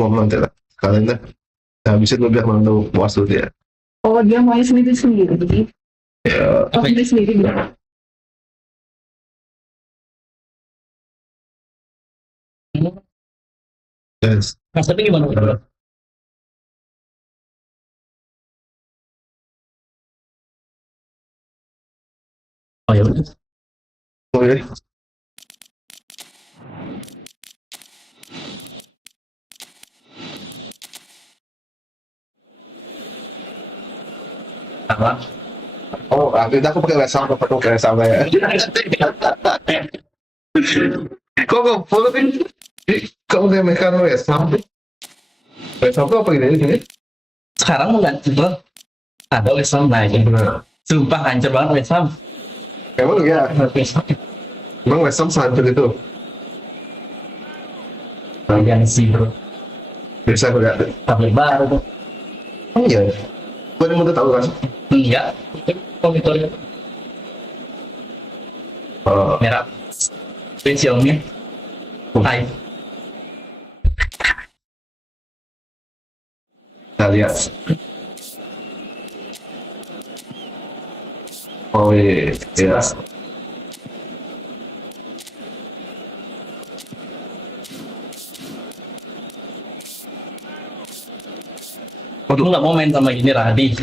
ngomong nanti lah. Kalian dah habisin lu biar mantu puas dulu ya. Oh, dia main sendiri-sendiri. Ya, Oh, sendiri-sendiri gitu. yes. Mas tapi gimana? Oh ya udah. Oke. Apa? Oh, akhirnya aku pakai wesam, aku pakai wesam ya. Kok follow kan? Kok udah mekan wesam? Wesam tuh apa gini? Sekarang mau ganti bro. Ada Wesam lagi. Benar. Sumpah hancur banget Wesam. Emang ya? Emang wesam sehancur itu? Bagian sih bro. Bisa aku lihat. Tablet baru tuh. Oh iya. Gue mau tahu kan? Enggak. Komputernya merah. Xiaomi. Hai. Kita lihat. Oh iya, iya. Lu nggak mau main sama gini Radi?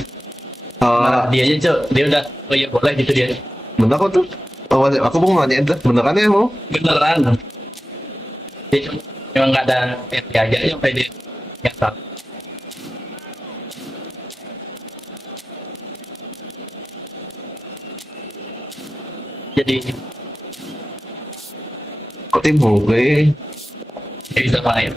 Dia aja cok, dia udah oh iya boleh gitu dia. Bener kok tuh. Oh, aku mau nanyain dah, beneran ya mau? Beneran. Dia cuma memang nggak ada RT aja sampai dia nyata. Jadi Kok tim boleh? dia bisa main.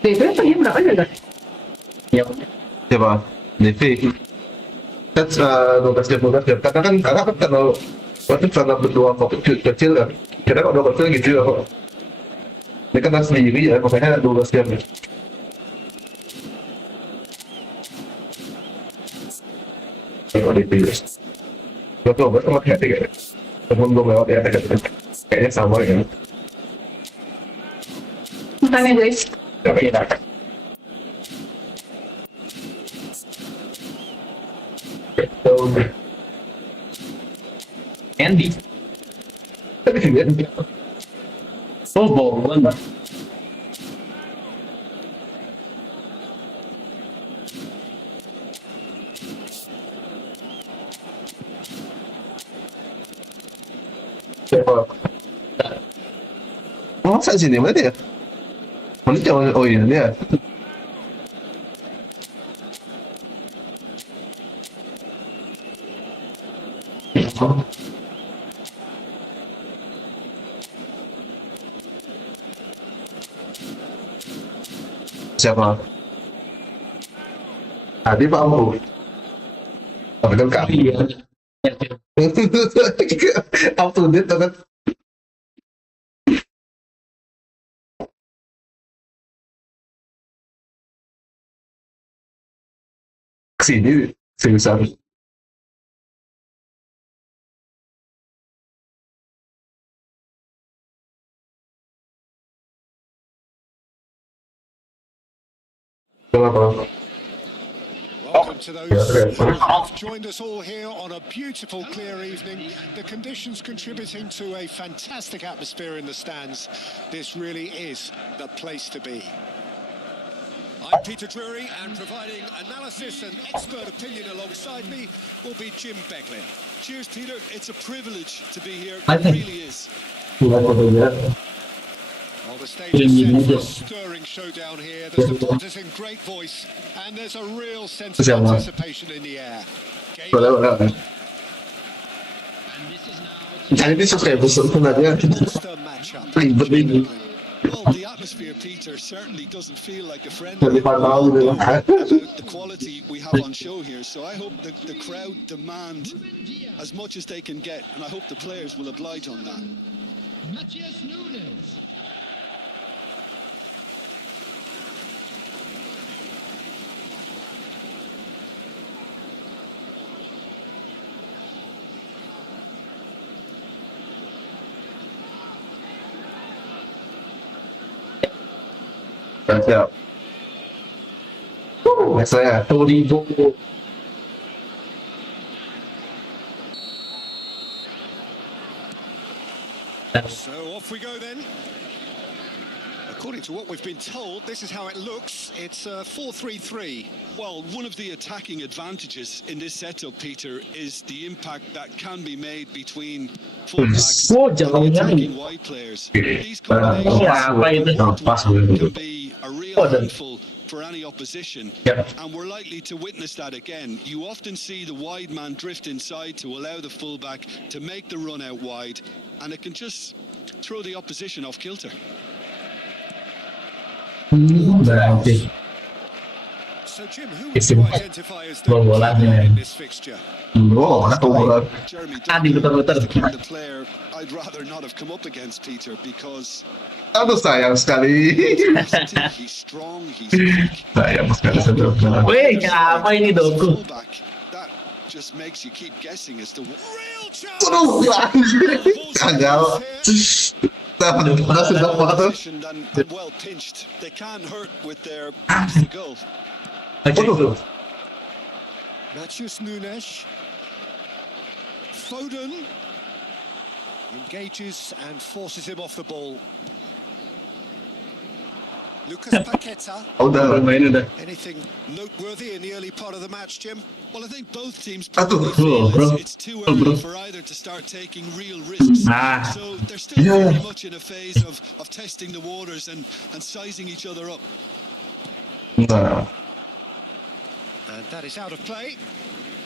Dewa tadi berapa ya? Ya, Siapa? Devi. Kan 12 jam. Karena kan kalau waktu karena berdua kopi kecil kan. Kira kalau 2 kecil gitu ya kok. Ini kan sendiri ya, makanya 12 jam ya. Kalau Devi ya. Gue tuh obat sama hati kayaknya. Temen gue lewat ya, kayaknya sama ya. Makanya guys. Ya, tidak. Andy. Oh, bohong. Siapa? Masa sini mana dia? Mana dia? Oh iya dia. Siapa? Tadi mampu. Tapi kan kami. Iya. Up to date kan. Kesini seriusan. Kenapa? Welcome to those who've joined us all here on a beautiful, clear evening. The conditions contributing to a fantastic atmosphere in the stands. This really is the place to be. I'm Peter Drury, and providing analysis and expert opinion alongside me will be Jim Becklin. Cheers, Peter. It's a privilege to be here. It really is. Well, the stage is set for a stirring showdown here. The supporters in great voice, and there's a real sense of anticipation in the air. Boleh. Jadi ini subscriber sebenarnya ribet ini. Well, the atmosphere, Peter, certainly doesn't feel like a friend. Jadi pantau gitu. The quality we have on show here, so I hope the crowd demand as much as they can get, and I hope the players will oblige on that. Siap. Next saya. 2000. So off we go then. According to what we've been told, this is how it looks. It's 4-3-3. Well, one of the attacking advantages in this setup, Peter, is the impact that can be made between fullbacks Oh, and jauh the banget. attacking wide players. These Siapa itu? combinations can be a real Oh, dan- handful for any opposition. Yep. And we're likely to witness that again. You often see the wide man drift inside to allow the fullback to make the run out wide, and it can just throw the opposition off kilter. Berarti. So Jim, who would Isi you identify as the bola-bolanya. key in this fixture? Oh, mana bola. Jeremy Adi putar-putar. the player I'd rather not have come up against, Peter, because Aduh, sayang sekali. he's strong, he's quick. Sayang sekali saya. Weh, apa ini Doku? Fullback, that just makes you keep guessing as to Real chance! Aduh, gagal. Udah sedap banget tuh. position and well pinched. They can hurt with their backs to goal. Aduh. Matheus Nunes. Foden engages and forces him off the ball. Lucas Paqueta. Udah. Bermain udah. Anything noteworthy in the early part of the match, Jim? Well, I think both teams Aduh, probably feel bro. it's too early for either to start taking real risks. Ah. So they're still Yeah. very much in a phase of testing the waters and sizing each other up. Nah, And that is out of play.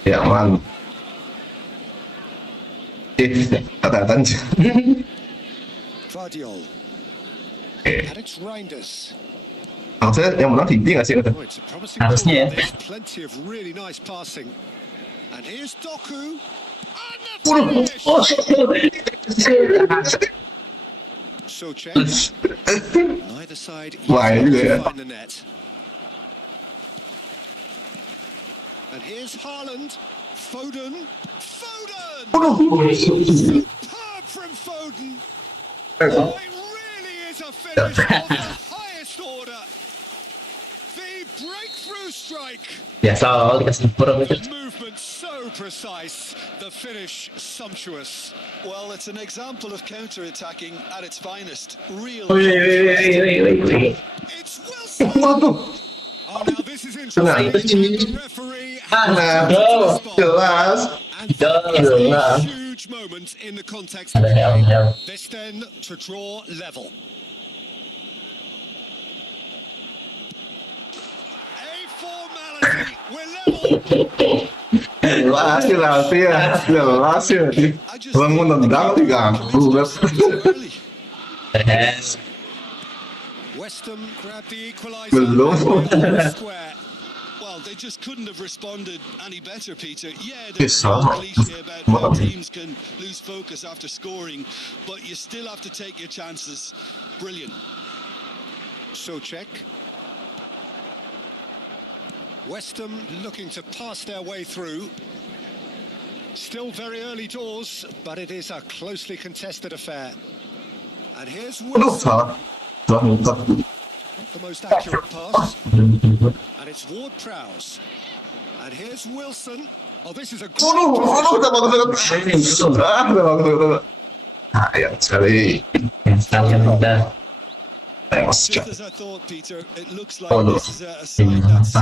ya man. Kata-kata. Vardiol. Eh, And it's Reinders. harusnya yang menang Didi nggak sih? Oh, it's a promising Harusnya ya. ball. There's plenty of really nice passing. And here's Doku. And the Waduh. finish! Oh, Socek. Neither side Wah, easy ini ya. to find the net. And here's Haaland. Foden. Foden! Superb from Foden. Oh, it really is a finish of the highest order. The breakthrough strike. biasa loh dikasih burung itu. Movement so precise. The finish sumptuous. Well, it's an example of counter-attacking at its finest. Real. Wih. It's Wilson. Waduh. Oh, now this is Nah, interesting. The referee Nah, Go. jelas. and that is Nah. a huge moment in the context of Ada the game. yang This then to draw level. A formality. We're level. Jelas ya. Jelas ya. Orang menendang diganggu. Early. West Ham grabbed the equaliser. Belum. Square. Well, they just couldn't have responded any better, Peter. Yeah, Yes, there's a sir. cliche about how What? teams can lose focus after scoring, but you still have to take your chances. Brilliant. Socek. West Ham looking to pass their way through. Still very early doors, but it is a closely contested affair. And here's Aduh, Wilson. salah. Salah muter. Not the most accurate pass. And it's Ward-Prowse. And here's Wilson. Oh, this is a great Aduh, udah bagus banget. Udah bagus banget. Sayang sekali. sekalian udah. Sayang Just sekali. as I thought, Peter, it looks like Oh, no. this is a side that's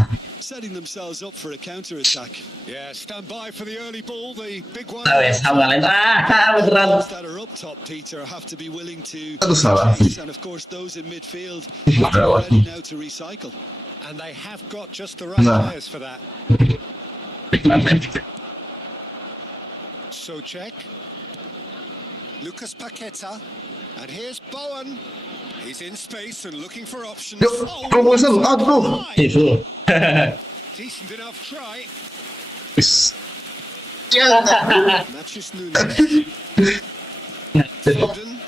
setting themselves up for a counter-attack. Yeah, stand by for the early ball. The big one. Oh ya sama lain. Beneran. Those that are up top, Peter, have to be willing to Aduh, salah. chase, and of course those in midfield Ih, have to be lewat. ready now to recycle. And they have got just the right Nah. players for that. Socek. Lucas Paqueta. And here's Bowen. He's in space and looking for options. Yuk, Wilson, aduh. my. Itu. Decent enough try. Wis. Matheus Nunes. Foden.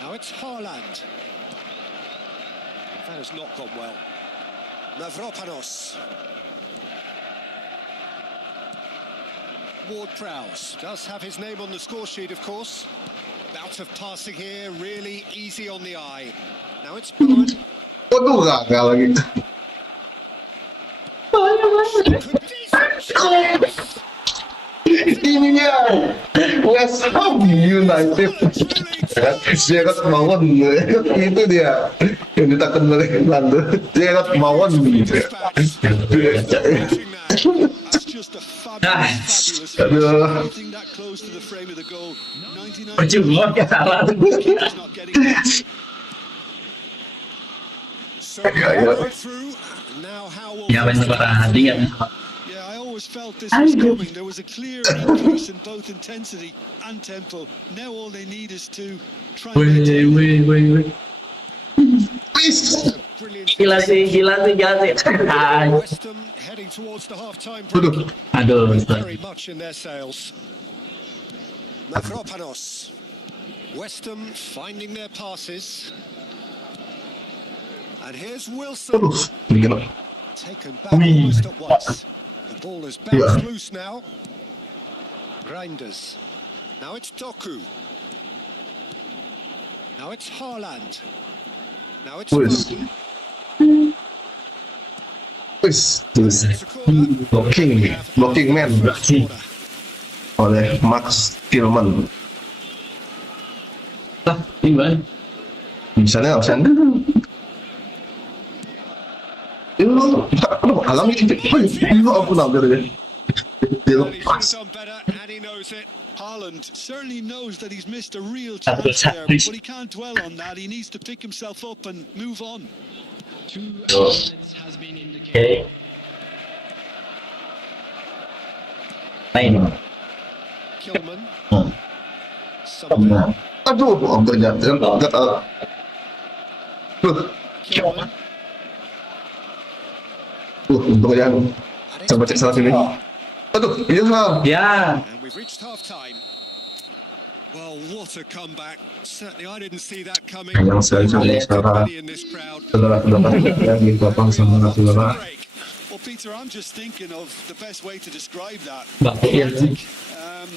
Now it's Haaland. That has not gone well. Mavropanos. Ward-Prowse does have his name on the score sheet, of course. Bout of passing here, really easy on the eye. Now it's Billman. Waduh, gagal lagi. Could decent chance. Ininya West Ham United. Dia kan kemauan itu dia yang ditekan oleh London. Dia kan kemauan gitu. That's just a fabulous Aduh. getting that close to the frame of the goal. 99 Percuma ya salah. keeper's not getting it. So Yeah. right through. Now how will Ya main berhenti kan. Yeah, I always felt this was coming. There was a clear increase in both intensity and tempo. Now all they need is to try and maintain Wih. brilliant. Gila sih. West Ham heading towards the half-time break. Aduh. Very much in their sails. Mavropanos. West Ham finding their passes. And here's Wilson. Aduh, gila. Taken back almost at once. The ball has bounced loose now. Grinders. Now it's Doku. Now it's Haaland. Now it's Wis. Foden. Wis, It's a corner. blocking man oleh Max Tillman. Lah, gimana? Misalnya absen. Aduh, alam ini. Ampun ya. He's done better and he knows it. Haaland certainly knows that he's missed a real chance there, but he can't dwell on that. He needs to pick himself up and move on. Oke. Main. Kilman. Hmm. Somewhere. Aduh, ternyata Kilman. untung aja coba cek salah sini. Aduh, iya. Ya. And we've reached half-time. Well, what a comeback. Certainly I didn't see that coming. Sayang sekali saudara. Many in this crowd. Saudara yang ditopang sama saudara. Break. Well, Peter, I'm just thinking of the best way to describe that. Bapak ya. Um,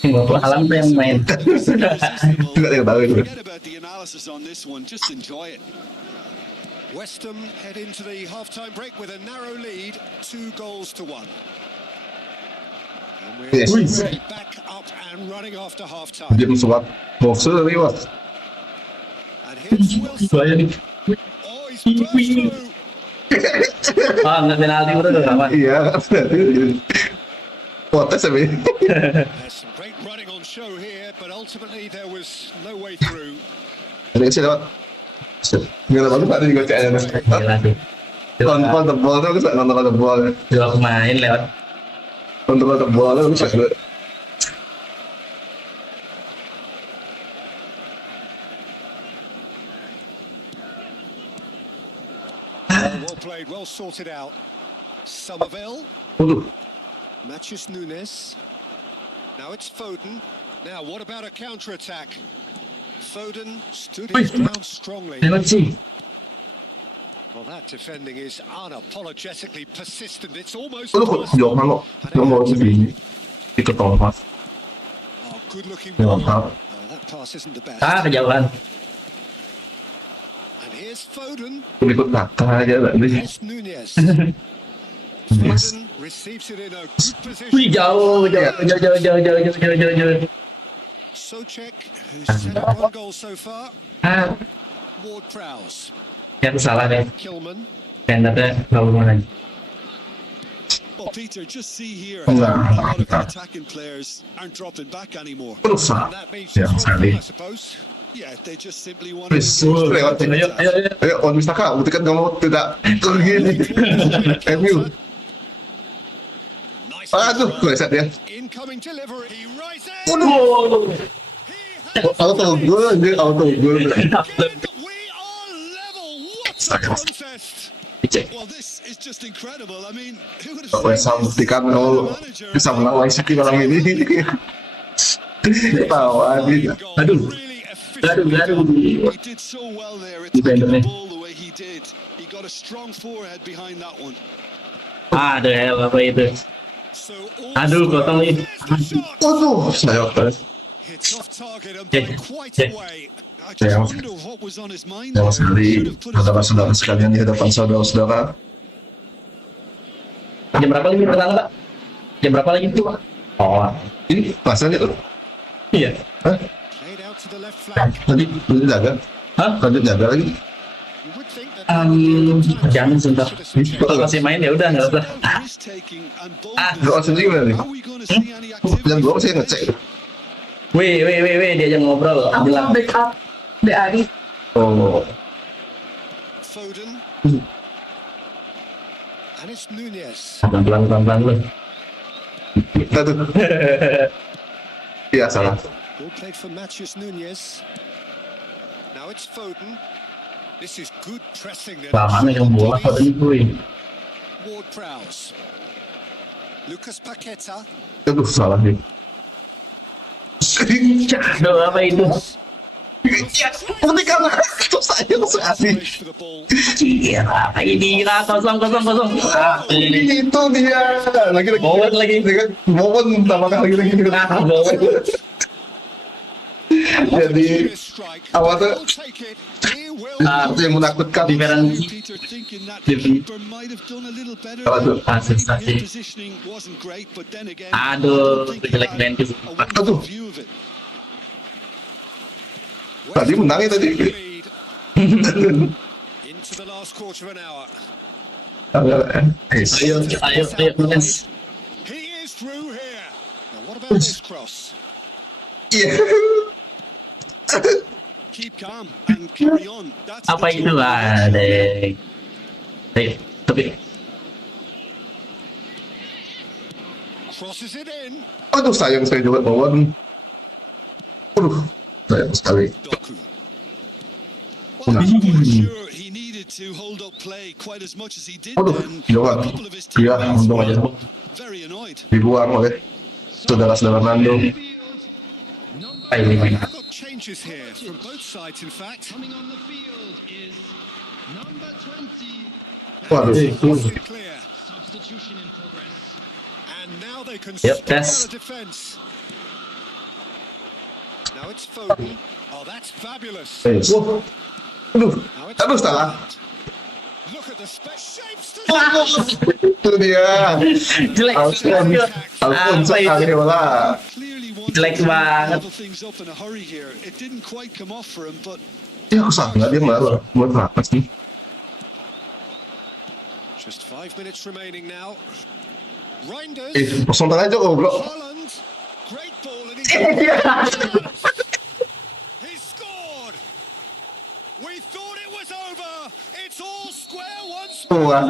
Bapak alam tuh yang main. Tidak tahu itu. Forget about the analysis on this one. Just enjoy it. West Ham head into the half-time break with a narrow lead, 2-1. And we're Yes. back up and running after half-time. Dia musuh boxer tadi, Mas. And here's Wilson. Saya nih. Oh, he's burst through. Nggak penalti udah kapan? Iya, protes tapi. There's some great running on show here, but ultimately there was no way through. Ada sih lewat. Nggak lewat tadi juga cek aja. Gila tuh. Nonton tebal tuh, bisa nonton tebal. Dua pemain lewat. Nonton tebal tuh bisa. Well played, well sorted out. Somerville, Waduh, Matthews Nunes. Now it's Foden. Now what about a counter-attack? Foden stood his ground strongly. Lewat sih. Well, that defending is unapologetically persistent. It's almost waduh, personal. jauh lo. Yang mau segini. Ikut Thomas. Oh, good-looking Yang ball. mantap. Oh, that pass isn't the best. Kejauhan. And here's Foden. Ikut Nata aja tadi. Here's Nunes. Foden receives it in a good position. Wih, jauh. Socek, who's set up one goal so far. Ward Prowse. Yang salah deh. Kilman. Pendatnya nggak mau lagi. Well, Peter, just see here Enggak, how a lot of the enggak. attacking players aren't dropping back anymore. Waduh, salah. And that means Ya, it's sekali. I suppose. Yeah, they just simply want to Wis, lewat. Ayo. Ayo, on Mistaka, buktikan kamu tidak begini. MU. Nice. Aduh, pleset ya. Incoming delivery. He rises. Waduh. He has Auto gol, dia auto gol. again. We are level. What a contest. Dicek. Well, this is just incredible. I mean, who would have Wes said Ham buktikan kalau bisa menang Man City malam ini. Tahu aja. Aduh. Gaduh. He did so well there. It's Defender the nih. ball the way he did. He got a strong forehead behind that one. Ada apa itu? So all Aduh, potong nih. Here's the shot. Waduh, saya Hits off target and Yeah, by quite yeah. a way. I just Yeah. wonder what was on his mind Sama there. Should sekali, have put his saudara-saudara sekalian di hadapan saudara-saudara. Jam berapa lagi pertama, Pak? Jam berapa lagi itu, Pak? Oh, Ini rasanya tuh, iya. hah? played out to the left flank. Tadi lanjut jaga, Hah? lanjut jaga lagi. You would think that Jangan sebentar. Kalau masih main ya udah nggak usah. Risk-taking and Doa boldness. sendiri mana nih? Are we going to see any Yang activity? dua saya ngecek. Weh, diajak ngobrol. Aku Bilang, backup dari Oh, Foden. And it's Nunez. pelan-pelan lu. kita tuh. Iya salah. Ball played for Matheus Nunez. Now it's Foden. This is good pressing. then. Lah mana yang bola pada ini, gue. Ward Prowse. Lucas Paqueta. Aduh salah nih. Aduh, apa itu? Ketika itu saya sekali. Race for the ball. Iya, apa ini? Kosong. Ah, ini. Itu dia lagi Momen lagi. momen pertama kali lagi. Ah, momen. Jadi Strike. awal tuh He'll take it. He will. itu yang menakutkan. Diferensi. Peter thinking that Different. keeper might have done a little better. Apa tuh? Hasil His tadi. positioning wasn't great, but then again, Aduh, I don't think jelek he had banget. a wonderful Aduh. view of it. Tadi menang ya tadi. Lead. Into the last quarter of an hour. Ayo, Nunes. He is through here. Now what about this cross? Iya. Keep calm and carry on. That's Apa the itu? key. Ayo, tapi Crosses it in. Aduh sayang saya juga bawaan. Aduh sayang sekali. Doku. Nah. Well, I'm quite sure he needed to hold up play quite as much as he did Aduh, then. Johan. A couple of his Iya, teammates untung aja. were very annoyed. Dibuang oleh saudara-saudara Nando. ayo main. I've got changes here from both sides, in fact. Coming on the field is number 20. Waduh. Absolutely clear. Substitution in progress. And now they can Yep, stop that's- the defence. Now it's Foden. Oh, that's fabulous. Aduh, Now it's aduh salah. Look at the shapes to Itu dia. Jelek. Alfonso Apa itu? Areola. Clearly wanted Jelek to banget. level things up in a hurry here. It didn't quite come off for him, but Ya aku salah dia malah buat apa sih? Just 5 minutes remaining now. Reinders. Kosong aja goblok. Holland. Great ball and he scored. We thought it was over. It's all square once more. Wah.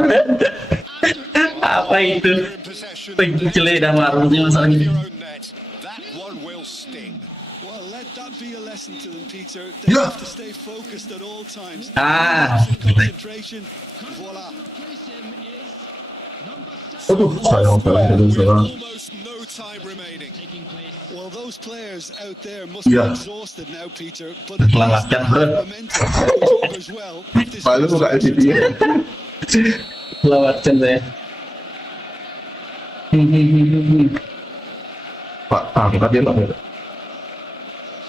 Apa itu? In possession. Jelek dah marahnya masalahnya. Your own net. That one will sting. well, let that be a lesson to them, Peter. They Yeah. have to stay focused at all times. Ah. Concentration. Voila. Place him is number 7. Aduh, sayang sekali saudara. Almost no time remaining. Taking place. Well, those players out there must be Yeah. exhausted now, Peter. But at Selamat, least they bro. have momentum which augurs well. If this Paling goes buka on. LCD. Lewatkan saya. Pak, angkat dia nggak?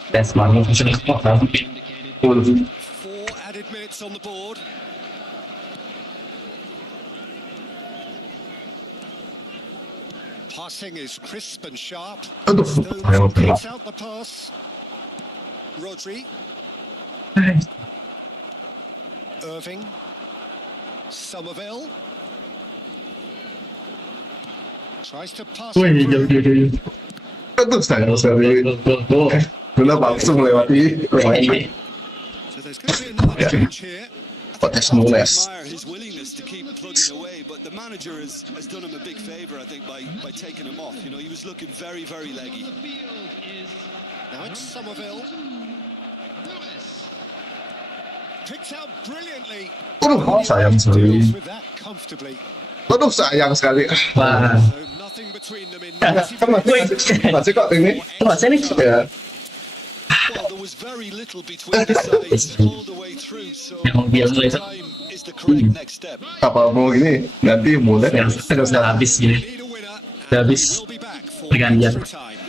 Tes mana? Indicated. 4 added minutes on the board. Passing is crisp and sharp. Aduh, sayang sekali. Gets out the pass. Rodri. Irving. Somerville. Tries to pass Wih, it jauh. through. Aduh, sayang sekali. Go. Guna langsung melewati pemain. So there's going to be another change here. Potes Nunes. Admire his willingness to keep plugging away, but the manager has done him a big favour, I think, by taking him off. You know, he was looking very, very leggy. The field is Now it's Somerville. Lewis. Picked out brilliantly. Aduh, sayang sekali. Deals with that comfortably. Aduh, sayang sekali. Wah. So nothing between them in 90 Kan minutes. masih kok ini. Masih nih. Ya. Well, there was very little between the sides all the way through, so Yang biasa itu. time is the correct next step. Apa mau gini? Nanti mulai kan? Sudah habis gini. Need a winner. Udah And habis we'll be back for pergantian. extra time.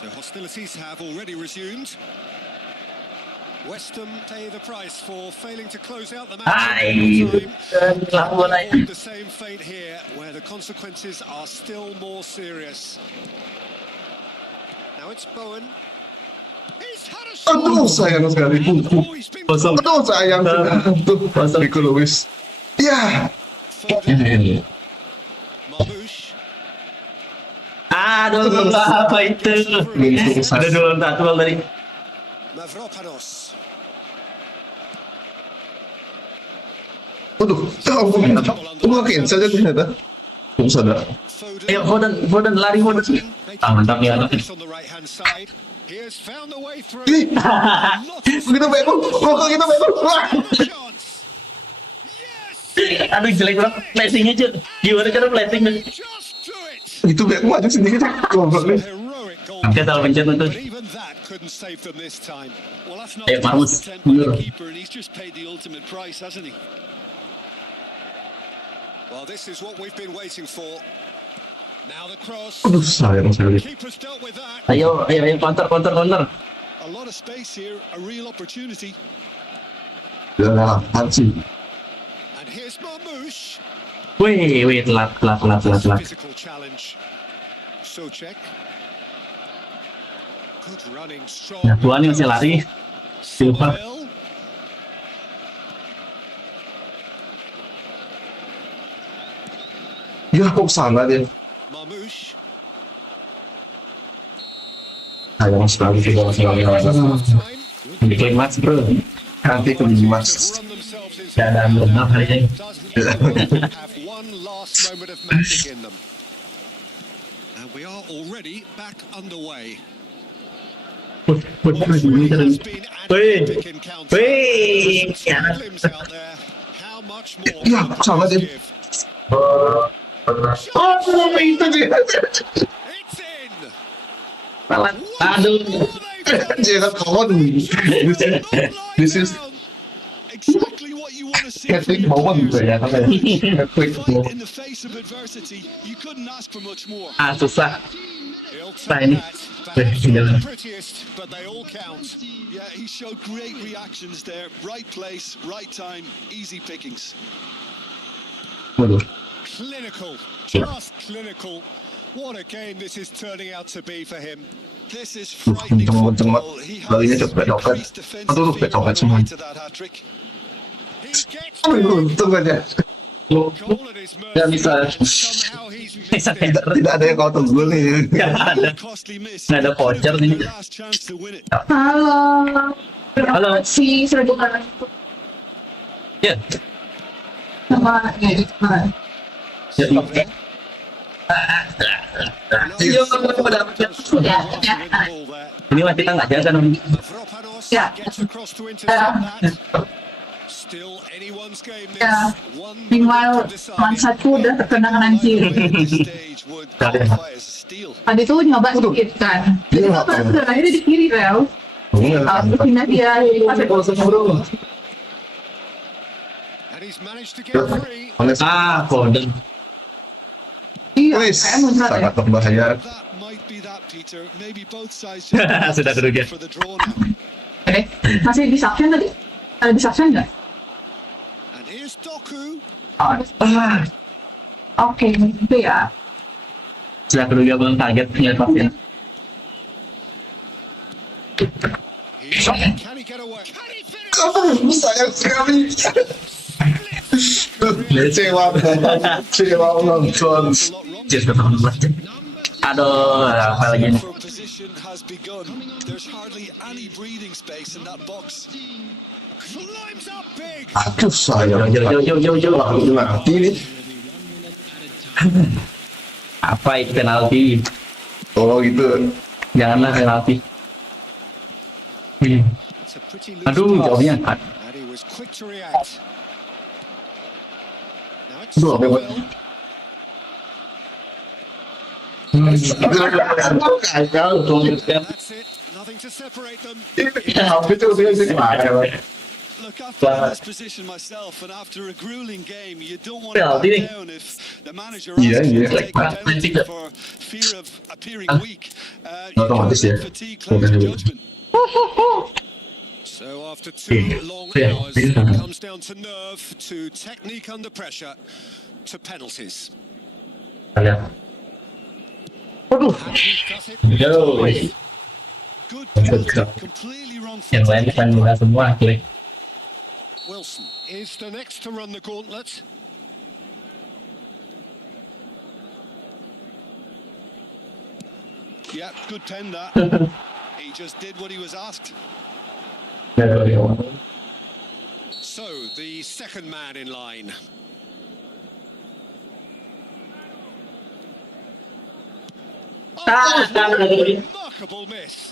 So hostilities have already resumed. West Ham pay the price for failing to close out the match. Avoid the same fate here, where the consequences are still more serious. Now it's Bowen. He's had a shot. Aduh, sayang sekali. Oh, he's been Aduh, sayang sekali. Tuh, Rico Lewis. Ya. Foden. Marmoush. Aduh, apa itu? Ada dua tatual tadi. Mavropanos. Aduh, cancel aja ternyata. Belum sadar. Ayo Foden lari Foden. Mantap ya. On the right-hand side. He has found the way through. Ih, begitu beko. Begitu beko. Wah. Chance. Yes. Aduh jelek banget flashingnya cuy. Gimana cara flashing? Just do it. Itu beko maju sendiri. Goblok nih. Heroic goal. Kita salah pencet itu. But even that couldn't save them this time. Well, that's not Eh, the Marmus, best attempt by the mundur. keeper, and he's just paid the ultimate price, hasn't he? Well, this is what we've been waiting for. Now the cross. Aduh, sayang sekali. Keeper's dealt with that. Ayo counter. A lot of space here, a real opportunity. Ya, sih. And here's Marmoush. Wih, telat. Physical challenge. Socek. Good running, strong. Nah, Tuan masih lari. Silva. Well, Ya, kok sana dia. Marmoush. Sayang sekali sih kalau sekali. Time. Di climax bro. Nanti ke Dimas. Run themselves into Gak ada benar hari ini. doesn't have one last moment of magic in them. And we are already back underway. Has been an epic encounter. Wih. Some glimpse out there. How much more Ya, can sama this dia. give? Oh, itu dia. It's in. Aduh. Jangan kawan. This is Exactly what you want to see. hat-trick moment ya kan. Hat-trick Fight in the face of adversity. You couldn't ask for much more. Susah. He'll Nah, take ini. that. Perhaps not the prettiest, but they all count. Yeah, he showed great reactions there. Right place, right time, easy pickings. Waduh. Clinical, just clinical. What a game this is turning out to be for him. This is frightening Kenceng banget. football. He Larinya has cepet dompet. increased defensive Aduh, fear dompet on the semua. way to that hat-trick. He gets Aduh, untung aja. goal at his Ya mercy. bisa. Somehow he's missed it. Tidak ada yang kau tunggu nih. Gak ada. Costly miss. Nggak ada voucher nih. The last chance to win it. Halo. Terima kasih sudah bukan Ya. sama ya. Ya. Iya. Sudah. With the ball there. Ini mah kita nggak jaga dong. Mavropanos Yeah. gets across to intercept that. Still anyone's game this. Yeah. One Meanwhile, moment to decide. man satu udah terkena kanan kiri. At this stage would qualify as a steal. Tadi tuh nyoba sedikit kan. Jadi Iya, kan akhirnya di kiri rel. Pindah dia pas And he's managed to get free. Foden. Iya, Wis, kayak muncrat ya. sangat berbahaya. That might be that, Peter. Maybe both sides just Sudah kerugian. for the draw now. Oke, masih di suction tadi? Ada di suction nggak? And here's Doku. Oke, itu ya. Sudah kerugian belum kaget ngeliat pasien. Can he get away? Can he finish? Sayang sekali. Kecewa nonton. A lot wrong. Just ketemu banget. Aduh, apa lagi nih? For position has begun. There's hardly any breathing space in that box. Climbs up big. Aduh, sayang. Jauh. Wah, itu nanti nih. Apa itu penalti? Oh gitu. Janganlah penalti. It's a pretty loose Aduh, pass. jauhnya. And he was quick to react. Now it's Aduh, Samuel. Kacau. That's it. Nothing to separate them. Itu dia sih. Look, I've been in this position myself, and after a grueling game, you don't want to back down if the manager asks you to take a penalty for fear of appearing weak. You can't let fatigue cloud your judgment. So after 2 long hours, it comes down to nerve, to technique under pressure, to penalties. Kalian. And he's got it. Yo. Good penalty, completely wrong Yang lain footed. kan buka semua, klik. Wilson is the next to run the gauntlet. Yeah, good pen that. He just did what he was asked. So, the second man in line. Oh, remarkable miss.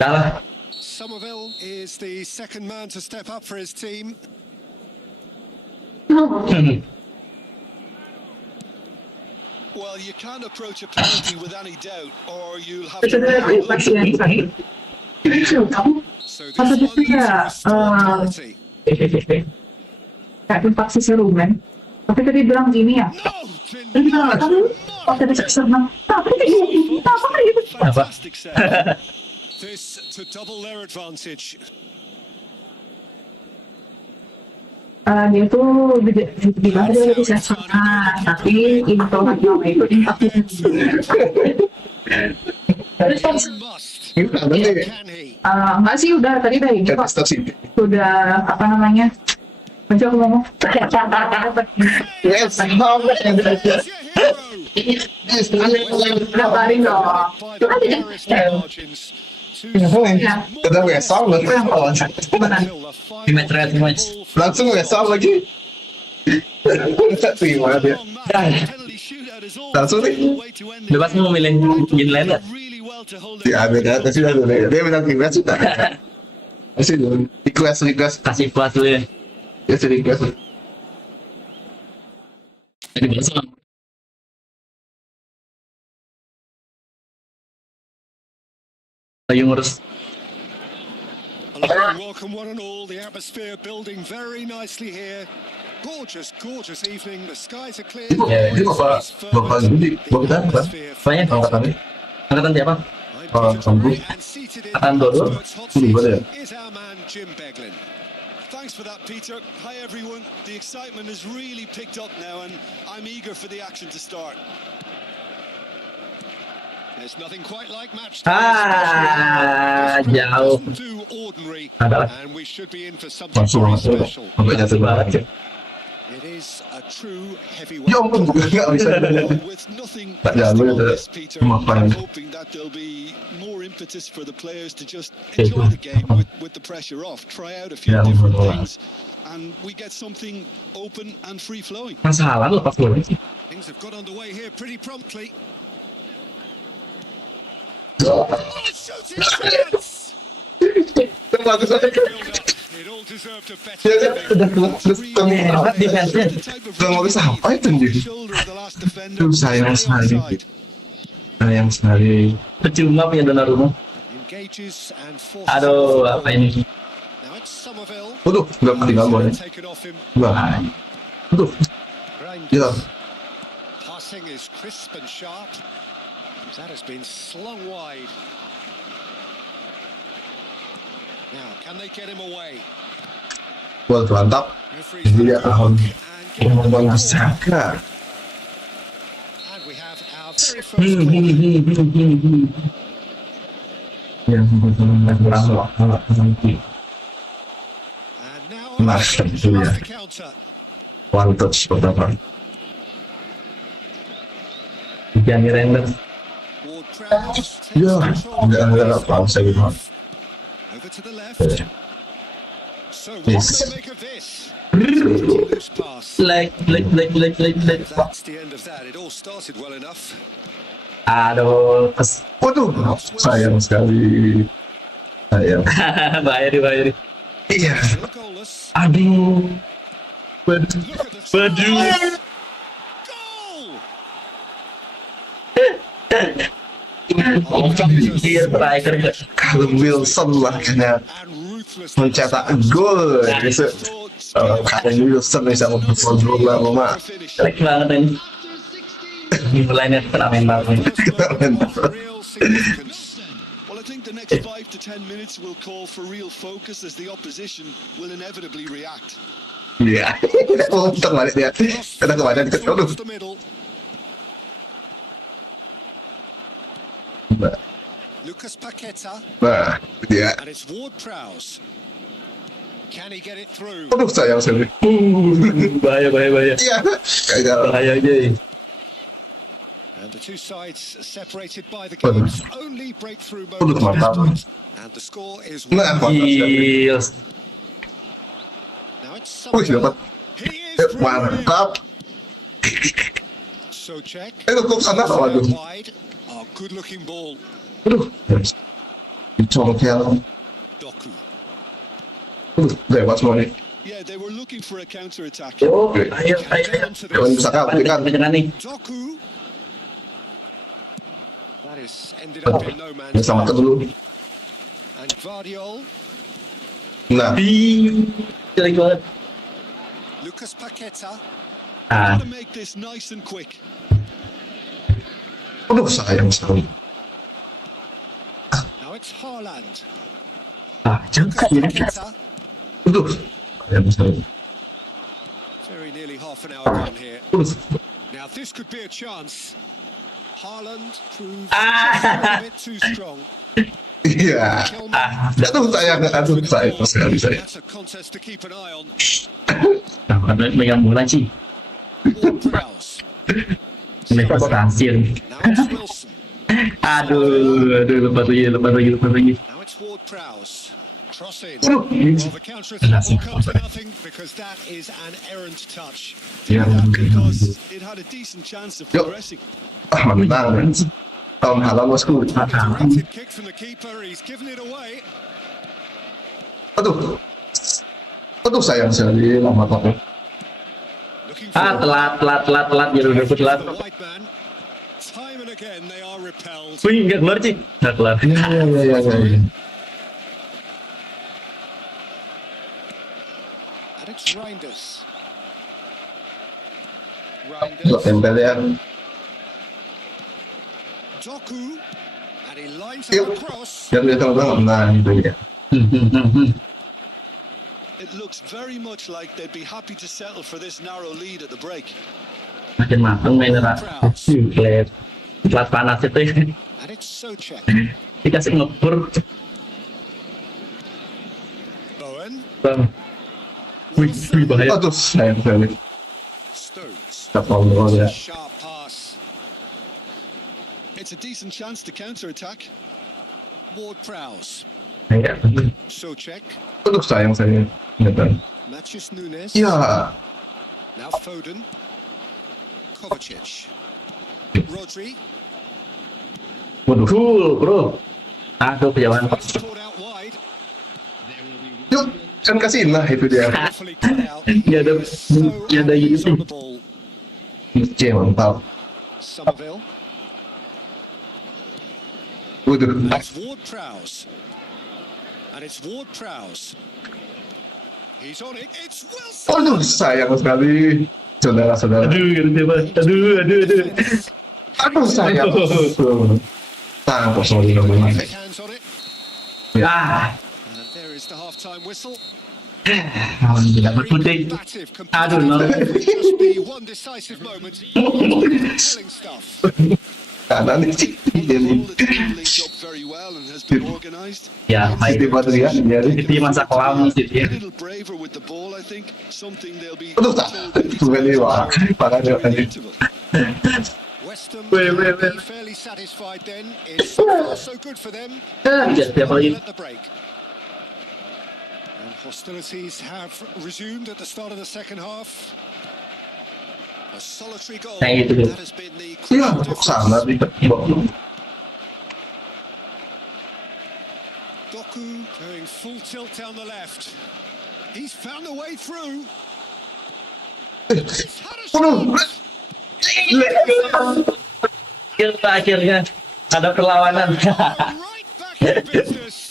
Kalah. Somerville is the second man to step up for his team. Well, you can't approach a penalty with any doubt, or you'll have Itu to. dia pasti yang sakit. Kamu So this Apa one itu is ya? restored clarity. Kayak paksi seru kan? Tapi tadi bilang gini ya. No, Tadi bilang kamu waktu tadi senang. Tapi kayak gini. Apa kayak gitu? Fantastic set. This to double their advantage. Dia tuh di bawah dia lebih senang. Tapi intonya itu intonya. Terus pas Must. Ini ada nih. Can he? enggak sih udah tadi udah ini kok. Prestasi. Udah apa namanya? Coba aku ngomong. Yes, He's your hero. Kabarin dong. By Itu the kan tidak barest kecil. margins. To Ya. Kita ngesal lagi. Beneran. until the final Di match red match. Langsung ngesal lagi. Terima dia. Penalty shootout is all Langsung nih. the way to end Bebas it. mau milih gini lain nggak? Really well to hold Ya it. ada kasih ada dia bilang gimana sih? Kasih dong. Request. Kasih puas dulu ya. Ya sih request. Jadi balas lah. Lagi ngurus. Hello, welcome one and all. The atmosphere building very nicely here. Gorgeous, gorgeous evening. The skies are clear. Ya, ini bapak Budi, bapak kita apa? Apanya? Angkatannya. Angkatan siapa? Sambu. Akan dulu. Gimana ya? Is our man Jim Beglin. Thanks for that, Peter. Hi, everyone. The excitement has really picked up now, and I'm eager for the action to start. There's nothing quite like match Ah, time. jauh. Doesn't do ordinary, Ada. and we should be in for something Langsung very langsung. special. Sampai jatuh banget. It is a true heavyweight. Ya ampun, bukan nggak bisa. With nothing Tak jalan resting on ada this, Peter, kemapanan. I'm hoping that there'll be more impetus for the players to just enjoy the game with the pressure off, try out a few Ya, different betul. things, and we get something open and free flowing. Masalah lepas bola sih. Things have got underway here pretty promptly. Shooting chance! Bagus banget. It all deserved a better Ya kan, ending. udah keluar terus kamu Hebat defense-nya. Udah mau bisa apa itu anjing? Tuh sayang sekali. Sayang sekali. Percuma punya Donnarumma. Engages and forces Aduh, it apa forward. ini? Now it's Somerville. Waduh, nggak ketinggalan boleh. Take it off him. Wah. Waduh, Reinders. gila. Passing is crisp and sharp. That has been slung wide. Now, can they get him away? Wah, mantap. Referee's Jadi ya, and give him the ngomong ball. Saka. And we have our very first corner. Ya, kurang. And now Nah, Arsenal itu ya. tries to counter. One touch pertama. Gianni Reinders. Ward-Prowse takes Ya, control. nggak apa-apa saya gitu. Over to the left. So what Yes. do you make of this? Loose pass. Like. That's the end of that. It all started well enough. Aduh, Waduh, sayang sekali. Sayang. bahaya. Iya. Still goalless. Aduh. Look at the Waduh. goal! Striker Callum Wilson lah kayaknya mencetak gol gitu. Callum Wilson bisa membuat gol lah mama. jelek banget ini. Mulainya kena mental. Well, I think the next 5 to 10 minutes will call for real focus as the opposition will inevitably react. Iya. Oh, terbalik dia. Kita kemana dikit. Aduh. Across the middle. Nah, Lucas Paqueta, nah, dia. and it's Ward-Prowse. Can he get it through? Aduh, sayang sekali. Bahaya. Iya. Kayak Bahaya aja. And the two sides separated by the game's only breakthrough Aduh, moment. mantap. And the score is Nah, mantap sekali. Gils. now it's Wih, dapat. He is through. Mantap. So check. Kok sana waduh. Wide. Oh, good looking ball. Aduh. Dicongkel. Doku. Dewa semua nih. Yeah, they were looking for a counter attack. Oh, ayo. Jangan bisa kabur kan. Jangan nih. Doku. That is ended up in no man's Ini sama land. dulu. And Gvardiol, Nah, Jelek banget. Lucas Paqueta. Ah, To make this nice and quick. aduh sayang sekali. Now it's Haaland. juga ya. Paqueta. Aduh, sayang sekali. Very nearly half an hour gone here. Aduh. Now this could be a chance. Haaland proves Ah. just a bit too strong. Iya. Aduh sayang sekali saya. That's a contest to keep an eye on. Nah, kan megang bola sih. Ward-Prowse. Ini prestasi. Now it's Wilson. Aduh, lepas lagi. Now it's Ward-Prowse. Cross in. Aduh. Well, the counter attack will come to nothing because that is an errant touch. Ya, Because it had a decent chance of Yo. progressing. menang. Tahun halam bosku. Directed kick from the keeper. He's given it away. Aduh. Aduh sayang sekali lama banget. Looking Ah, for telat. Jadi udah telat. the white man. Time and again they are repelled. Wih, nggak keluar sih. Nggak keluar. Iya. And it's Reinders. Nggak tempel ya. Doku. And he lines Yep. up across. Yang dia tahu nah itu dia. It looks very much like they'd be happy to settle for this narrow lead at the break. Makin mateng mainnya. Kelas panas itu ya. And it's Socek. Dikasih ngebur. Bowen. Bang. Wih, bahaya. Aduh sayang sekali. Stones. Kapal gol ya. Sharp pass. It's a decent chance to counter attack. Ward-Prowse. Iya. Socek. Aduh sayang sekali. Betul. Matthews Nunes. Ya. Now Foden. Kovacic. Rodri. Waduh. Cool, bro. Aduh, kejauhan. It's caught out wide. Yuk, kan kasihin lah itu dia. Carefully cut out. Nggak ada He's gitu. on the ball. Oke, mantap. Somerville. Waduh. It's Ward-Prowse. And it's Ward-Prowse. He's on it. It's Wilson. Aduh, sayang sekali. Saudara-saudara. Aduh. Aduh, sayang. Nah, kosong lima belas. His hands on it. Ah, And there is the half-time whistle. tidak berkutik. Combative Aduh, no. Just be one decisive moment. Telling stuff. Kanan sih. All the team linked up very well and has been organised. Ya, Siti baik. Badria. Jadi. Itu masa kelam sih A ya. little braver with the ball, I think. Something they'll be Aduh, tak. Bukan ini, wah. Parah dia tadi. West Ham Wait. will be fairly satisfied then. It's so far so good for them. Tidak tiap lagi. At the break. And hostilities have resumed at the start of the second half. A solitary goal. Kayak gitu, That has been the Iya, crucial kok sana di Doku going full tilt down the left. He's found a way through. He's had a Aduh. shot. Akhirnya. Ada perlawanan. Right back in business.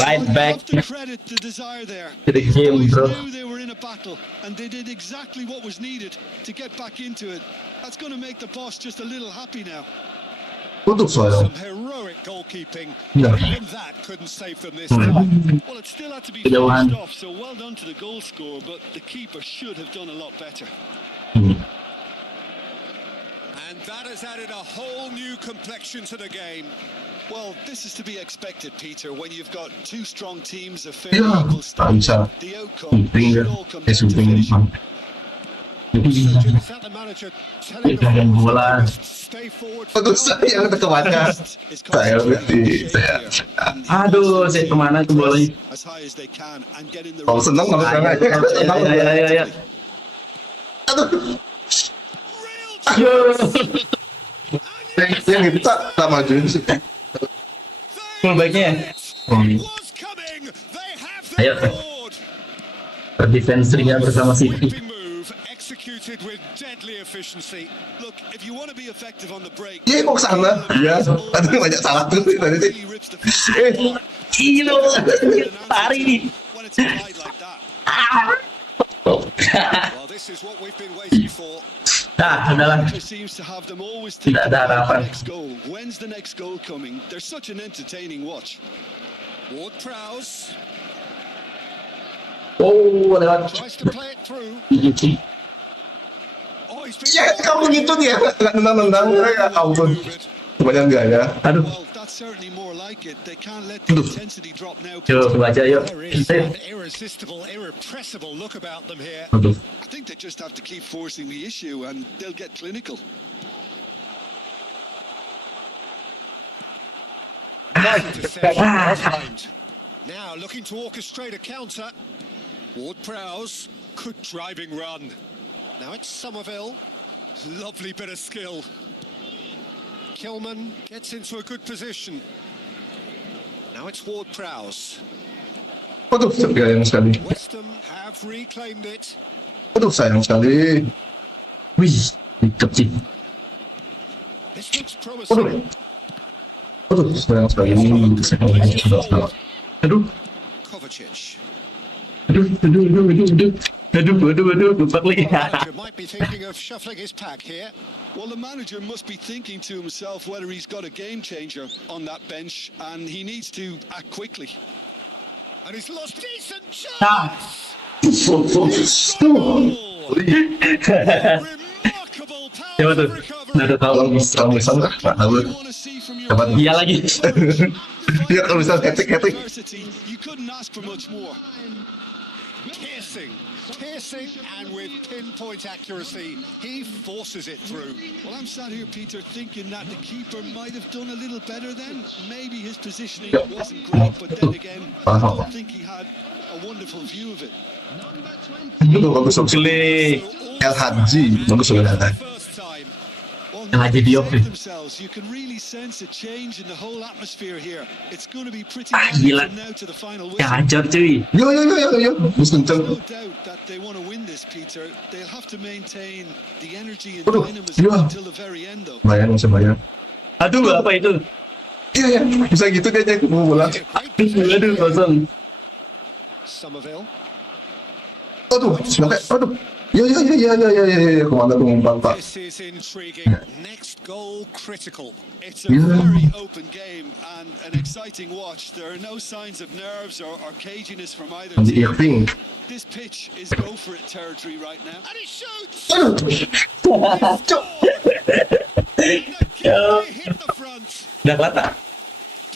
Right I back. have to credit the desire there. Jadi game, Boys bro. knew they were in a battle, and they did exactly what was needed to get back into it. That's going to make the boss just a little happy now. Untuk sayang. Some heroic goalkeeping. Yeah. Even that couldn't save them this time. Well, it still had to be Kejauhan. finished off, so well done to the goal scorer, but the keeper should have done a lot better. And that has added a whole new complexion to the game. Well, this is to be expected, Peter, when you've got two strong teams of fairly Ya, equal tak bisa. standard. The outcome Penting should kan? all come down to Syuting finishing. So, Jim, is that the manager telling the Jangan players bola. to stay forward for Untuk now? sayang ketemannya. It's Saya berarti saya. Aduh, saya kemana tuh bolanya? as high as they can and get in the Kalau senang nggak senang aja. Senang. Ya. Aduh. Aduh. Yang itu tak majuin sih. Full backnya. Was coming. They have Ayo. their reward. Defense nya bersama City. Sweeping move executed with deadly efficiency. Look, if you want to be effective on the break, Iya kok kesana? Iya. Aduh banyak salah tuh tadi sih. really rips the field Gila, tarik. when it's applied like that. Well, this is what we've been waiting for. Nah, udahlah. It seems to have them always thinking Tidak ada about the harapan. next goal. When's the next goal coming? They're such an entertaining watch. Ward Prowse Oh, lewat. tries to play it through. Oh, he's been Ya kamu gitu dia nggak nendang ya ampun. Kebanyakan gaya. Aduh, Well, that's certainly more like it. They can't let the intensity drop now. yuk baca yuk. There is an irresistible, irrepressible look about them here. Aduh. I think they just have to keep forcing the issue and they'll get clinical. Interception well timed. Now looking to orchestrate a counter. Ward Prowse, good driving run. Now it's Somerville. Lovely bit of skill. Kilman gets into a good position. Now it's Ward Prowse. Aduh sayang sekali. West Ham have reclaimed it. Aduh sayang sekali. Wih, mantap sih. This looks promising. Aduh sayang sekali. Aduh. Kovacic. Aduh, lupa lagi. Manager might be thinking of shuffling his pack here. Well, the manager must be thinking to himself whether he's got a game changer on that bench and he needs to act quickly. And he's lost decent Ah. chance. Goal. Remarkable Siapa power tuh? of Nggak ada recovery. tahu. Kalau bisa nggak tahu. You want to see from your Dapat Iya lagi. Iya kalau bisa ketik. adversity, you couldn't ask for much more. Piercing, and with pinpoint accuracy, he forces it through. Well, I'm sat here, Peter, thinking that the keeper might have done a little better then. Maybe his positioning wasn't great, but then again, I don't think he had a wonderful view of it. Number 20. Itu bagus bagus. Gile. El Hadji bagus banget. First time. Well, Yang aja Diop nih. themselves, you can really sense a change in the whole atmosphere here. It's going to be pretty Gila. from now to the final Ya whistle. hajar cuy. Yo. Bus kenceng. No doubt that they want to win this, Peter. They'll have to maintain the energy and Aduh, dynamism iya. until the very end, though. Bayang masih bayang. Aduh, apa itu? Iya bisa gitu dia aja mau bola. Aduh, kosong. Somerville. Aduh sampai aduh. Ya kemana tuh ngumpan Pak? This is intriguing. Next goal critical. It's a Yeah. very open game and an exciting watch. There are no signs of nerves or caginess from either Di team. Irving. This pitch is go for it territory right now. And he shoots. Aduh. They hit the front. Udah kelata.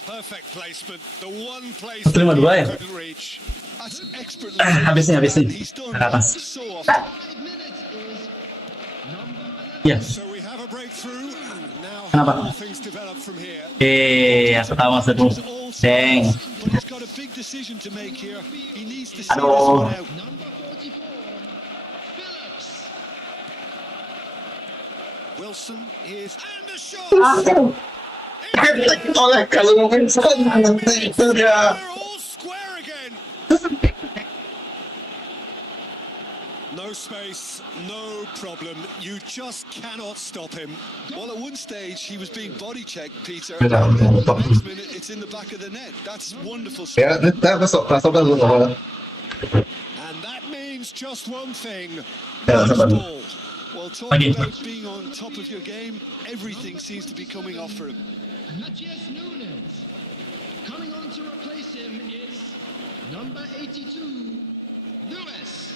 Perfect placement. The one place Terima dua ya? couldn't reach. That's expertly Habisnya. and he's done Ke atas. so often. 5 minutes is number 11. Ya. So we have a breakthrough. Now Kenapa? how will things develop from here? Aku tahu maksudmu. All Deng. sides, but he's got a big decision to make here. He needs to see this Aduh. one out. Number 44. Phillips. Wilson is and the shot. Oleh kalau mungkin nanti itu dia. They're all square again. No No space, no problem. You just cannot stop him. Well, at one stage he was being body checked, Peter. Benar, And benar, then betul. the next minute it's in the back of the net. That's wonderful. Ya, kita sabar dulu awal. And that means just one thing. Ya, Nice sabar dulu. ball. Well, talk Lagi. about being on top of your game. Everything seems to be coming off for him. Matthias Nunes. Coming on to replace him is number 82, Lewis.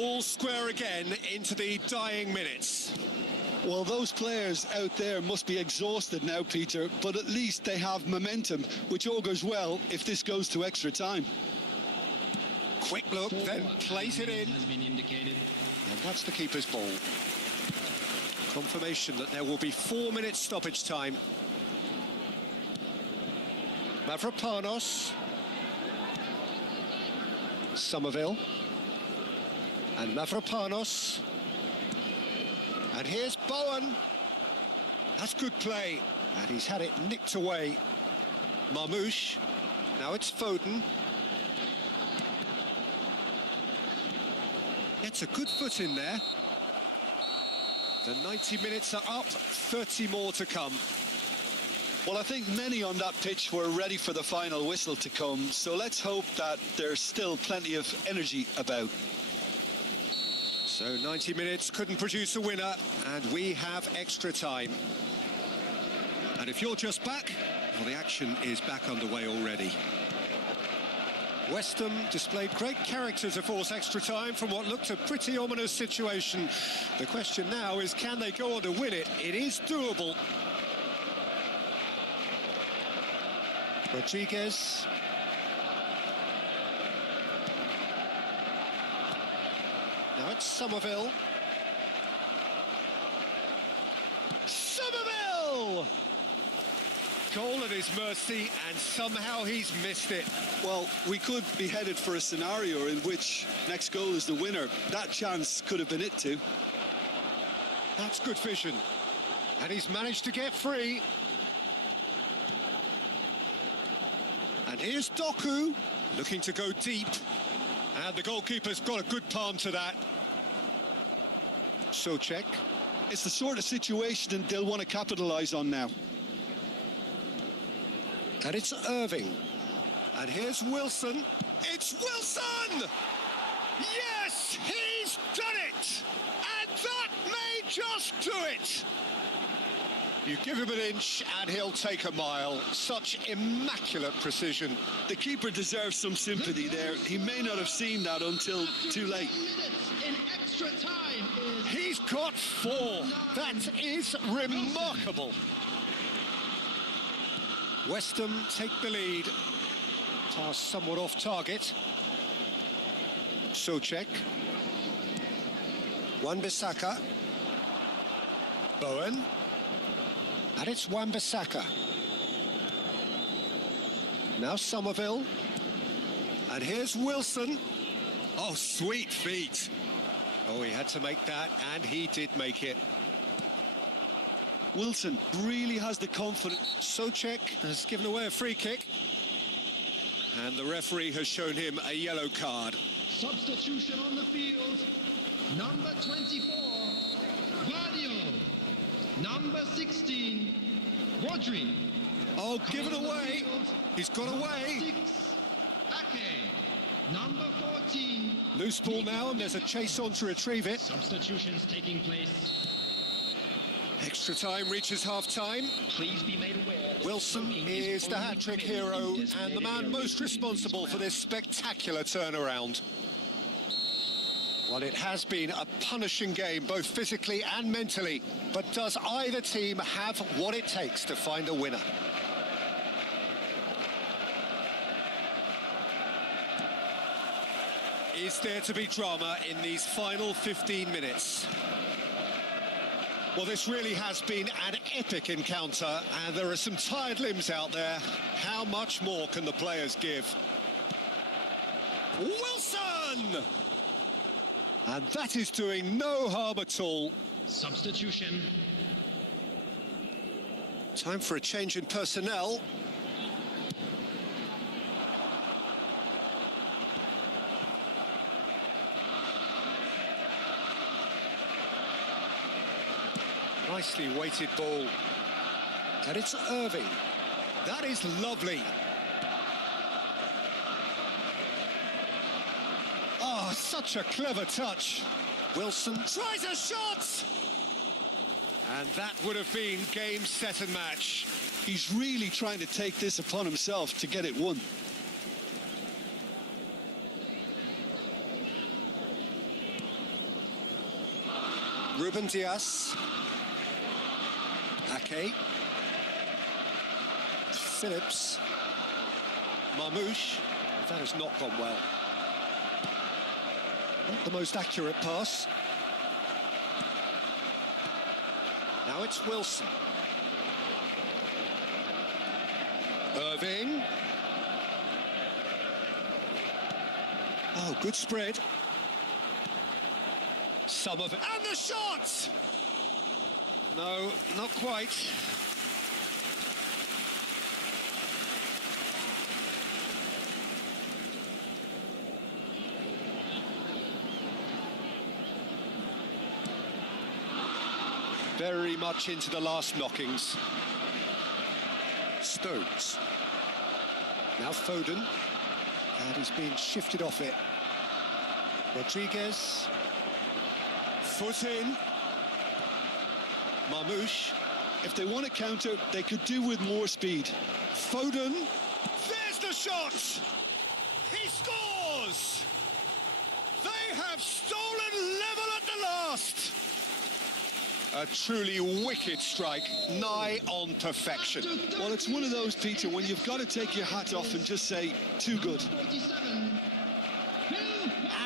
all square again into the dying minutes. Well, those players out there must be exhausted now, Peter, but at least they have momentum, which augurs well if this goes to extra time. Quick look, then plays it in. Has been indicated. And that's the keeper's ball. Confirmation that there will be 4 minutes stoppage time. Mavropanos. Somerville. And Mavropanos. And here's Bowen. That's good play. And he's had it nicked away. Marmouche. Now it's Foden. Gets a good foot in there. The 90 minutes are up, 30 more to come. Well, I think many on that pitch were ready for the final whistle to come, so let's hope that there's still plenty of energy about. So 90 minutes couldn't produce a winner, and we have extra time. And if you're just back, well, the action is back underway already. West Ham displayed great character to force extra time from what looked a pretty ominous situation. The question now is, can they go on to win it? It is doable. Rodriguez. Now it's Somerville. Somerville! Goal at his mercy, and somehow he's missed it. Well, we could be headed for a scenario in which next goal is the winner. That chance could have been it too. That's good vision. And he's managed to get free. And here's Doku, looking to go deep. And the goalkeeper's got a good palm to that. Souček. It's the sort of situation that they'll want to capitalise on now. And it's Irving. And here's Wilson. It's Wilson! Yes, he's done it! And that may just do it! You give him an inch and he'll take a mile. Such immaculate precision. The keeper deserves some sympathy there. He may not have seen that until too late. Minutes in extra time is He's got 4. That is remarkable. West Ham take the lead. Pass somewhat off target. Souček. Wan-Bissaka. Bowen. And it's Wan-Bissaka. Now Somerville. And here's Wilson. Oh, sweet feet. Oh, he had to make that, and he did make it. Wilson really has the confidence. Souček has given away a free kick. And the referee has shown him a yellow card. substitution on the field. Number 24, Guardiola. Number 16, Rodri. Oh, give it away. He's got away. 6, Ake. Number 14. Loose ball now, and there's a chase on to retrieve it. Substitutions taking place. Extra time reaches half-time. Please be made aware. Wilson is the hat-trick hero and the man most responsible for this spectacular turnaround. Well, it has been a punishing game, both physically and mentally. But does either team have what it takes to find a winner? Is there to be drama in these final 15 minutes? Well, this really has been an epic encounter, and there are some tired limbs out there. How much more can the players give? Wilson! And that is doing no harm at all. Substitution. Time for a change in personnel. Nicely weighted ball. And it's Irving. That is lovely. Oh, such a clever touch. Wilson tries a shot! And that would have been game, set and match. He's really trying to take this upon himself to get it won. Ruben Diaz. Ake. Phillips. Marmouche. That has not gone well. Not the most accurate pass. Now it's Wilson. Irving. Oh, good spread. Some of it. And the shot! No, not quite. Very much into the last knockings. Stones. Now Foden. And he's being shifted off it. Rodriguez. Foot in. Marmouche. If they want to counter, they could do with more speed. Foden. There's the shot! He scores! They have stolen level at the last! A truly wicked strike, nigh on perfection. Well, it's one of those, Peter, when you've got to take your hat off and just say, too good. 47.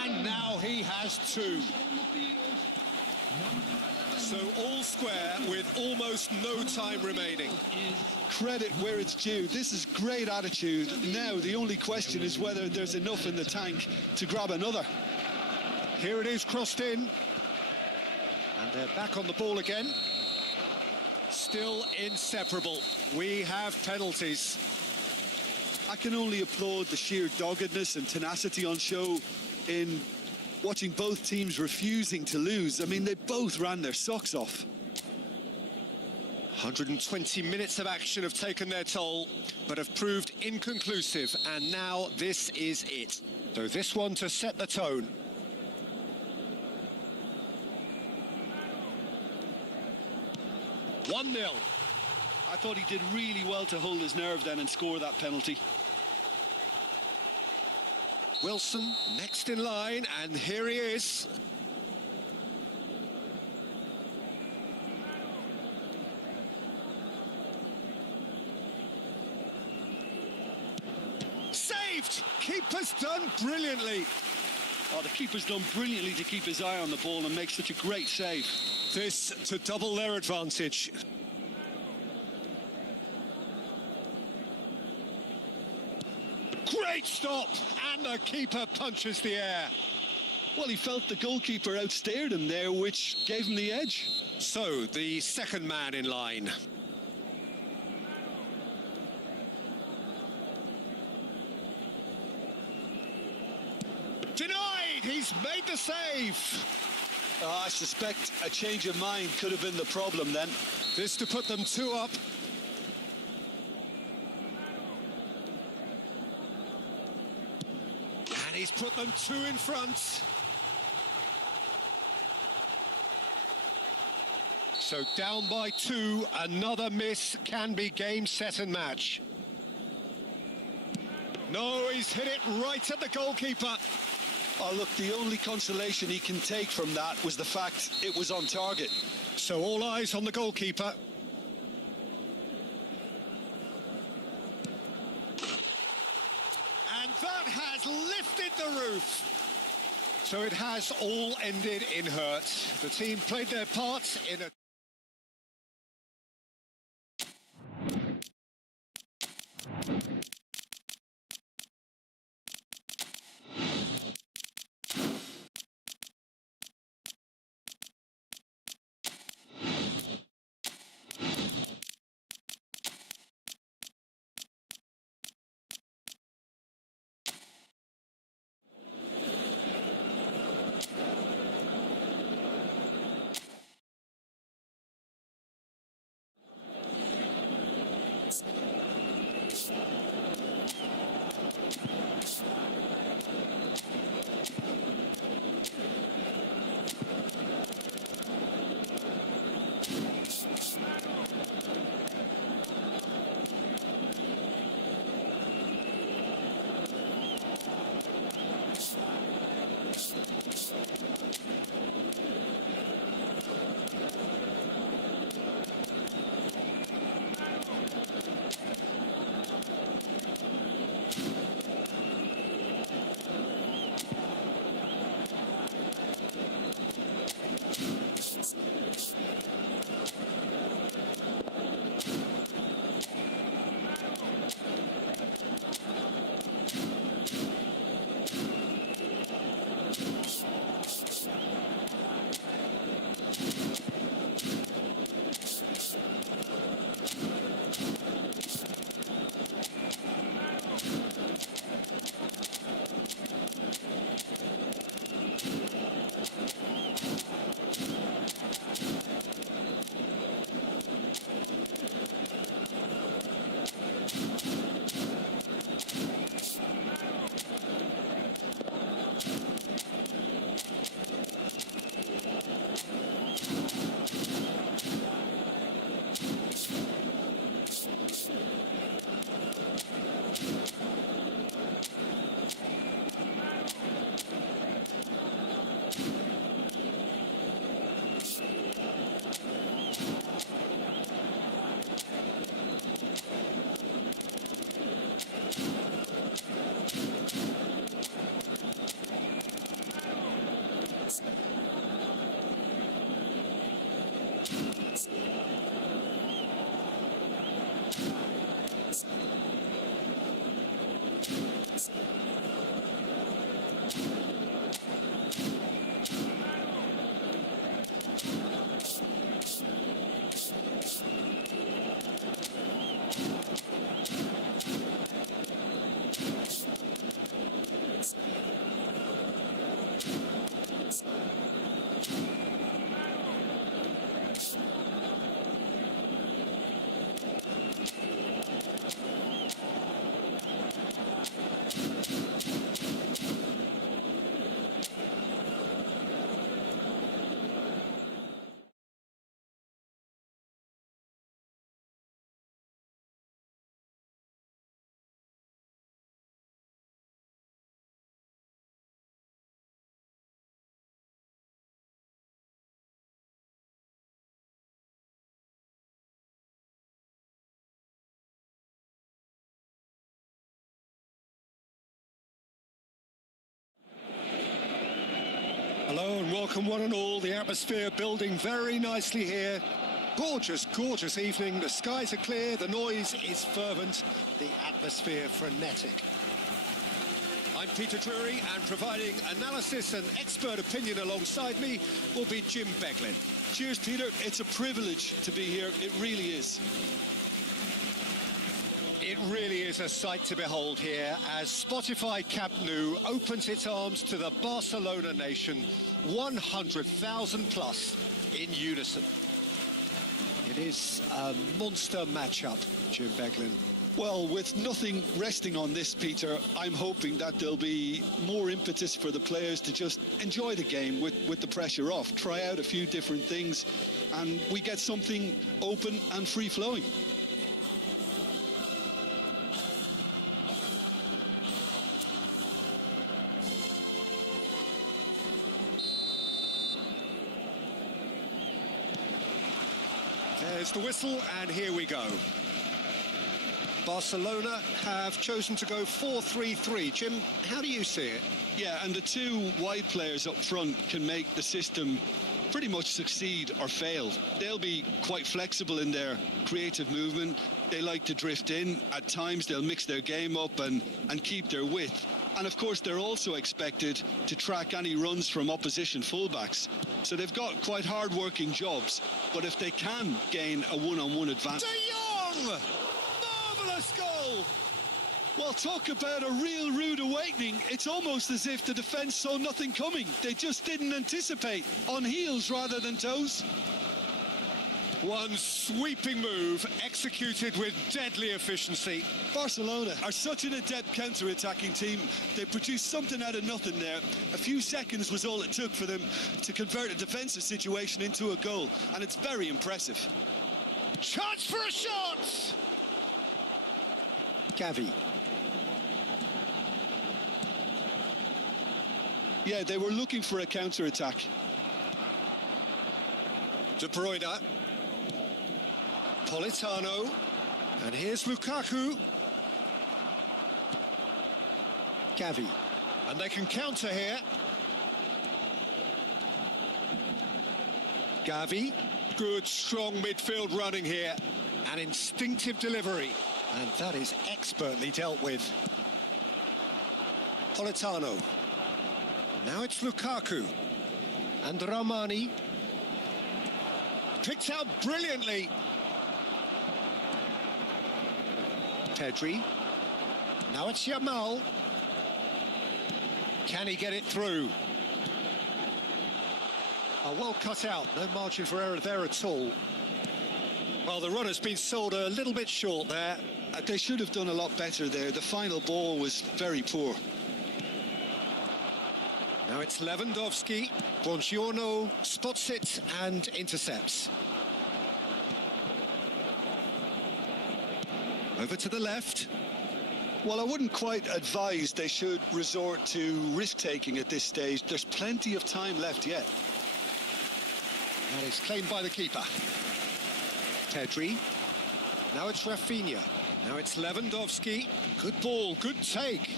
And now he has two. So all square with almost no time remaining. Credit where it's due. This is great attitude. Now, the only question is whether there's enough in the tank to grab another. Here it is, crossed in. And they're back on the ball again. Still inseparable. We have penalties. I can only applaud the sheer doggedness and tenacity on show in watching both teams refusing to lose. I mean, they both ran their socks off. 120 minutes of action have taken their toll, but have proved inconclusive, and now this is it. So this one to set the tone. One 0. I thought he did really well to hold his nerve then and score that penalty. Wilson next in line, and here he is. Saved! Keeper's done brilliantly. Oh, the keeper's done brilliantly to keep his eye on the ball and make such a great save. This to double their advantage. Great stop, and the keeper punches the air. Well, he felt the goalkeeper outstared him there, which gave him the edge. So, the second man in line. Denied! He's made the save! I suspect a change of mind could have been the problem then. This to put them 2 up. And he's put them 2 in front. So down by 2, another miss can be game, set and match. No, he's hit it right at the goalkeeper. Oh, look, the only consolation he can take from that was the fact it was on target. So all eyes on the goalkeeper. And that has lifted the roof. So it has all ended in hurt. The team played their parts in a... Hello and welcome one and all. The atmosphere building very nicely here. Gorgeous, gorgeous evening. The skies are clear, the noise is fervent, the atmosphere frenetic. I'm Peter Drury, and providing analysis and expert opinion alongside me will be Jim Beglin. Cheers, Peter. It's a privilege to be here. It really is. It really is a sight to behold here as Spotify Camp Nou opens its arms to the Barcelona nation, 100,000 plus in unison. It is a monster matchup, Jim Beglin. Well, with nothing resting on this, Peter, I'm hoping that there'll be more impetus for the players to just enjoy the game with the pressure off, try out a few different things, and we get something open and free-flowing. There's the whistle, and here we go. Barcelona have chosen to go 4-3-3. Jim, how do you see it? Yeah, and the two wide players up front can make the system pretty much succeed or fail. They'll be quite flexible in their creative movement. They like to drift in. At times they'll mix their game up and keep their width. And of course they're also expected to track any runs from opposition fullbacks. So they've got quite hard-working jobs. But if they can gain a one-on-one advantage... De Jong! Marvellous goal! Well, talk about a real rude awakening. It's almost as if the defence saw nothing coming. They just didn't anticipate, on heels rather than toes. One sweeping move, executed with deadly efficiency. Barcelona are such an adept counter-attacking team. They produced something out of nothing there. A few seconds was all it took for them to convert a defensive situation into a goal, and it's very impressive. Chance for a shot! Gavi. Yeah, they were looking for a counter-attack. De Bruyne. Politano. And here's Lukaku. Gavi. And they can counter here. Gavi. Good, strong midfield running here. An instinctive delivery. And that is expertly dealt with. Politano. Now it's Lukaku. And Ramani. Picked out brilliantly. Pedri. Now it's Yamal. Can he get it through? Oh, well cut out. No margin for error there at all. Well, the run has been sold a little bit short there. They should have done a lot better there. The final ball was very poor. Now it's Lewandowski. Buongiorno spots it and intercepts. Over to the left. Well, I wouldn't quite advise they should resort to risk-taking at this stage. There's plenty of time left yet. And it's claimed by the keeper. Pedri. Now it's Rafinha. Now it's Lewandowski. Good ball, good take.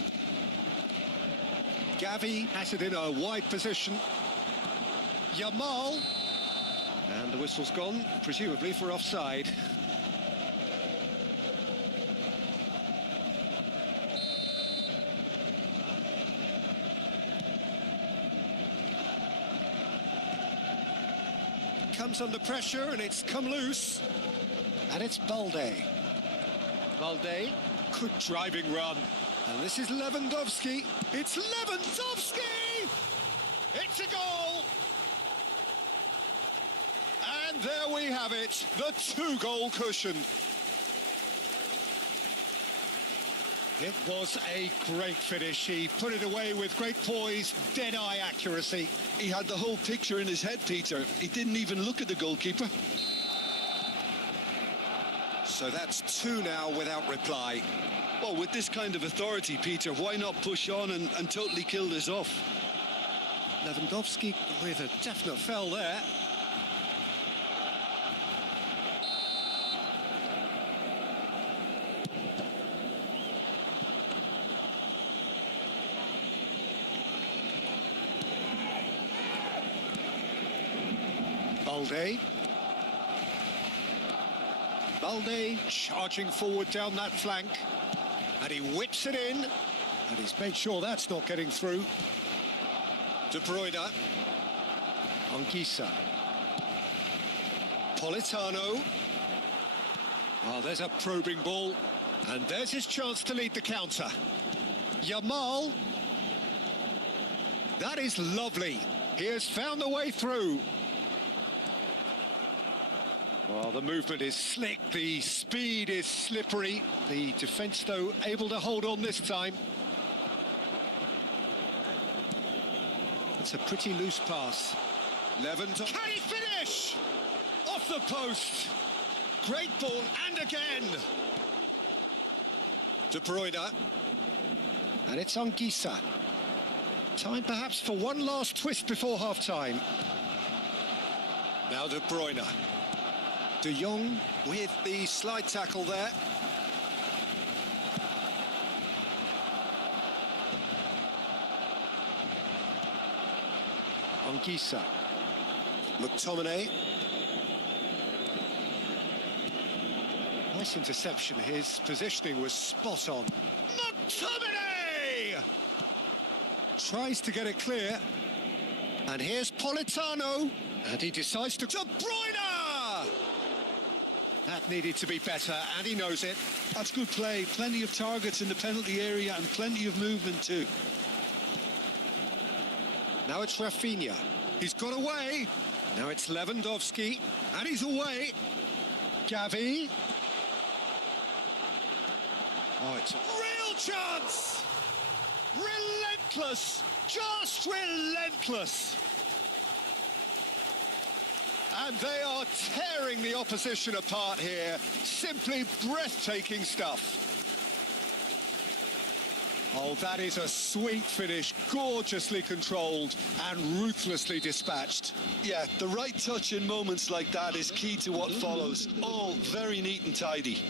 Gavi has it in a wide position. Yamal. And the whistle's gone, presumably for offside. comes under pressure and it's come loose. And it's Balde. Balde, good driving run. And this is Lewandowski. It's Lewandowski! It's a goal! And there we have it, the 2-goal cushion. It was a great finish. He put it away with great poise, dead-eye accuracy. He had the whole picture in his head, Peter. He didn't even look at the goalkeeper. So that's 2 now without reply. Well, with this kind of authority, Peter, why not push on and totally kill this off? Lewandowski with a definite foul there. Balde. Balde charging forward down that flank. And he whips it in. And he's made sure that's not getting through. De Bruyne. Anguissa. Politano. Oh, there's a probing ball. And there's his chance to lead the counter. Yamal. That is lovely. He has found the way through. Well, the movement is slick, the speed is slippery. The defence, though, able to hold on this time. It's a pretty loose pass. Lewandowski. Can he finish? Off the post. Great ball, and again. De Bruyne. And it's Anguissa. Time perhaps for one last twist before half-time. Now De Bruyne. De Jong with the slide tackle there. Anguissa. McTominay. Nice interception. His positioning was spot on. McTominay! Tries to get it clear. And here's Politano. And he decides to... De Bruyne! That needed to be better, and he knows it. That's good play. Plenty of targets in the penalty area and plenty of movement too. Now it's Rafinha. He's got away. Now it's Lewandowski, and he's away. Gavi. Oh, it's a real chance! Relentless! Just relentless! And they are tearing the opposition apart here. Simply breathtaking stuff. Oh, that is a sweet finish, gorgeously controlled and ruthlessly dispatched. Yeah, the right touch in moments like that is key to what follows. All very neat and tidy.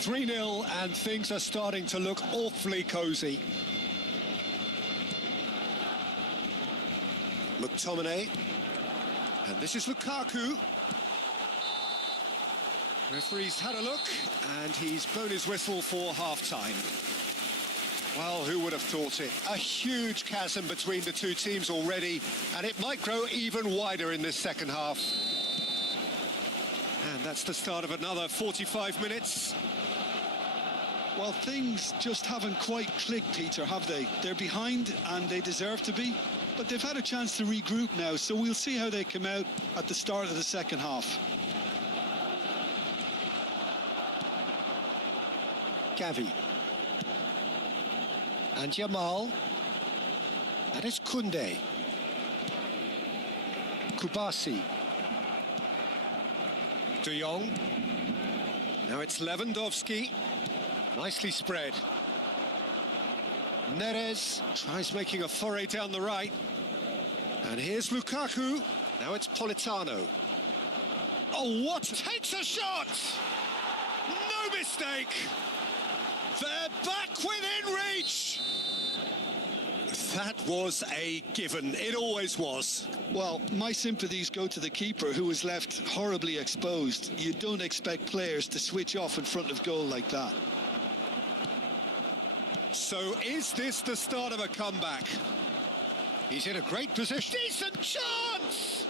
3-0, and things are starting to look awfully cosy. McTominay. And this is Lukaku. Referee's had a look, and he's blown his whistle for half-time. Well, who would have thought it? A huge chasm between the two teams already, and it might grow even wider in this second half. And that's the start of another 45 minutes. Well, things just haven't quite clicked, Peter, have they? They're behind, and they deserve to be. But they've had a chance to regroup now, so we'll see how they come out at the start of the second half. Gavi. And Yamal. And it's Koundé. Kubasi. De Jong. Now it's Lewandowski. Nicely spread. Neres tries making a foray down the right. And here's Lukaku. Now it's Politano. Oh, what? Takes a shot! No mistake! They're back within reach! That was a given. It always was. Well, my sympathies go to the keeper, who was left horribly exposed. You don't expect players to switch off in front of goal like that. So is this the start of a comeback? He's in a great position. Decent chance!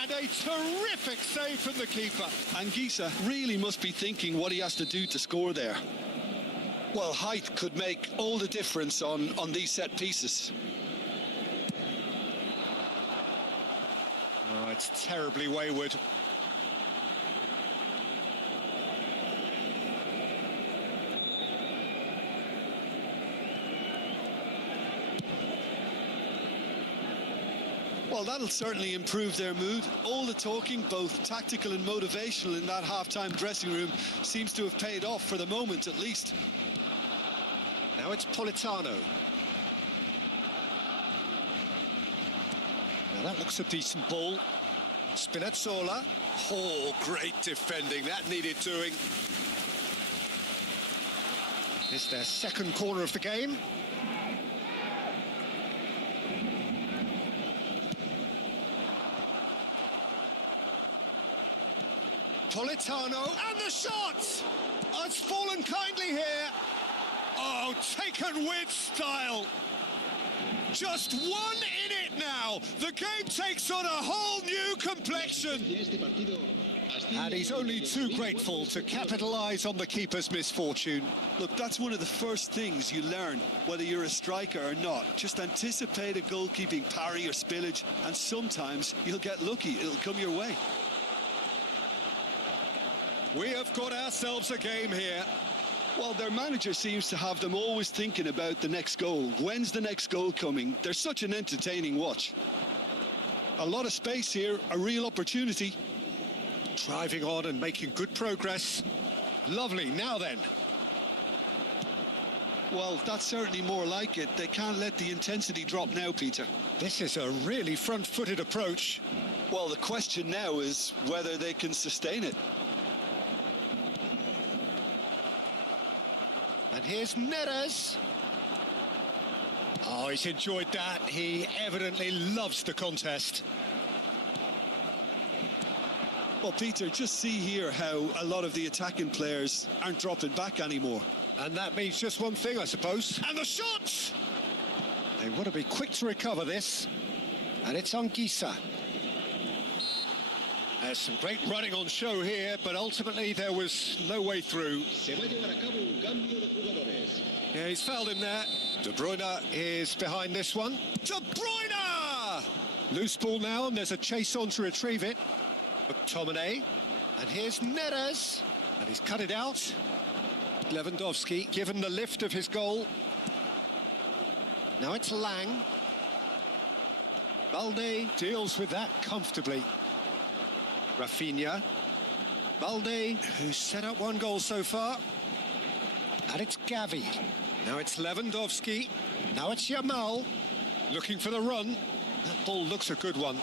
And a terrific save from the keeper. Anguissa really must be thinking what he has to do to score there. Well, height could make all the difference on these set pieces. Oh, it's terribly wayward. Well, that'll certainly improve their mood. All the talking, both tactical and motivational, in that half-time dressing room seems to have paid off for the moment, at least. Now it's Politano. Now that looks a decent ball. Spinazzola. Oh, great defending. That needed doing. It's their second corner of the game. Politano, and the shot! Oh, it's fallen kindly here. Oh, taken with style. Just 1 in it now. The game takes on a whole new complexion. And he's only too grateful to capitalise on the keeper's misfortune. Look, that's one of the first things you learn, whether you're a striker or not. Just anticipate a goalkeeping parry or spillage, and sometimes you'll get lucky. It'll come your way. We have got ourselves a game here. Well, their manager seems to have them always thinking about the next goal. When's the next goal coming? They're such an entertaining watch. A lot of space here, a real opportunity. Driving on and making good progress. Lovely, now then. Well, that's certainly more like it. They can't let the intensity drop now, Peter. This is a really front-footed approach. Well, the question now is whether they can sustain it. And here's Neres. Oh, he's enjoyed that. He evidently loves the contest. Well, Peter, just see here how a lot of the attacking players aren't dropping back anymore. And that means just one thing, I suppose. And the shot! They want to be quick to recover this. And it's Anguissa. There's some great running on show here, but ultimately there was no way through. Yeah, he's fouled him there. De Bruyne is behind this one. De Bruyne! Loose ball now, and there's a chase on to retrieve it. McTominay. And here's Neres. And he's cut it out. Lewandowski given the lift of his goal. Now it's Lang. Balde deals with that comfortably. Rafinha. Balde, who's set up one goal so far. And it's Gavi. Now it's Lewandowski. Now it's Yamal. Looking for the run. That ball looks a good one.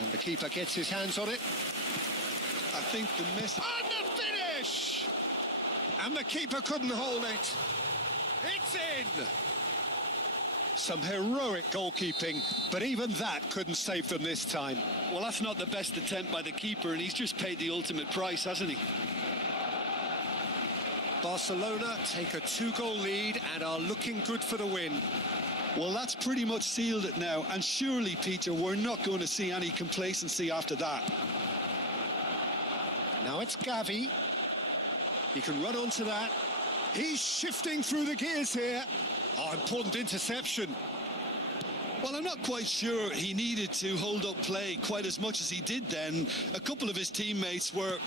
And the keeper gets his hands on it. I think the miss... And the finish! And the keeper couldn't hold it. It's in! Some heroic goalkeeping, but even that couldn't save them this time. Well, that's not the best attempt by the keeper, and he's just paid the ultimate price, hasn't he? Barcelona take a 2-goal lead and are looking good for the win. Well, that's pretty much sealed it now, and surely, Peter, we're not going to see any complacency after that. Now it's Gavi. He can run onto that. He's shifting through the gears here. Oh, important interception. Well, I'm not quite sure he needed to hold up play quite as much as he did then. A couple of his teammates were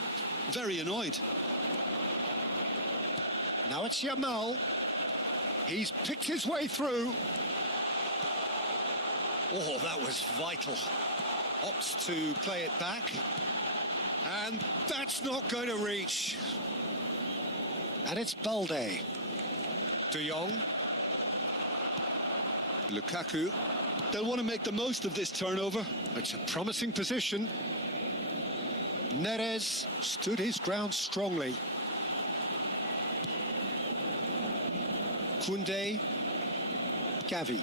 very annoyed. Now it's Yamal. He's picked his way through. Oh, that was vital. Opts to play it back. And that's not going to reach. And it's Balde. De Jong. Lukaku. They'll want to make the most of this turnover. It's a promising position. Neres stood his ground strongly. Koundé. Gavi.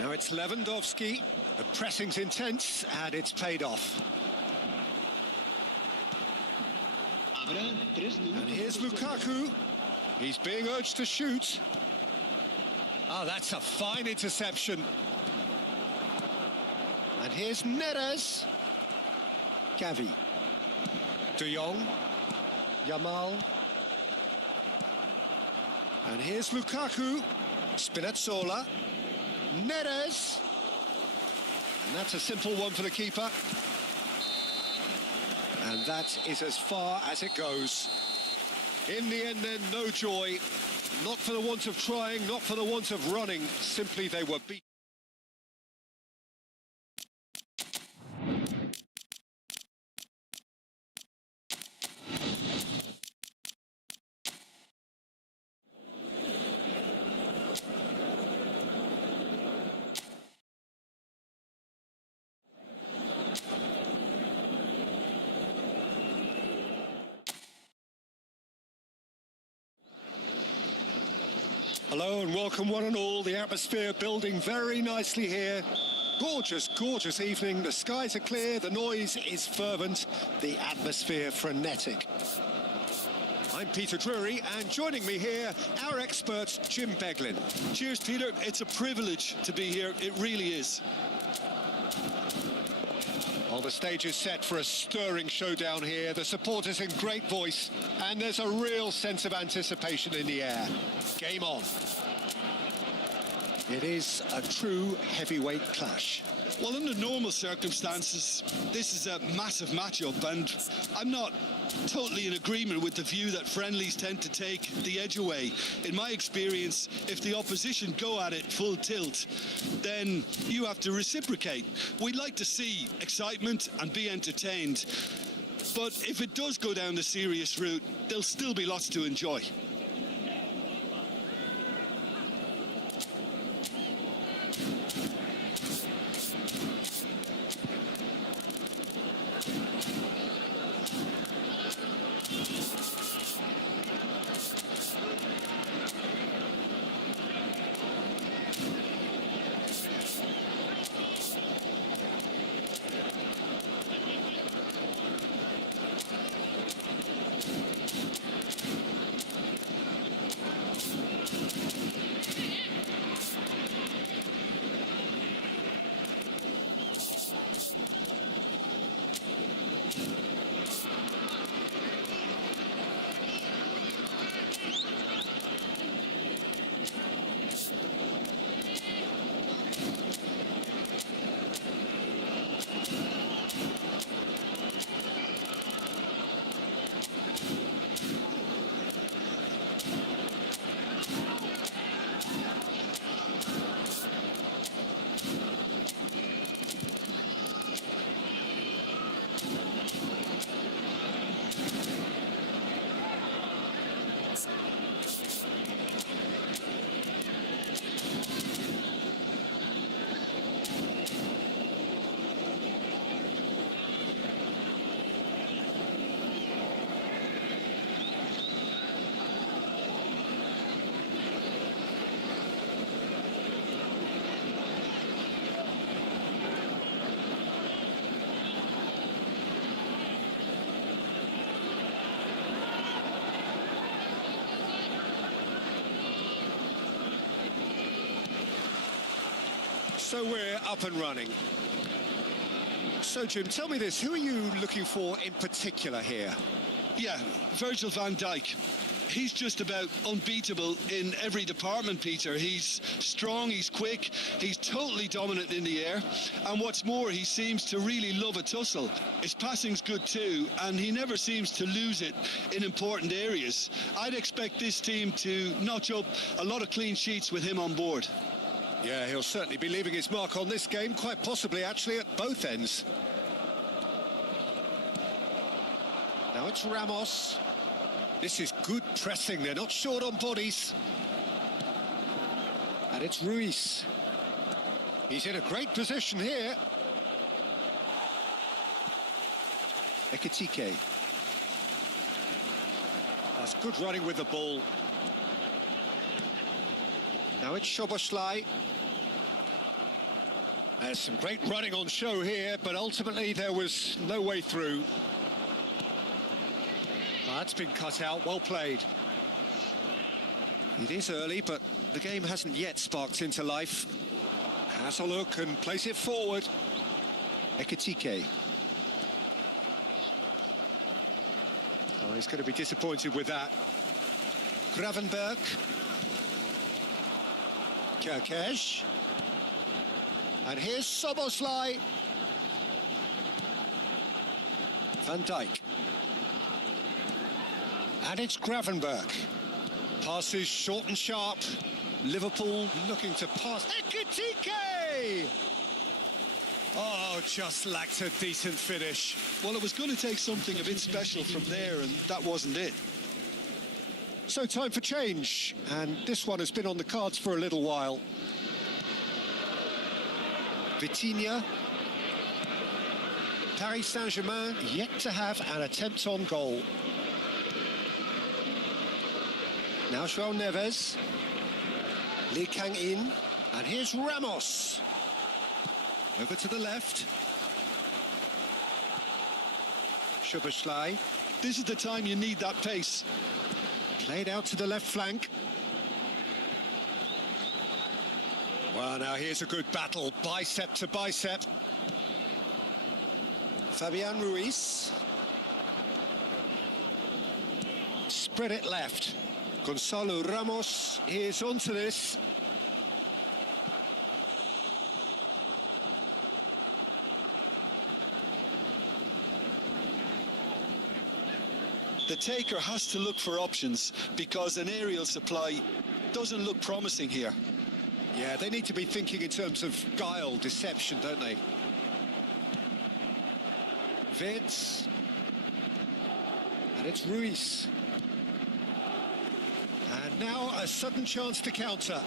Now it's Lewandowski. The pressing's intense and it's paid off. And here's Lukaku. He's being urged to shoot. Oh, that's a fine interception. And here's Neres. Gavi. De Jong. Yamal. And here's Lukaku. Spinazzola. Neres. And that's a simple one for the keeper. And that is as far as it goes. In the end then, no joy. Not for the want of trying, not for the want of running. Simply they were beaten. Hello and welcome one and all. The atmosphere building very nicely here. Gorgeous, gorgeous evening. The skies are clear, the noise is fervent, the atmosphere frenetic. I'm Peter Drury, and joining me here, our expert, Jim Beglin. Cheers, Peter. It's a privilege to be here. It really is. Well, the stage is set for a stirring showdown here. The supporters in great voice, and there's a real sense of anticipation in the air. Game on. It is a true heavyweight clash. Well, under normal circumstances, this is a massive matchup, and I'm not totally in agreement with the view that friendlies tend to take the edge away. In my experience, if the opposition go at it full tilt, then you have to reciprocate. We'd like to see excitement and be entertained, but if it does go down the serious route, there'll still be lots to enjoy. So we're up and running. So Jim, tell me this, who are you looking for in particular here? Yeah, Virgil van Dijk. He's just about unbeatable in every department, Peter. He's strong, he's quick, he's totally dominant in the air. And what's more, he seems to really love a tussle. His passing's good too, and he never seems to lose it in important areas. I'd expect this team to notch up a lot of clean sheets with him on board. Yeah, he'll certainly be leaving his mark on this game, quite possibly actually at both ends. Now it's Ramos. This is good pressing, they're not short on bodies. And it's Ruiz. He's in a great position here. Ekitike. That's good running with the ball. Now it's Szoboszlai. There's some great running on show here, but ultimately there was no way through. That's been cut out, well played. It is early, but the game hasn't yet sparked into life. Has a look and plays it forward. Ekatike. Oh, he's going to be disappointed with that. Gravenberg. Kerkesh. And here's Soboslai. Van Dijk. And it's Gravenberg. Passes short and sharp. Liverpool looking to pass. Ekatike! Oh, just lacked a decent finish. Well, it was going to take something a bit special from there, and that wasn't it. So time for change, and this one has been on the cards for a little while. Vitinha. Paris Saint-Germain yet to have an attempt on goal. Now João Neves. Lee Kang-in. And here's Ramos. Over to the left. Szoboszlai. This is the time you need that pace. Played out to the left flank. Well, now here's a good battle, bicep to bicep. Fabian Ruiz. Spread it left. Gonzalo Ramos is onto this. The taker has to look for options because an aerial supply doesn't look promising here. Yeah, they need to be thinking in terms of guile, deception, don't they? Vids. And it's Ruiz. And now a sudden chance to counter.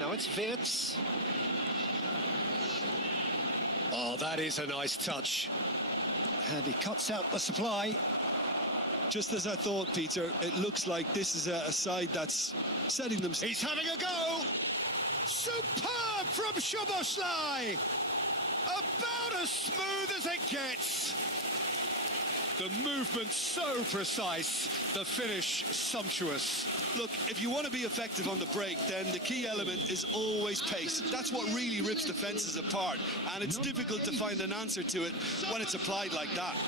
Now it's Vids. Oh, that is a nice touch. And he cuts out the supply. Just as I thought, Peter, it looks like this is a side that's setting them. He's having a go! Superb from Szoboszlai! About as smooth as it gets. The movement so precise, the finish sumptuous. Look, if you want to be effective on the break, then the key element is always pace. That's what really rips defences apart, and it's difficult to find an answer to it when it's applied like that.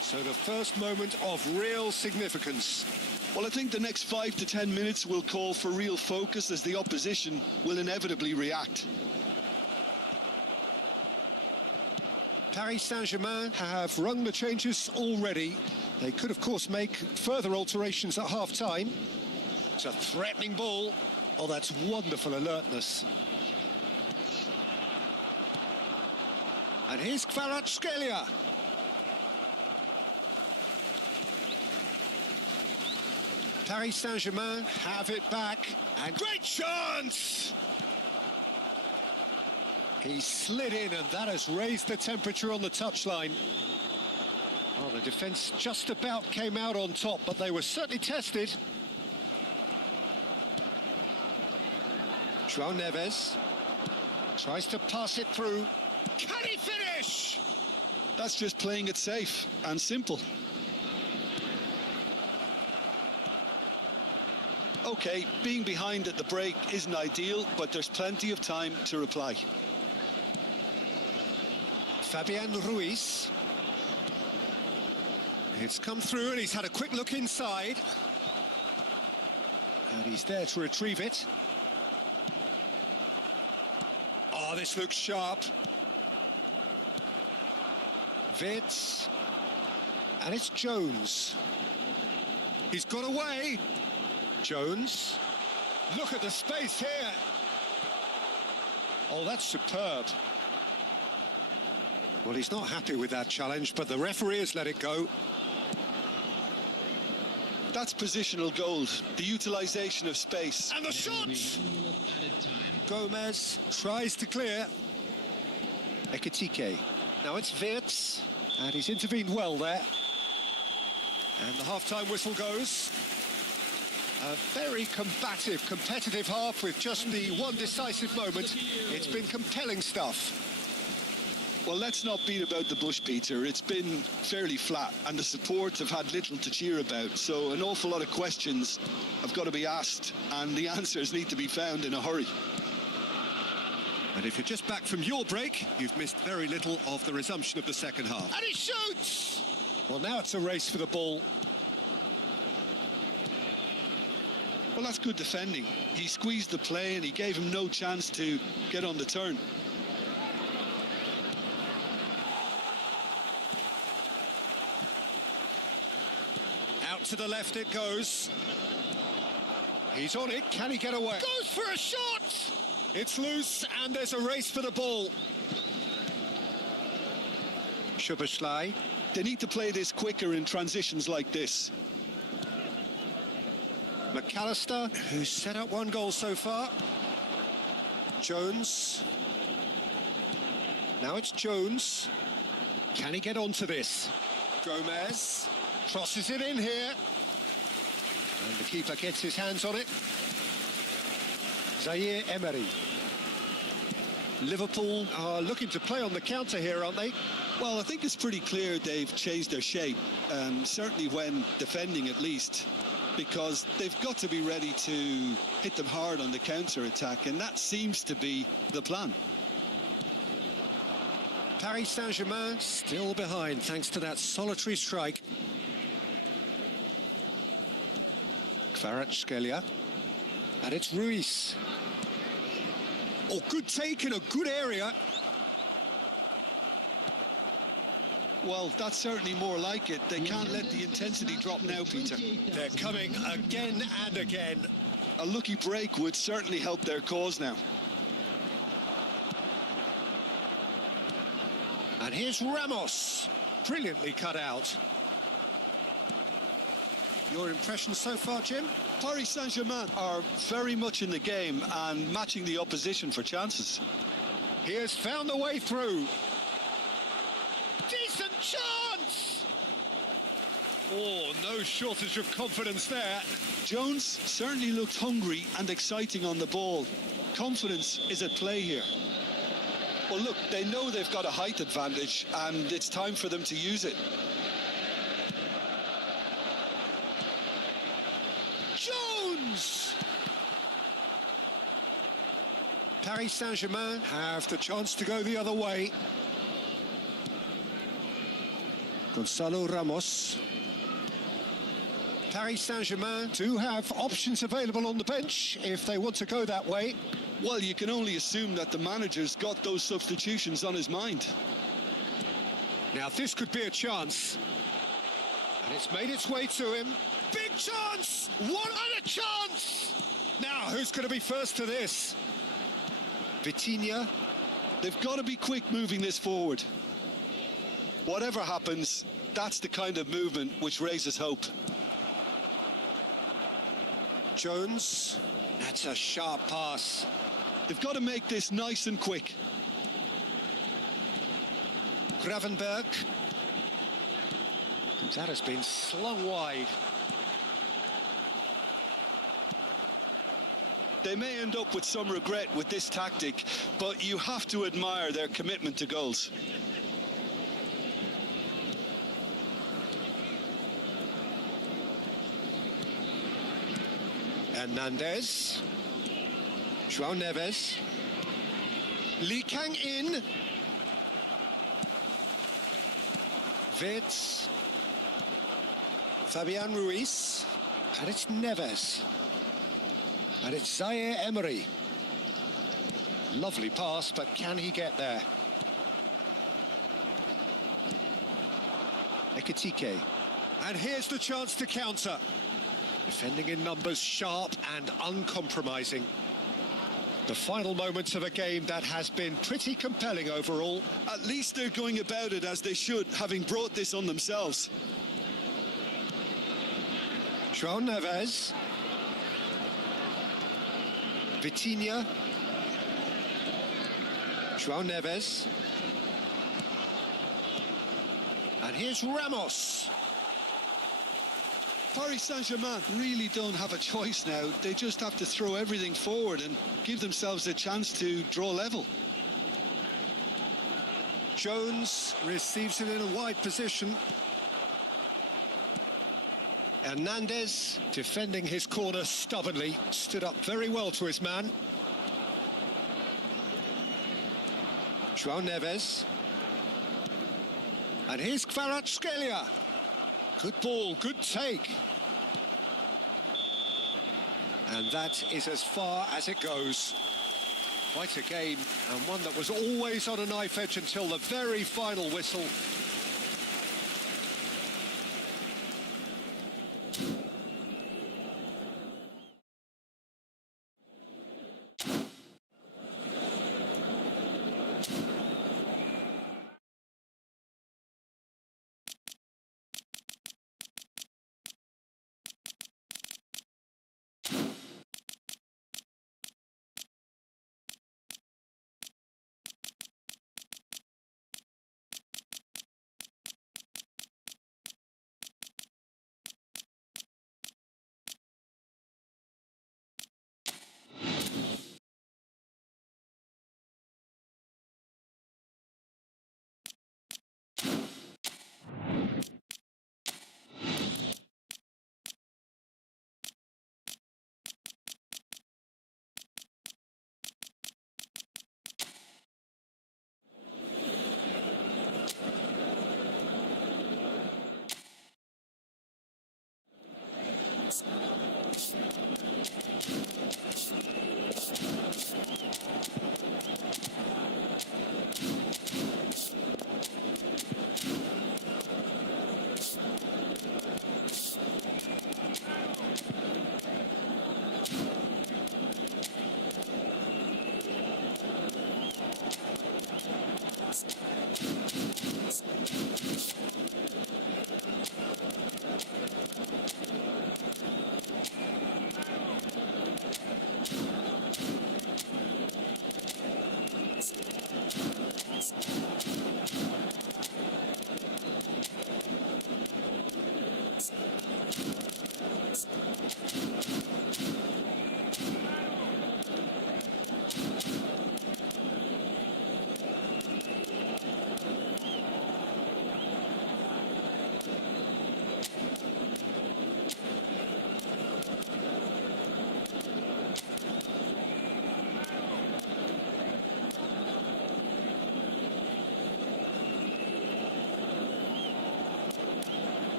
So the first moment of real significance. Well, I think the next 5 to 10 minutes will call for real focus as the opposition will inevitably react. Paris Saint-Germain have rung the changes already. They could, of course, make further alterations at half-time. It's a threatening ball. Oh, that's wonderful alertness. And here's Kvaratskhelia. Paris Saint-Germain have it back. And great chance! He slid in, and that has raised the temperature on the touchline. Oh, the defence just about came out on top, but they were certainly tested. João Neves tries to pass it through. Can he finish? That's just playing it safe and simple. Okay, being behind at the break isn't ideal, but there's plenty of time to reply. Fabian Ruiz. It's come through and he's had a quick look inside. And he's there to retrieve it. Oh, this looks sharp. Vids. And it's Jones. He's got away. Jones. Look at the space here. Oh, that's superb. Well, he's not happy with that challenge, but the referee has let it go. That's positional gold, the utilisation of space. And the shot! Gomez tries to clear. Ekatike. Now it's Wirtz, and he's intervened well there. And the half-time whistle goes. A very combative, competitive half with just the one decisive moment. It's been compelling stuff. Well, let's not beat about the bush, Peter. It's been fairly flat, and the support have had little to cheer about. So an awful lot of questions have got to be asked, and the answers need to be found in a hurry. And if you're just back from your break, you've missed very little of the resumption of the second half. And he shoots! Well, now it's a race for the ball. Well, that's good defending. He squeezed the play, and he gave him no chance to get on the turn. Out to the left it goes. He's on it. Can he get away? Goes for a shot! It's loose, and there's a race for the ball. Schuberschlei. They need to play this quicker in transitions like this. McAllister, who's set up one goal so far. Jones. Now it's Jones. Can he get onto this? Gomez crosses it in here. And the keeper gets his hands on it. Zaire Emery. Liverpool are looking to play on the counter here, aren't they? Well, I think it's pretty clear they've changed their shape, certainly when defending at least, because they've got to be ready to hit them hard on the counter-attack, and that seems to be the plan. Paris Saint-Germain still behind thanks to that solitary strike. Kvaratskhelia. And it's Ruiz. Oh, good take in a good area. Well, that's certainly more like it. They can't let the intensity drop now, Peter. They're coming again and again. A lucky break would certainly help their cause now. And here's Ramos. Brilliantly cut out. Your impression so far, Jim? Paris Saint-Germain are very much in the game and matching the opposition for chances. He has found the way through. Decent chance! Oh, no shortage of confidence there. Jones certainly looked hungry and exciting on the ball. Confidence is at play here. Well, look, they know they've got a height advantage, and it's time for them to use it. Jones! Paris Saint-Germain have the chance to go the other way. Gonzalo Ramos. Paris Saint-Germain do have options available on the bench if they want to go that way. Well, you can only assume that the manager's got those substitutions on his mind. Now this could be a chance. And it's made its way to him. Big chance! What a chance! Now who's going to be first to this? Vitinha. They've got to be quick moving this forward. Whatever happens, that's the kind of movement which raises hope. Jones. That's a sharp pass. They've got to make this nice and quick. Gravenberg. That has been slung wide. They may end up with some regret with this tactic, but you have to admire their commitment to goals. Hernandez. João Neves. Lee Kang in. Vitz. Fabian Ruiz. And it's Neves. And it's Zaire Emery. Lovely pass, but can he get there? Ekitike. And here's the chance to counter. Defending in numbers, sharp and uncompromising. The final moments of a game that has been pretty compelling overall. At least they're going about it as they should, having brought this on themselves. João Neves. Vitinha. João Neves. And here's Ramos. Paris Saint-Germain really don't have a choice now. They just have to throw everything forward and give themselves a chance to draw level. Jones receives it in a wide position. Hernandez defending his corner stubbornly, stood up very well to his man. João Neves. And here's Kvaratskhelia. Good ball, good take. And that is as far as it goes. Quite a game, and one that was always on a knife edge until the very final whistle.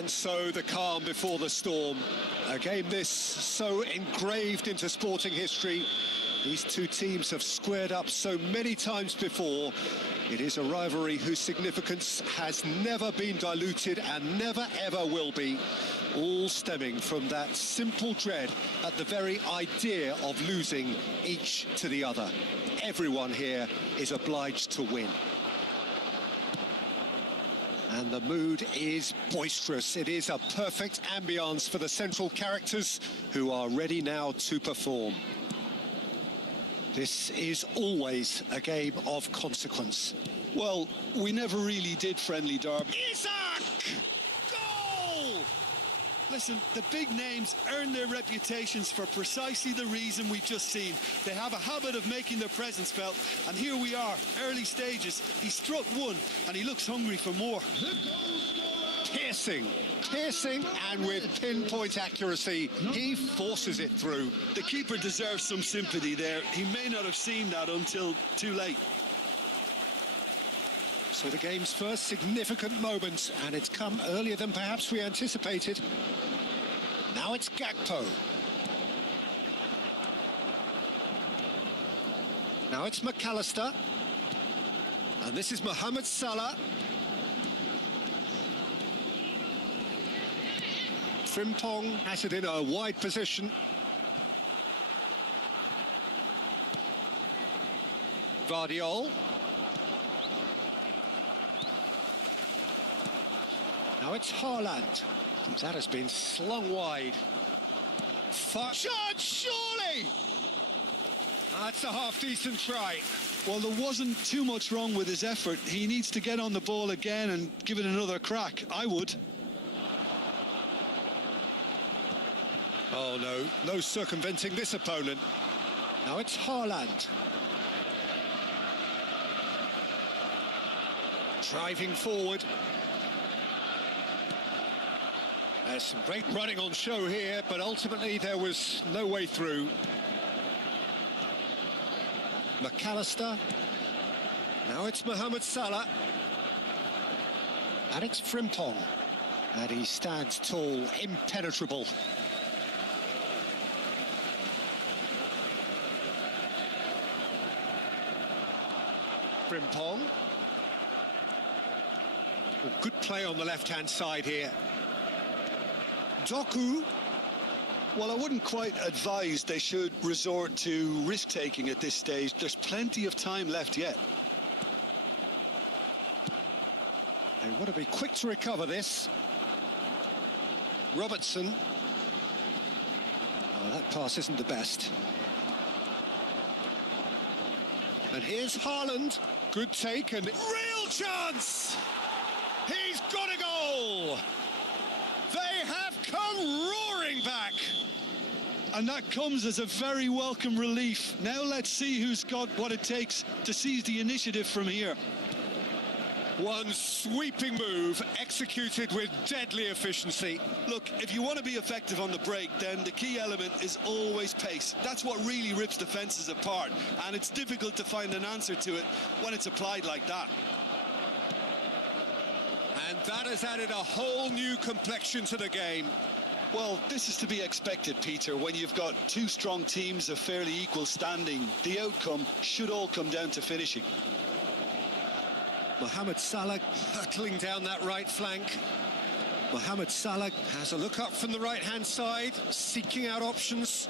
And so the calm before the storm. A game this so engraved into sporting history. These two teams have squared up so many times before. It is a rivalry whose significance has never been diluted and never ever will be. All stemming from that simple dread at the very idea of losing each to the other. Everyone here is obliged to win. And the mood is boisterous. It is a perfect ambience for the central characters who are ready now to perform. This is always a game of consequence. Well, we never really did friendly derby. Isak! Goal! Listen, the big names earn their reputations for precisely the reason we've just seen. They have a habit of making their presence felt, and here we are, early stages. He struck one, and he looks hungry for more. The goal scorer. Piercing, and with pinpoint accuracy, he forces it through. The keeper deserves some sympathy there. He may not have seen that until too late. So the game's first significant moment, and it's come earlier than perhaps we anticipated. Now it's Gakpo. Now it's McAllister. And this is Mohamed Salah. Frimpong has it in a wide position. Vardiol. Now it's Haaland. That has been slung wide. Shot, surely! That's a half-decent try. Well, there wasn't too much wrong with his effort. He needs to get on the ball again and give it another crack. I would. Oh, no circumventing this opponent. Now it's Haaland. Driving forward. There's some great running on show here, but ultimately there was no way through. McAllister. Now it's Mohamed Salah. And it's Frimpong. And he stands tall, impenetrable. Frimpong. Oh, good play on the left-hand side here. Doku. Well, I wouldn't quite advise they should resort to risk-taking at this stage. There's plenty of time left yet. They want to be quick to recover this. Robertson. Oh, that pass isn't the best. And here's Haaland. Good take and real chance! He's got a goal! They have come roaring back! And that comes as a very welcome relief. Now let's see who's got what it takes to seize the initiative from here. One sweeping move, executed with deadly efficiency. Look, if you want to be effective on the break, then the key element is always pace. That's what really rips defences apart, and it's difficult to find an answer to it when it's applied like that. And that has added a whole new complexion to the game. Well, this is to be expected, Peter, when you've got two strong teams of fairly equal standing. The outcome should all come down to finishing. Mohamed Salah hurtling down that right flank. Mohamed Salah has a look up from the right-hand side, seeking out options.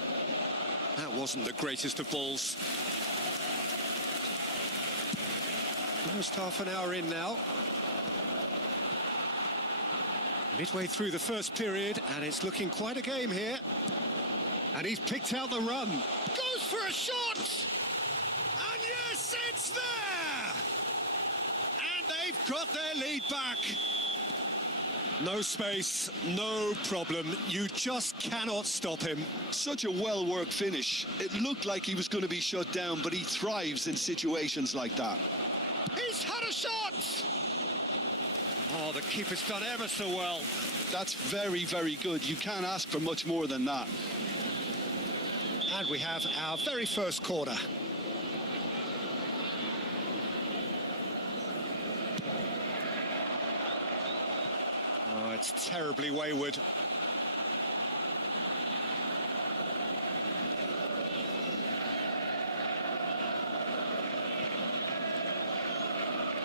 That wasn't the greatest of balls. Almost half an hour in now. Midway through the first period, and it's looking quite a game here. And he's picked out the run. Goes for a shot! And yes, it's there! And they've got their lead back. No space, no problem. You just cannot stop him. Such a well-worked finish. It looked like he was going to be shut down, but he thrives in situations like that. He's had a shot! Oh, the keeper's done ever so well. That's very, very good. You can't ask for much more than that. And we have our very first corner. Oh, it's terribly wayward.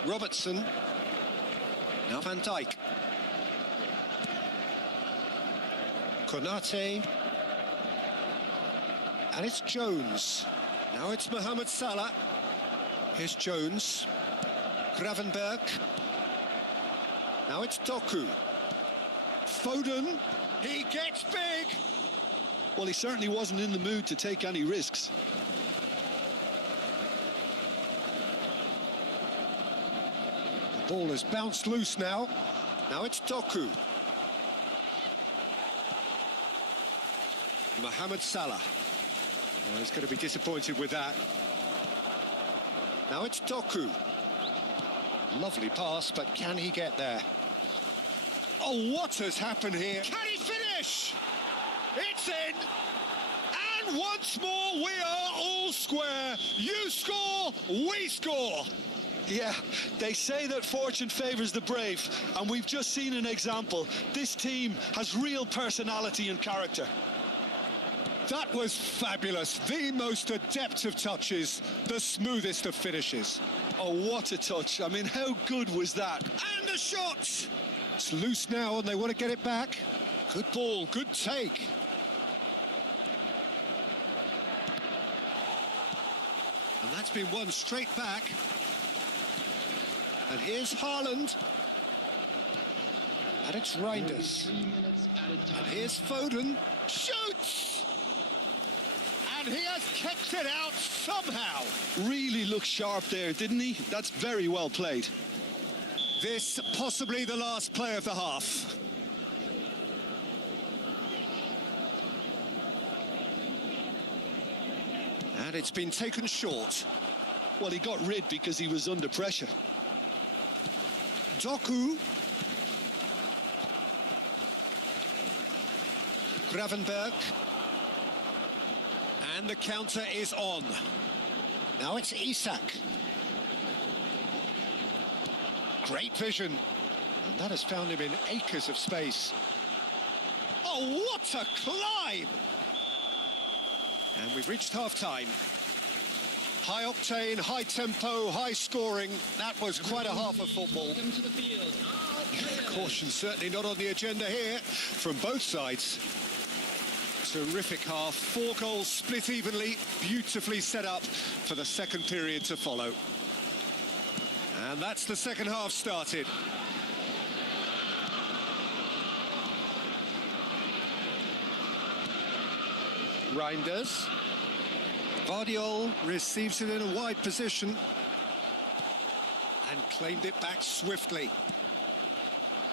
Robertson. Now Van Dijk. Konate. And it's Jones. Now it's Mohamed Salah. Here's Jones. Gravenberg. Now it's Doku. Foden. He gets big. Well, he certainly wasn't in the mood to take any risks. Ball has bounced loose now. Now it's Doku. Mohamed Salah. Oh, he's going to be disappointed with that. Now it's Doku. Lovely pass, but can he get there? Oh, what has happened here? Can he finish? It's in! And once more, we are all square. You score, we score. Yeah, they say that fortune favours the brave, and we've just seen an example. This team has real personality and character. That was fabulous. The most adept of touches, the smoothest of finishes. Oh, what a touch. I mean, how good was that? And the shot! It's loose now and they want to get it back. Good ball, good take. And that's been won straight back. And here's Haaland. And it's Reinders. 3 minutes at a time. And here's Foden. Shoots! And he has kept it out somehow. Really looked sharp there, didn't he? That's very well played. This possibly the last play of the half. And it's been taken short. Well, he got rid because he was under pressure. Doku. Gravenberg. And the counter is on. Now it's Isak. Great vision. And that has found him in acres of space. Oh, what a climb! And we've reached half-time. High octane, high tempo, high scoring. That was quite a half of football. Welcome to the field. Our players. Caution certainly not on the agenda here from both sides. Terrific half. 4 goals split evenly. Beautifully set up for the second period to follow. And that's the second half started. Reinders. Vardiol receives it in a wide position and claimed it back swiftly.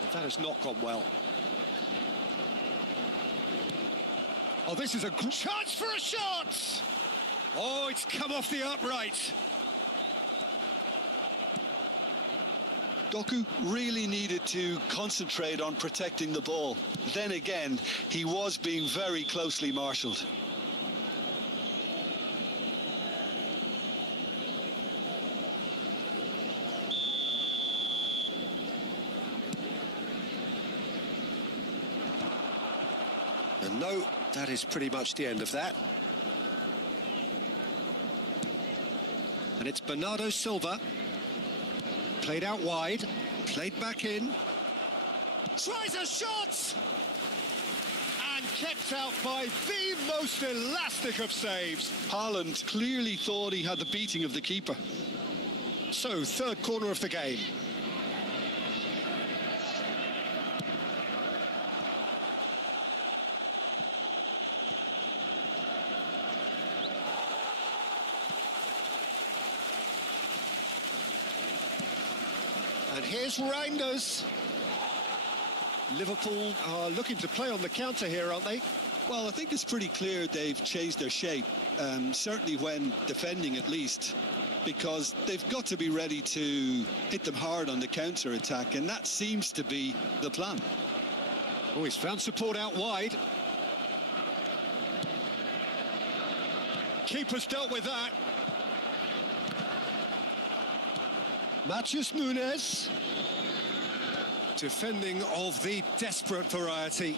But that has not gone well. Oh, this is a chance for a shot! Oh, it's come off the upright. Doku really needed to concentrate on protecting the ball. Then again, he was being very closely marshalled. And no, that is pretty much the end of that. And it's Bernardo Silva. Played out wide, played back in. Tries a shot! And kept out by the most elastic of saves. Haaland clearly thought he had the beating of the keeper. So, third corner of the game. And here's Reinders. Liverpool are looking to play on the counter here, aren't they? Well, I think it's pretty clear they've changed their shape, certainly when defending at least, because they've got to be ready to hit them hard on the counter-attack, and that seems to be the plan. Oh, he's found support out wide. Keeper's dealt with that. Matheus Nunes. Defending of the desperate variety.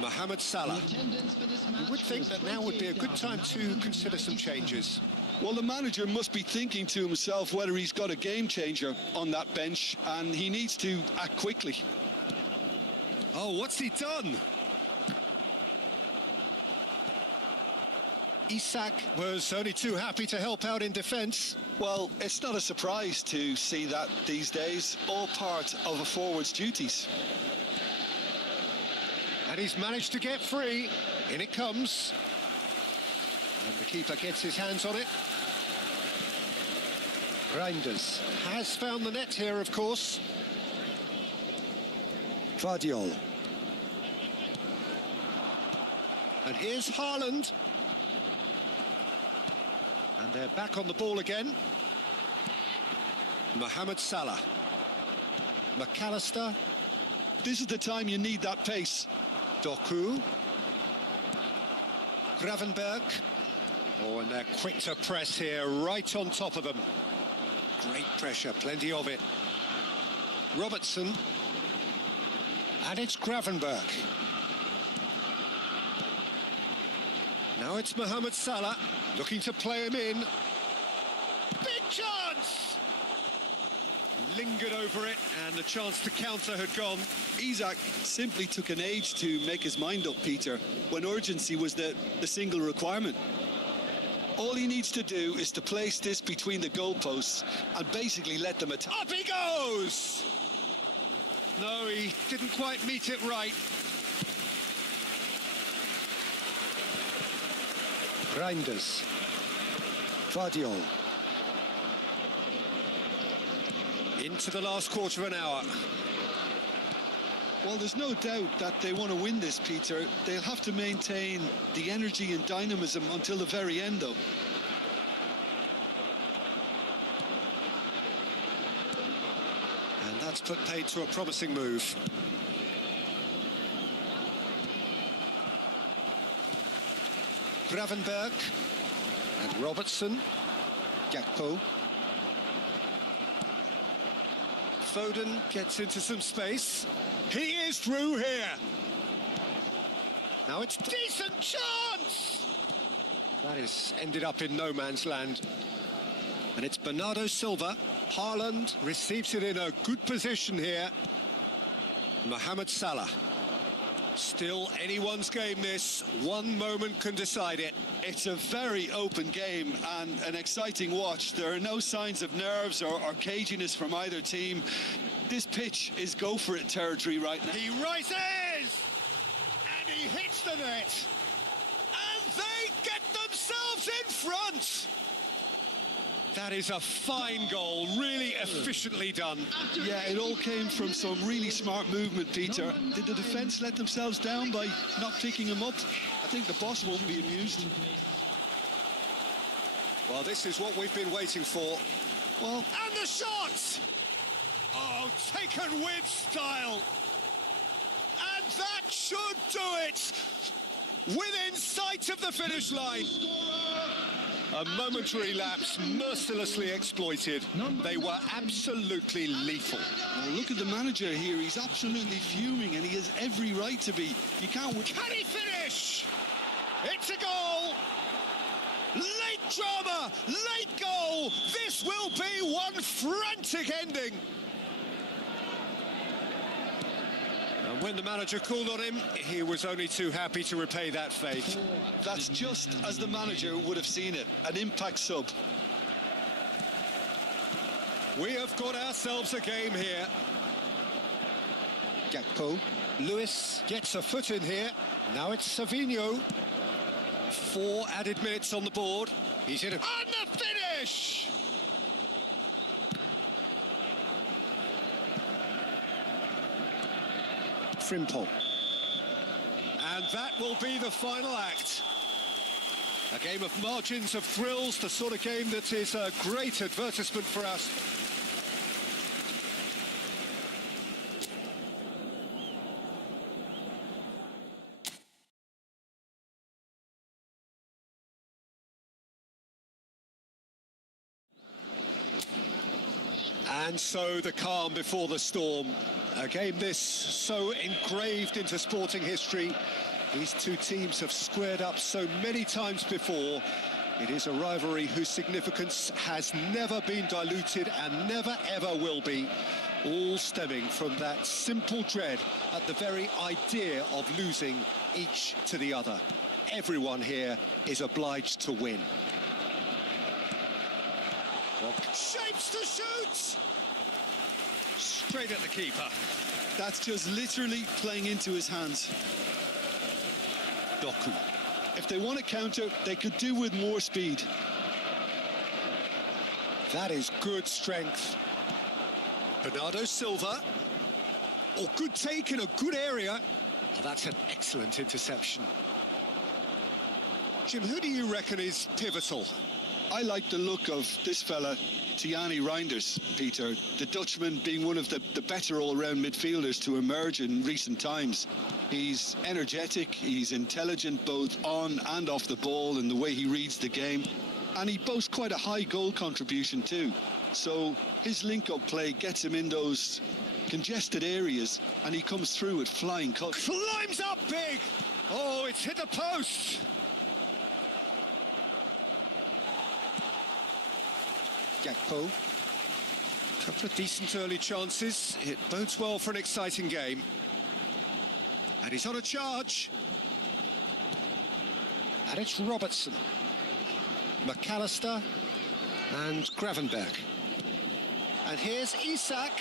Mohamed Salah. Attendance for this match You would think was that now would be a good time to consider some 28,997. changes. Well, the manager must be thinking to himself whether he's got a game changer on that bench, and he needs to act quickly. Oh, what's he done? Isak was only too happy to help out in defence. Well, it's not a surprise to see that these days, all part of a forward's duties. And he's managed to get free. In it comes. And the keeper gets his hands on it. Reinders has found the net here, of course. Vardiol. And here's Haaland. And they're back on the ball again. Mohamed Salah. McAllister. This is the time you need that pace. Doku. Gravenberg. Oh, and they're quick to press here, right on top of them. Great pressure, plenty of it. Robertson. And it's Gravenberg. Now it's Mohamed Salah, looking to play him in. Big chance! Lingered over it, and the chance to counter had gone. Isak simply took an age to make his mind up, Peter, when urgency was the single requirement. All he needs to do is to place this between the goalposts and basically let them attack. Up he goes! No, he didn't quite meet it right. Reinders. Vardiol. Into the last quarter of an hour. Well, there's no doubt that they want to win this, Peter. They'll have to maintain the energy and dynamism until the very end, though. And that's put paid to a promising move. Gravenberg. And Robertson. Gakpo. Foden gets into some space. He is through here. Now it's decent chance. That is ended up in no man's land. And it's Bernardo Silva. Haaland receives it in a good position here. Mohamed Salah. Still anyone's game this. One moment can decide it. It's a very open game and an exciting watch. There are no signs of nerves or caginess from either team. This pitch is go-for-it territory right now. He rises! And he hits the net! And they get themselves in front! That is a fine goal, really efficiently done. Yeah, it all came from some really smart movement, Peter. Did the defence let themselves down by not picking him up? I think the boss won't be amused. Well, this is what we've been waiting for. Well, and the shot! Oh, taken with style. And that should do it! Within sight of the finish line. A momentary lapse mercilessly exploited. They were absolutely lethal. well, look at the manager here. He's absolutely fuming and he has every right to be. You can't win. Can he finish? It's a goal! Late drama, late goal! This will be one frantic ending! And when the manager called on him, he was only too happy to repay that faith. That's just as the manager would have seen it. An impact sub. We have got ourselves a game here. Gakpo. Lewis gets a foot in here. Now it's Savinho. 4 added minutes on the board. He's in a... And the finish! Frimpong. And that will be the final act. A game of margins of thrills, the sort of game that is a great advertisement for us. And so the calm before the storm. A game this so engraved into sporting history. These two teams have squared up so many times before. It is a rivalry whose significance has never been diluted and never ever will be. All stemming from that simple dread at the very idea of losing each to the other. Everyone here is obliged to win. Shapes to shoot! Straight at the keeper. That's just literally playing into his hands. Doku. If they want to counter, they could do with more speed. That is good strength. Bernardo Silva. Oh, good take in a good area. Oh, that's an excellent interception. Jim, who do you reckon is pivotal? I like the look of this fella, Tijani Reinders, Peter. The Dutchman being one of the better all-round midfielders to emerge in recent times. He's energetic, he's intelligent both on and off the ball in the way he reads the game. And he boasts quite a high goal contribution too. So his link-up play gets him in those congested areas and he comes through with flying colours. Climbs up big! Oh, it's hit the post! Gakpo. Couple of decent early chances. It bodes well for an exciting game. And he's on a charge. And it's Robertson. McAllister and Gravenberg. And here's Isak.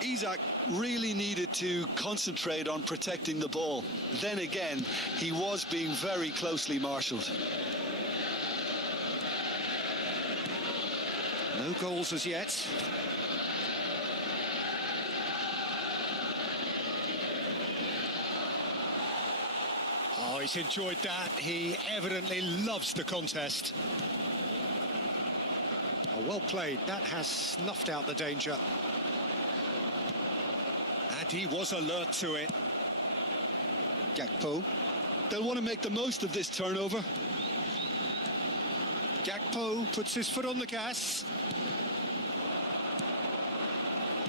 Isak really needed to concentrate on protecting the ball. Then again, he was being very closely marshalled. No goals as yet. Oh, he's enjoyed that. He evidently loves the contest. Oh, well played. That has snuffed out the danger. And he was alert to it. Gakpo. They'll want to make the most of this turnover. Gakpo puts his foot on the gas.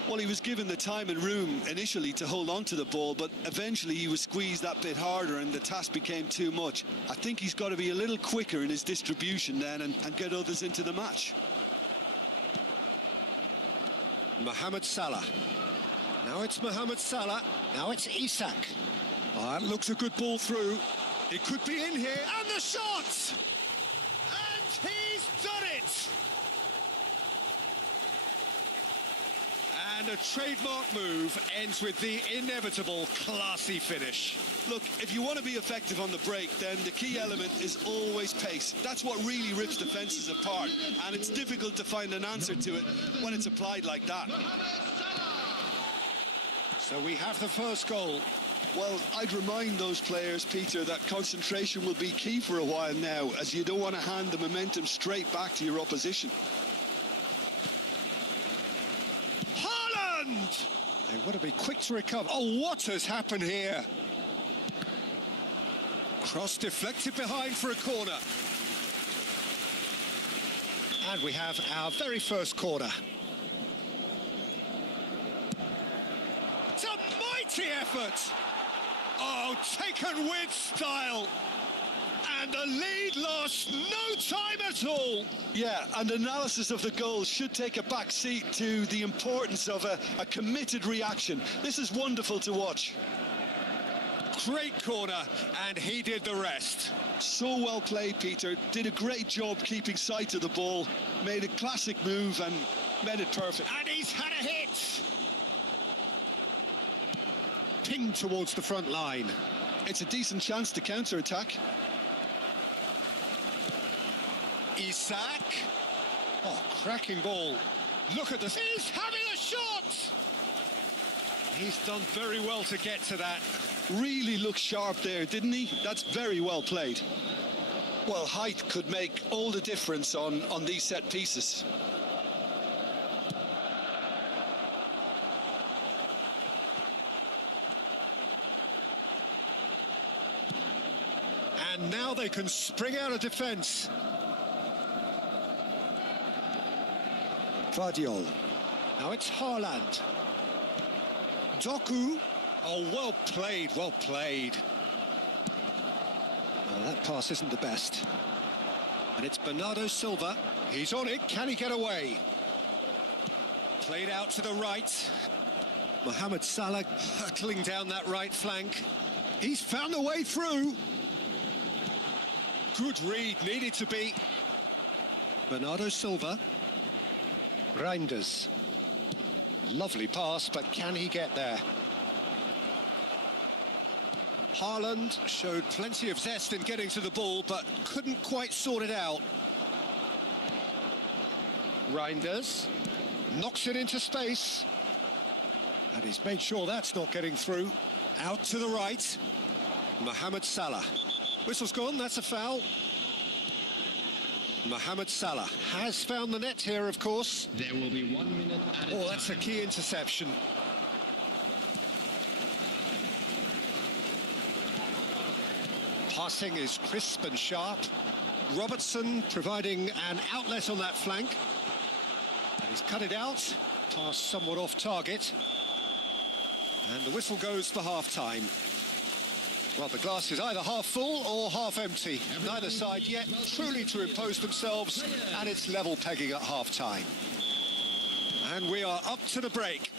Well, he was given the time and room initially to hold on to the ball, but eventually he was squeezed that bit harder and the task became too much. I think he's got to be a little quicker in his distribution then and get others into the match. Mohamed Salah. Now it's Mohamed Salah. Now it's Isak. Oh, that looks a good ball through. It could be in here. And the shot! And he's done it! And a trademark move ends with the inevitable classy finish. Look, if you want to be effective on the break, then the key element is always pace. That's what really rips defences apart, and it's difficult to find an answer to it when it's applied like that. So we have the first goal. Well, I'd remind those players, Peter, that concentration will be key for a while now, as you don't want to hand the momentum straight back to your opposition. They want to be quick to recover. Oh, what has happened here? Cross deflected behind for a corner. And we have our very first corner. It's a mighty effort. Oh, taken with style. And the lead lost no time at all. Yeah, and analysis of the goal should take a back seat to the importance of a committed reaction. This is wonderful to watch. Great corner, and he did the rest. So well played, Peter. Did a great job keeping sight of the ball. Made a classic move and made it perfect. And he's had a hit. Pinged towards the front line. It's a decent chance to counter-attack. Isak. Oh, cracking ball. Look at this. He's having a shot. He's done very well to get to that. Really looked sharp there, didn't he? That's very well played. Well, height could make all the difference on these set pieces. And now they can spring out of defence. Vardiol. Now it's Haaland. Doku. Oh, well played, well played. Well, that pass isn't the best. And it's Bernardo Silva. He's on it. Can he get away? Played out to the right. Mohamed Salah hurtling down that right flank. He's found a way through. Good read, needed to be. Bernardo Silva. Reinders. Lovely pass, but can he get there? Haaland showed plenty of zest in getting to the ball, but couldn't quite sort it out. Reinders knocks it into space. And he's made sure that's not getting through. Out to the right. Mohamed Salah. Whistle's gone, that's a foul. Mohamed Salah has found the net here, of course. There will be 1 minute at a time. Oh, that's a key interception. Passing is crisp and sharp. Robertson providing an outlet on that flank. And he's cut it out. Pass somewhat off target. And the whistle goes for half-time. Well, the glass is either half full or half empty. Neither side yet truly to impose themselves, and it's level pegging at half-time. And we are up to the break.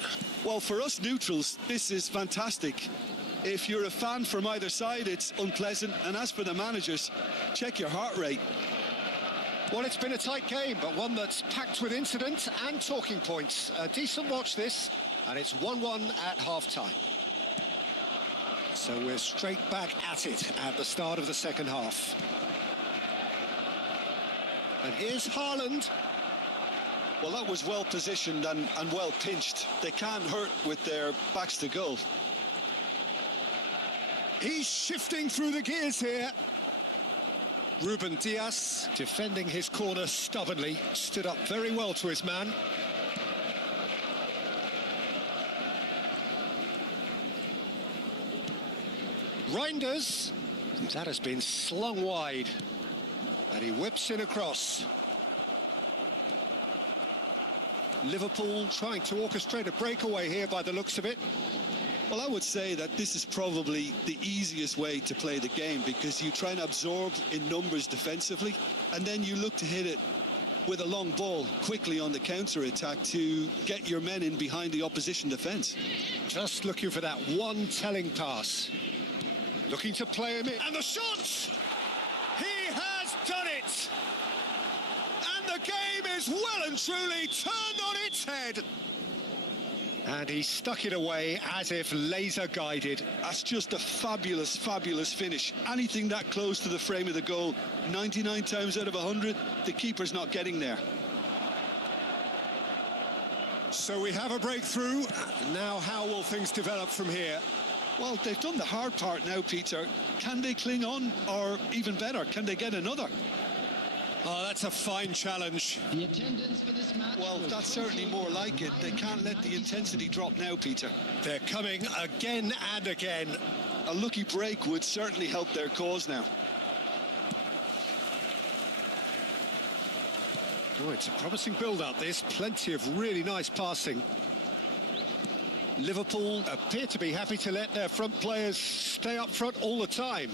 Well, for us neutrals, this is fantastic. If you're a fan from either side, it's unpleasant. And as for the managers, check your heart rate. Well, it's been a tight game, but one that's packed with incident and talking points. A decent watch this, and it's 1-1 at half-time. So we're straight back at it at the start of the second half. And here's Haaland. Well, that was well positioned and well pinched. They can't hurt with their backs to goal. He's shifting through the gears here. Ruben Dias defending his corner stubbornly. Stood up very well to his man. Reinders. That has been slung wide. And he whips in across. Liverpool trying to orchestrate a breakaway here by the looks of it. Well, I would say that this is probably the easiest way to play the game, because you try and absorb in numbers defensively, and then you look to hit it with a long ball quickly on the counter-attack to get your men in behind the opposition defence. Just looking for that one telling pass. Looking to play him in. And the shot! He has done it! And the game is well and truly turned on its head. And he stuck it away as if laser guided. That's just a fabulous, fabulous finish. Anything that close to the frame of the goal, 99 times out of 100, the keeper's not getting there. So we have a breakthrough. Now how will things develop from here? Well, they've done the hard part now, Peter. Can they cling on? Or even better, can they get another? Oh, that's a fine challenge. The attendance for this match. Well, was that's certainly more like it. They can't let the intensity drop now, Peter. They're coming again and again. A lucky break would certainly help their cause now. Oh, it's a promising build-up, this. Plenty of really nice passing. Liverpool appear to be happy to let their front players stay up front all the time.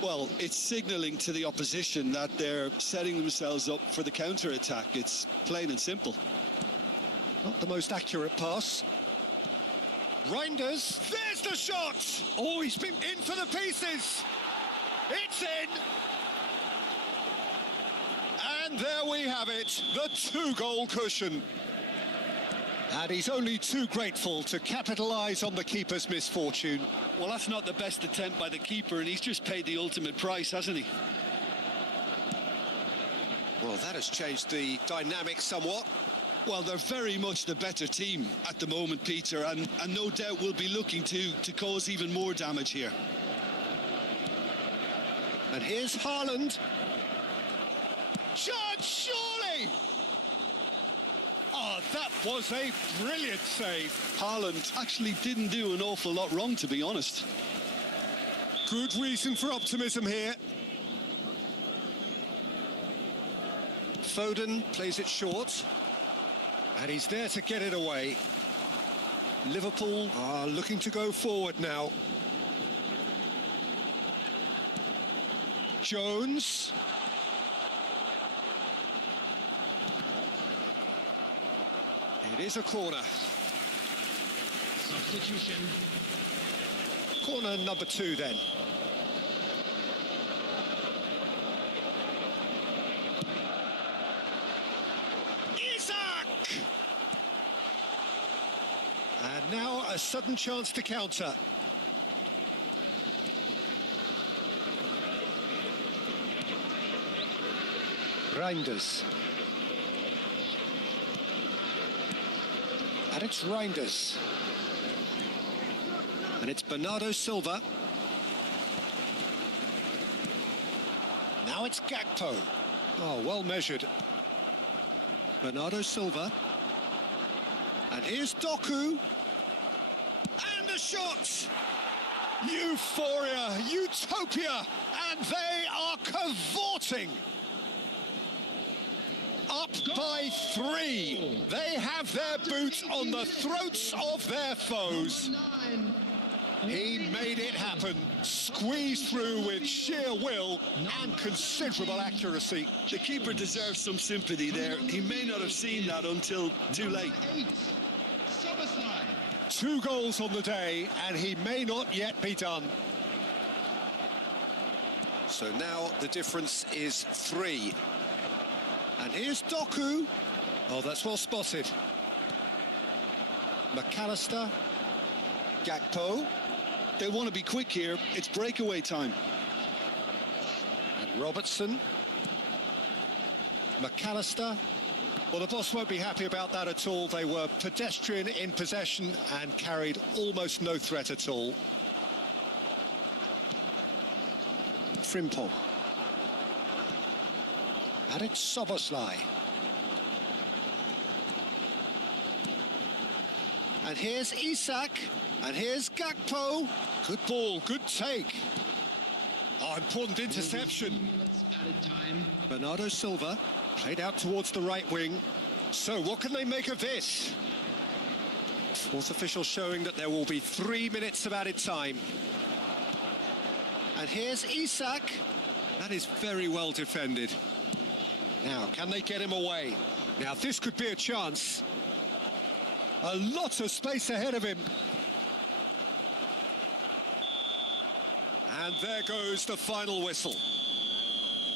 Well, it's signalling to the opposition that they're setting themselves up for the counter-attack. It's plain and simple. Not the most accurate pass. Reinders, there's the shot! Oh, he's been in for the pieces! It's in! And there we have it, the two-goal cushion. And he's only too grateful to capitalise on the keeper's misfortune. Well, that's not the best attempt by the keeper, and he's just paid the ultimate price, hasn't he? Well, that has changed the dynamic somewhat. Well, they're very much the better team at the moment, Peter, and no doubt will be looking to cause even more damage here. And here's Haaland. Shot, surely! Oh, that was a brilliant save. Haaland actually didn't do an awful lot wrong, to be honest. Good reason for optimism here. Foden plays it short. And he's there to get it away. Liverpool are looking to go forward now. Jones. It is a corner. substitution. Corner number 2 then. And now a sudden chance to counter. Reinders. And it's Reinders. And it's Bernardo Silva. Now it's Gakpo. Oh, well measured. Bernardo Silva. And here's Doku. And the shot! Euphoria, utopia, and they are cavorting. Up by 3. They have their boots on the throats of their foes. He made it happen, squeezed through with sheer will and considerable accuracy. The keeper deserves some sympathy there. He may not have seen that until too late. 2 goals on the day, and he may not yet be done. So now the difference is 3. And here's Doku. Oh, that's well spotted. McAllister. Gakpo. They want to be quick here. It's breakaway time. And Robertson. McAllister. Well, the boss won't be happy about that at all. They were pedestrian in possession and carried almost no threat at all. Frimpong. And it's Soboslai. And here's Isak. And here's Gakpo. Good ball, good take. Oh, important interception. Bernardo Silva played out towards the right wing. So what can they make of this? Fourth official showing that there will be 3 minutes of added time. And here's Isak. That is very well defended. Now, can they get him away? Now, this could be a chance. A lot of space ahead of him. And there goes the final whistle.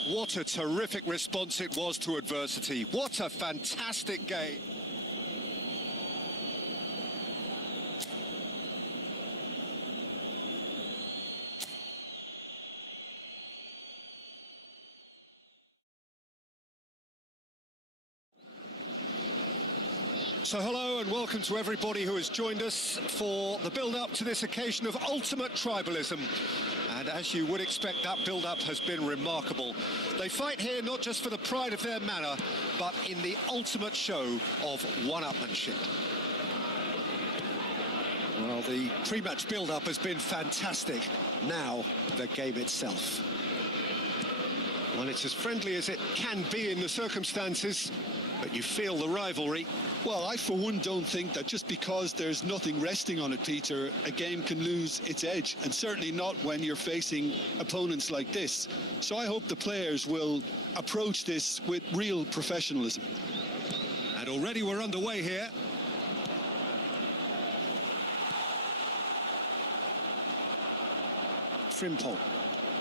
What a terrific response it was to adversity. What a fantastic game. So hello and welcome to everybody who has joined us for the build-up to this occasion of ultimate tribalism. And as you would expect, that build-up has been remarkable. They fight here not just for the pride of their manor, but in the ultimate show of one-upmanship. Well, the pre-match build-up has been fantastic. Now, the game itself. Well, it's as friendly as it can be in the circumstances, but you feel the rivalry. Well, I for one don't think that just because there's nothing resting on it, Peter, a game can lose its edge, and certainly not when you're facing opponents like this. So I hope the players will approach this with real professionalism. And already we're underway here. Frimpong.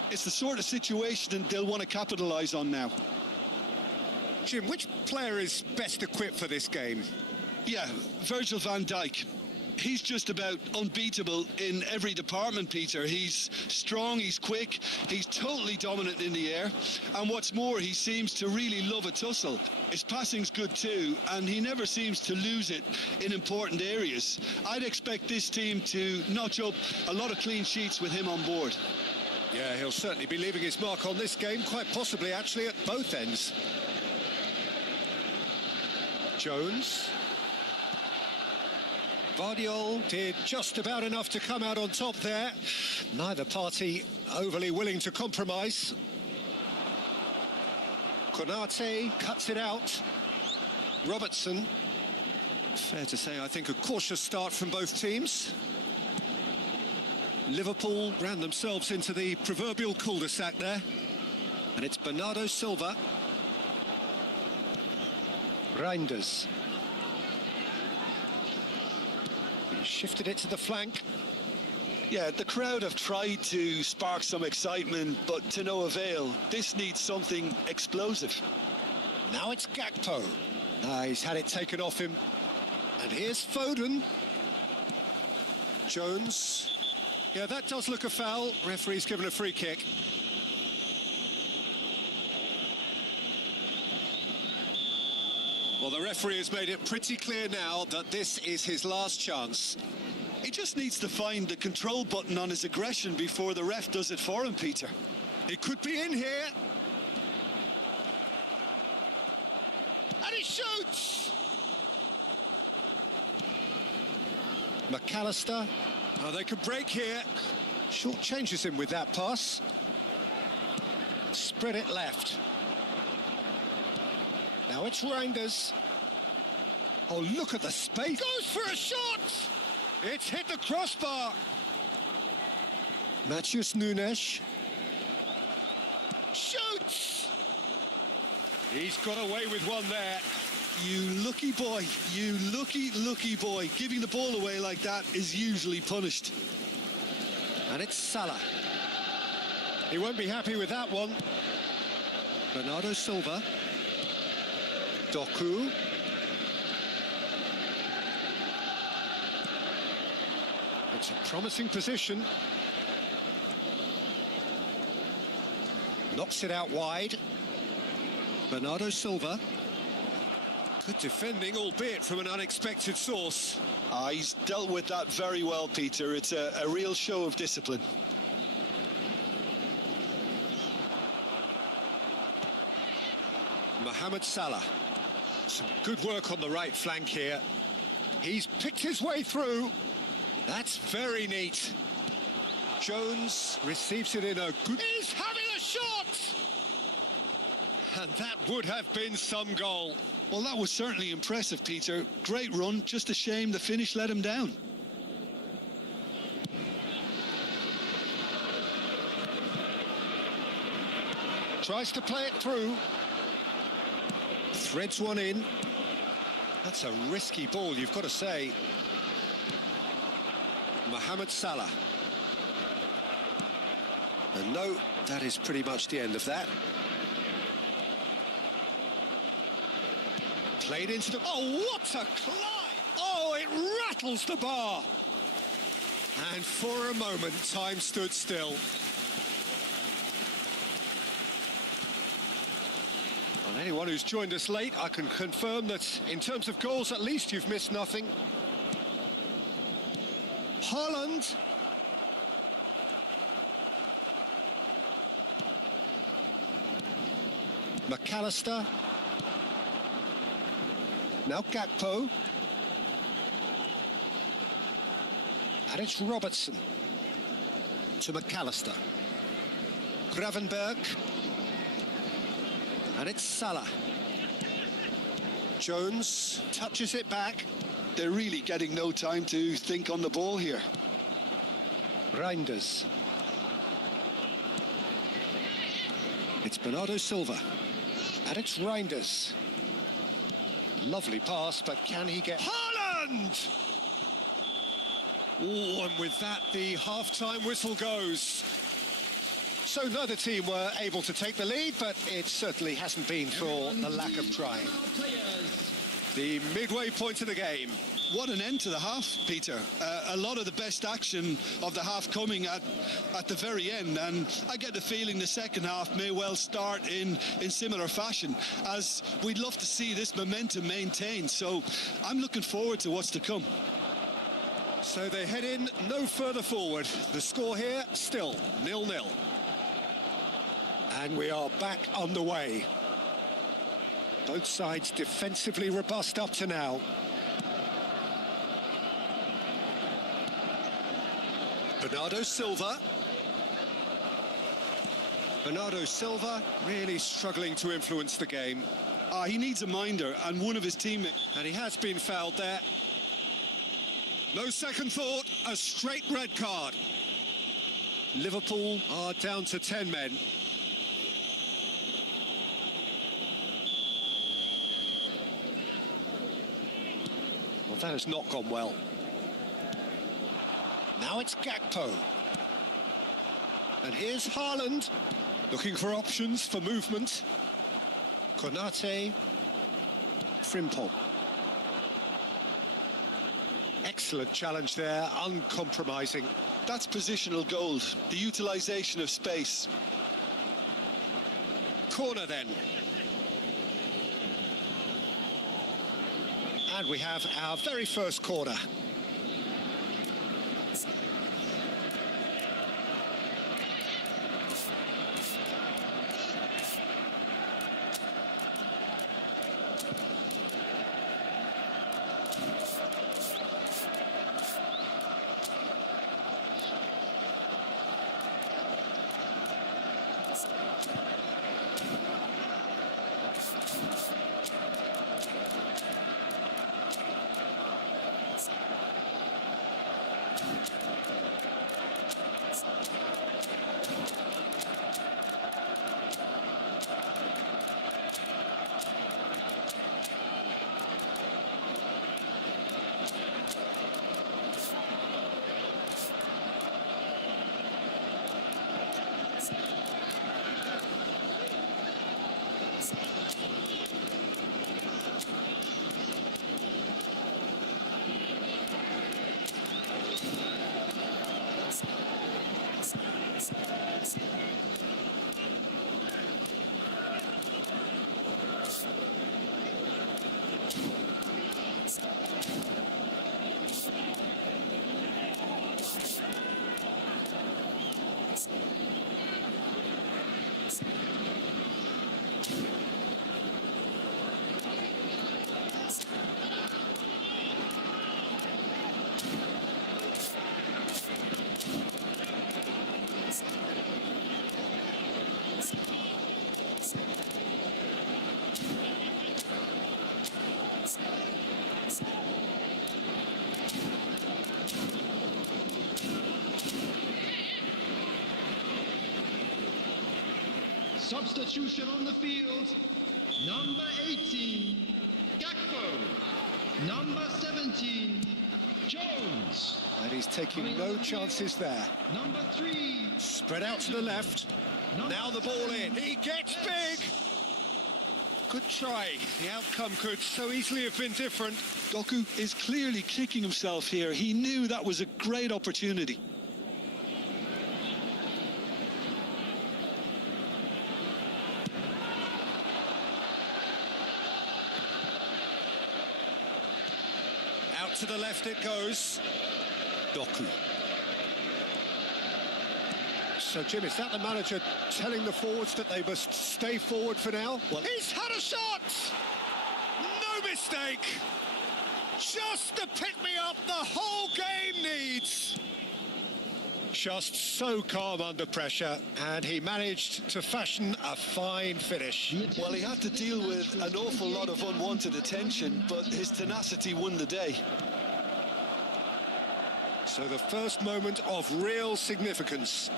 It's the sort of situation that they'll want to capitalise on now. Jim, which player is best equipped for this game? Yeah, Virgil van Dijk. He's just about unbeatable in every department, Peter. He's strong, he's quick, he's totally dominant in the air. And what's more, he seems to really love a tussle. His passing's good too, and he never seems to lose it in important areas. I'd expect this team to notch up a lot of clean sheets with him on board. Yeah, he'll certainly be leaving his mark on this game, quite possibly actually at both ends. Jones. Vardiol did just about enough to come out on top there. Neither party overly willing to compromise. Konate cuts it out. Robertson. Fair to say, I think, a cautious start from both teams. Liverpool ran themselves into the proverbial cul-de-sac there. And it's Bernardo Silva. Reinders. He shifted it to the flank. Yeah, the crowd have tried to spark some excitement, but to no avail. This needs something explosive. Now it's Gakpo. He's had it taken off him. And here's Foden. Jones. Yeah, that does look a foul. Referee's given a free kick. Well, the referee has made it pretty clear now that this is his last chance. He just needs to find the control button on his aggression before the ref does it for him, Peter. It could be in here. And he shoots! McAllister. Oh, they could break here. Short changes him with that pass. Spread it left. Now it's Reinders. Oh, look at the space. Goes for a shot! It's hit the crossbar. Matheus Nunes. Shoots! He's got away with one there. You lucky boy, you lucky boy. Giving the ball away like that is usually punished. And it's Salah. He won't be happy with that one. Bernardo Silva. Doku. It's a promising position. Knocks it out wide. Bernardo Silva. Good defending, albeit from an unexpected source. He's dealt with that very well, Peter. It's a real show of discipline. Mohamed Salah. Some good work on the right flank here. He's picked his way through. That's very neat. Jones receives it in a good... He's having a shot! And that would have been some goal. Well, that was certainly impressive, Peter. Great run, just a shame the finish let him down. Tries to play it through. Threads one in. That's a risky ball, you've got to say. Mohamed Salah. And no, that is pretty much the end of that. Played into the... Oh, what a climb! Oh, it rattles the bar! And for a moment, time stood still. On anyone who's joined us late, I can confirm that in terms of goals, at least you've missed nothing. Haaland. McAllister. Now Gakpo. And it's Robertson. To McAllister. Gravenberg. And it's Salah. Jones touches it back. They're really getting no time to think on the ball here. Reinders. It's Bernardo Silva. And it's Reinders. Lovely pass, but can he get... Haaland! Oh, and with that, the half-time whistle goes. So neither team were able to take the lead, but it certainly hasn't been for the lack of trying. The midway point of the game. What an end to the half, Peter. A lot of the best action of the half coming at the very end, and I get the feeling the second half may well start in similar fashion, as we'd love to see this momentum maintained. So I'm looking forward to what's to come. So they head in no further forward. The score here, still 0-0. And we are back underway. Both sides defensively robust up to now. Bernardo Silva. Bernardo Silva really struggling to influence the game. He needs a minder, and one of his teammates. And he has been fouled there. No second thought, a straight red card. Liverpool are down to 10 men. Well, that has not gone well. Now it's Gakpo. And here's Haaland, looking for options for movement. Konate. Frimpong. Excellent challenge there, uncompromising. That's positional gold, the utilisation of space. Corner then. And we have our very first corner. Substitution on the field. Number 18, Gakpo. Number 17, Jones. And he's taking no chances there. Number 3, Spread out to the left. Now the ball in. He gets big. Good try. The outcome could so easily have been different. Doku is clearly kicking himself here. He knew that was a great opportunity. Out to the left it goes. Doku. So, Jim, is that the manager telling the forwards that they must stay forward for now? Well, he's had a shot! No mistake! Just the pick-me-up the whole game needs! Just so calm under pressure, and he managed to fashion a fine finish. Well, he had to deal with an awful lot of unwanted attention, but his tenacity won the day. So the first moment of real significance.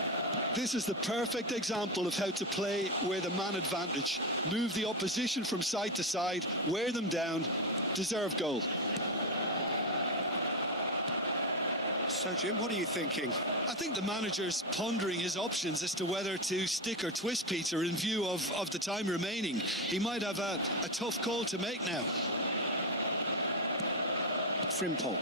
This is the perfect example of how to play with a man advantage. Move the opposition from side to side, wear them down, deserve goal. So, Jim, what are you thinking? I think the manager's pondering his options as to whether to stick or twist Peter in view of the time remaining. He might have a tough call to make now. Frimpong.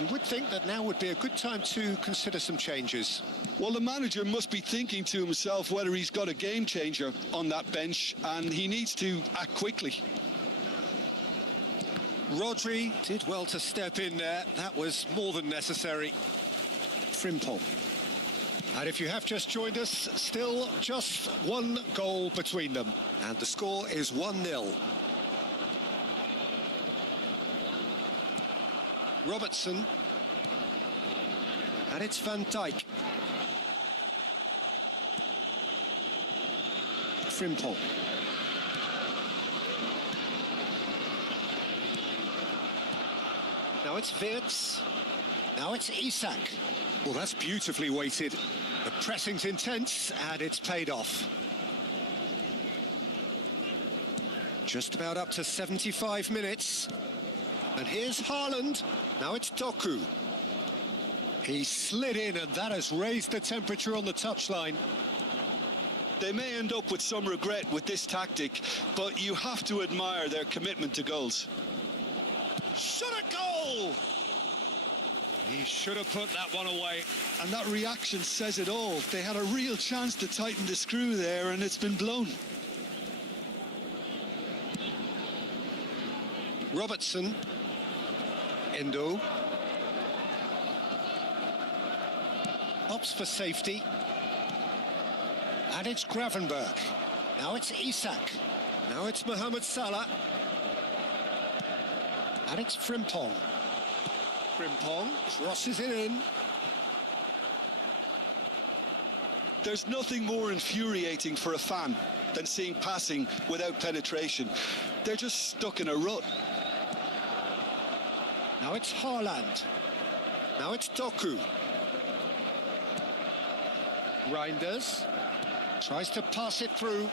You would think that now would be a good time to consider some changes. Well, the manager must be thinking to himself whether he's got a game changer on that bench, and he needs to act quickly. Rodri did well to step in there. That was more than necessary. Frimpong. And if you have just joined us, still just one goal between them. And the score is 1-0. Robertson. And it's Van Dijk. Frimpong. Now it's Wirtz. Now it's Isak. Well, that's beautifully weighted. The pressing's intense, and it's paid off. Just about up to 75 minutes. And here's Haaland. Now it's Doku. He slid in, and that has raised the temperature on the touchline. They may end up with some regret with this tactic, but you have to admire their commitment to goals. Shot a goal! He should have put that one away. And that reaction says it all. They had a real chance to tighten the screw there, and it's been blown. Robertson. Endo. Opts for safety. And it's Gravenberg. Now it's Isak. Now it's Mohamed Salah. And it's Frimpong. Frimpong crosses it in. There's nothing more infuriating for a fan than seeing passing without penetration. They're just stuck in a rut. Now it's Haaland. Now it's Doku. Reinders tries to pass it through.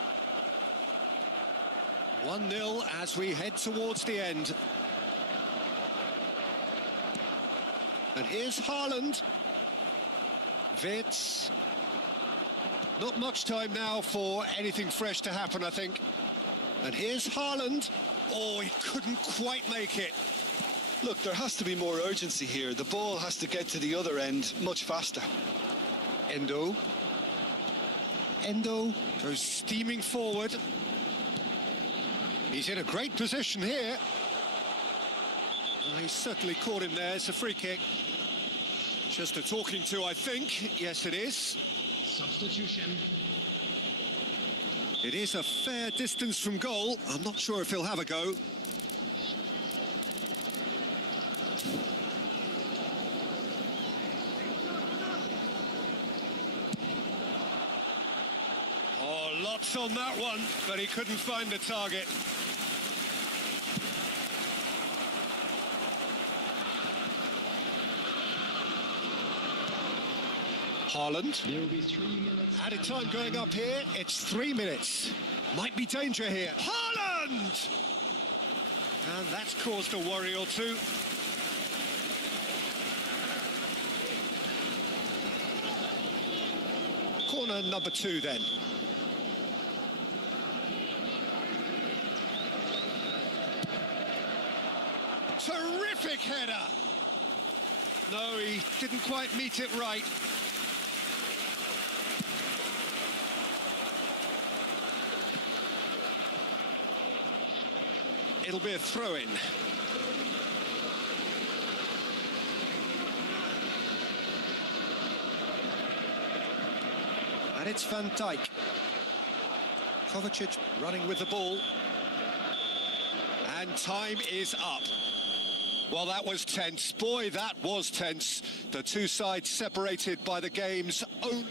1-0 as we head towards the end. And here's Haaland. Wits. Not much time now for anything fresh to happen, I think. And here's Haaland. Oh, he couldn't quite make it. Look, there has to be more urgency here. The ball has to get to the other end much faster. Endo. Endo goes steaming forward. He's in a great position here. He's certainly caught him there. It's a free kick. Just a talking to, I think. Yes, it is. Substitution. It is a fair distance from goal. I'm not sure if he'll have a go. Oh, lots on that one, but he couldn't find the target. Haaland. There will be 3 minutes. Added time going up here. It's 3 minutes. Might be danger here. Haaland! And that's caused a worry or two. Corner number 2 then. Terrific header! No, he didn't quite meet it right. It'll be a throw-in. And it's Van Dijk. Kovacic running with the ball. And time is up. Well, that was tense. Boy, that was tense. The two sides separated by the game's own...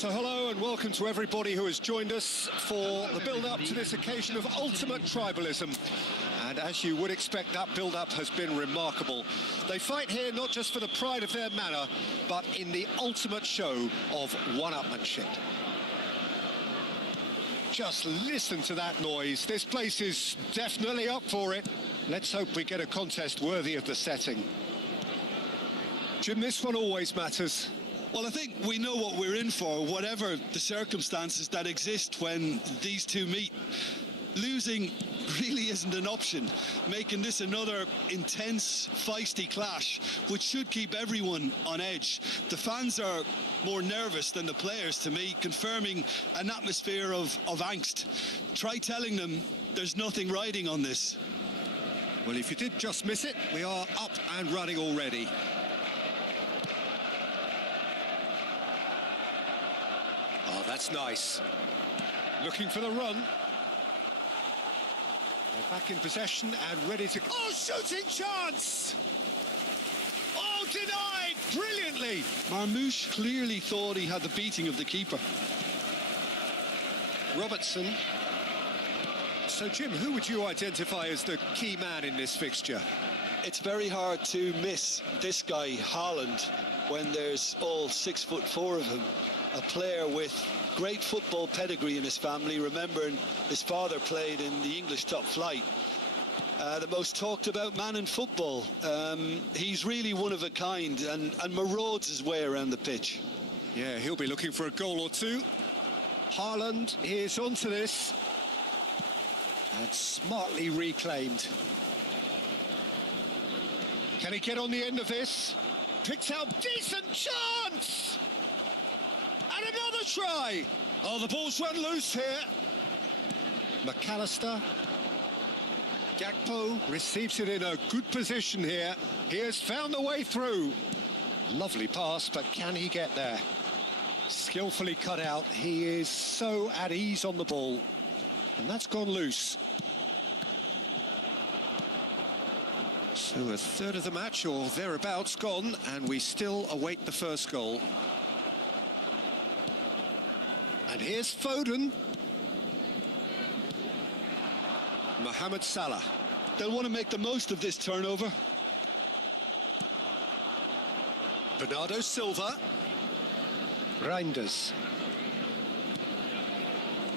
So hello and welcome to everybody who has joined us for the build-up to this occasion of ultimate tribalism. And as you would expect, that build-up has been remarkable. They fight here not just for the pride of their manor, but in the ultimate show of one-upmanship. Just listen to that noise. This place is definitely up for it. Let's hope we get a contest worthy of the setting. Jim, this one always matters. Well, I think we know what we're in for, whatever the circumstances that exist when these two meet. Losing really isn't an option, making this another intense, feisty clash, which should keep everyone on edge. The fans are more nervous than the players, to me, confirming an atmosphere of angst. Try telling them there's nothing riding on this. Well, if you did just miss it, we are up and running already. Oh, that's nice. Looking for the run. They're back in possession and ready to... Oh, shooting chance! Oh, denied brilliantly! Marmouche clearly thought he had the beating of the keeper. Robertson. So, Jim, who would you identify as the key man in this fixture? It's very hard to miss this guy, Haaland, when there's all 6'4" of him. A player with great football pedigree in his family, remembering his father played in the English top flight. The most talked about man in football. He's really one of a kind and marauds his way around the pitch. Yeah, he'll be looking for a goal or two. Haaland is onto this. And smartly reclaimed. Can he get on the end of this? Picks out decent chance! And another try! Oh, the ball's run loose here. McAllister. Gakpo receives it in a good position here. He has found the way through. Lovely pass, but can he get there? Skillfully cut out. He is so at ease on the ball. And that's gone loose. So a third of the match or thereabouts gone, and we still await the first goal. And here's Foden. Mohamed Salah. They'll want to make the most of this turnover. Bernardo Silva. Reinders.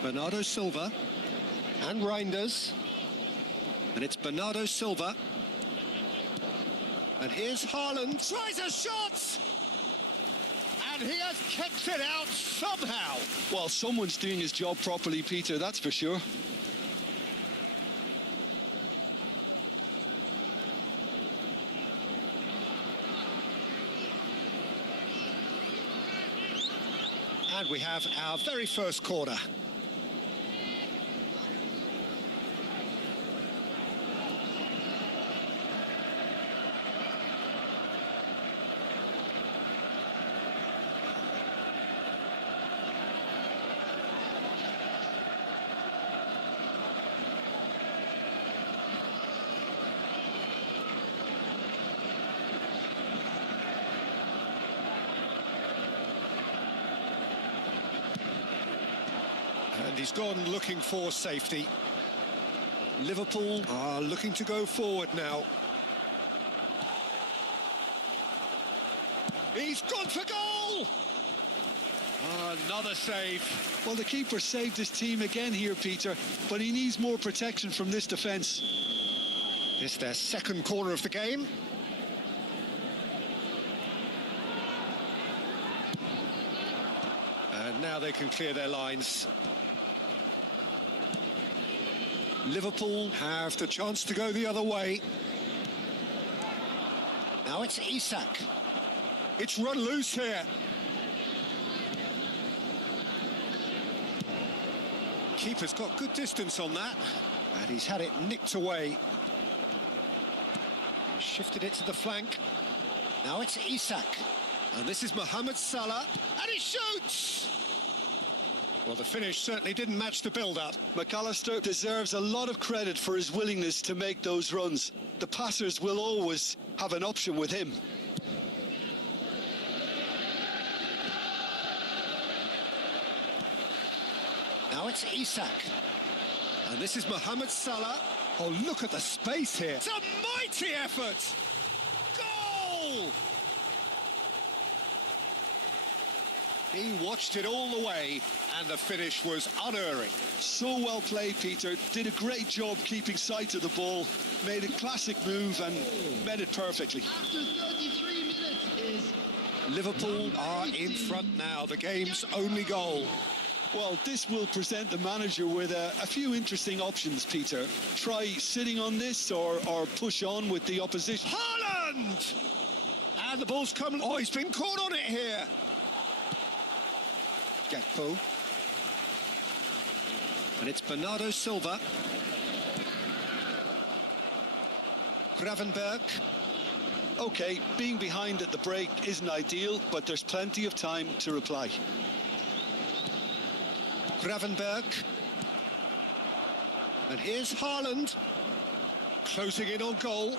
Bernardo Silva. And Reinders. And it's Bernardo Silva. And here's Haaland. Tries a shot! And he has kept it out somehow. Well, someone's doing his job properly, Peter, that's for sure. And we have our very first corner. And he's gone looking for safety. Liverpool are looking to go forward now. He's gone for goal! Another save. Well, the keeper saved his team again here, Peter, but he needs more protection from this defence. It's their second corner of the game. And now they can clear their lines. Liverpool have the chance to go the other way. Now it's Isak. It's run loose here. Keeper's got good distance on that. And he's had it nicked away. Shifted it to the flank. Now it's Isak. And this is Mohamed Salah. And he shoots! Well, the finish certainly didn't match the build-up. McAllister deserves a lot of credit for his willingness to make those runs. The passers will always have an option with him. Now it's Isak. And this is Mohamed Salah. Oh, look at the space here. It's a mighty effort. Goal! He watched it all the way, and the finish was unerring. So well played, Peter. Did a great job keeping sight of the ball. Made a classic move and met it perfectly. After 33 minutes is Liverpool are in front now, the game's only goal. Well, this will present the manager with a few interesting options, Peter. Try sitting on this or push on with the opposition. Haaland! And the ball's coming. Oh, he's been caught on it here. Gakpo. And it's Bernardo Silva. Gravenberg. Okay, being behind at the break isn't ideal, but there's plenty of time to reply. Gravenberg. And here's Haaland. Closing in on goal.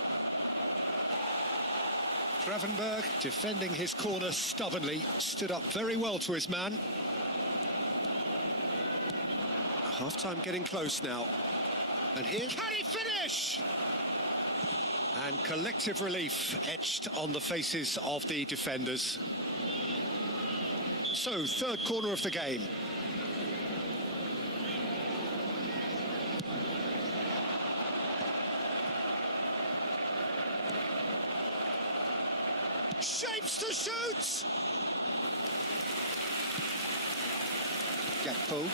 Gravenberg defending his corner stubbornly. Stood up very well to his man. Half-time getting close now. And here, can he finish? And collective relief etched on the faces of the defenders. So, third corner of the game. Shapes to shoot! Gakpo.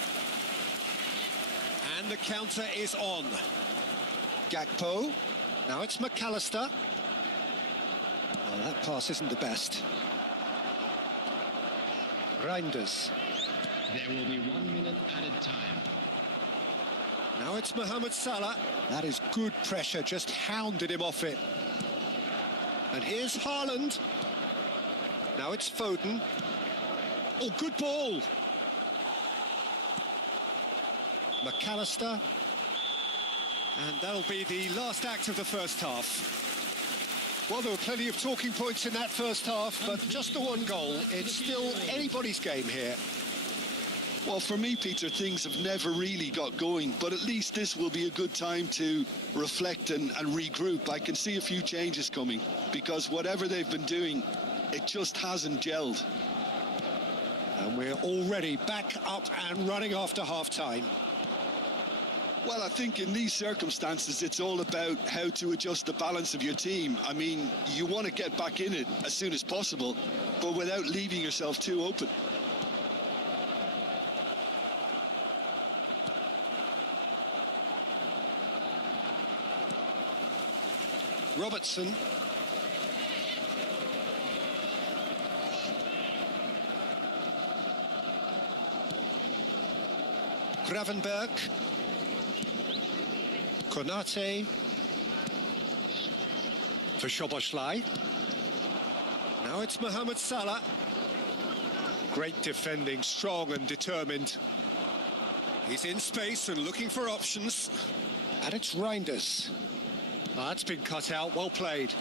And the counter is on. Gakpo. Now it's McAllister. Oh, that pass isn't the best. Reinders. there will be 1 minute added time. Now it's Mohamed Salah. That is good pressure, just hounded him off it. And here's Haaland. Now it's Foden. Oh, good ball. McAllister. And that'll be the last act of the first half. Well, there were plenty of talking points in that first half, but just the one goal. It's still anybody's game here. Well, for me, Peter, things have never really got going, but at least this will be a good time to reflect and regroup. I can see a few changes coming, because whatever they've been doing, it just hasn't gelled. And we're already back up and running after half-time. Well, I think in these circumstances, it's all about how to adjust the balance of your team. I mean, you want to get back in it as soon as possible, but without leaving yourself too open. Robertson. Gravenberg. Konate. For Szoboszlai. Now it's Mohamed Salah. Great defending, strong and determined. He's in space and looking for options. And it's Reinders. That's been cut out, well played.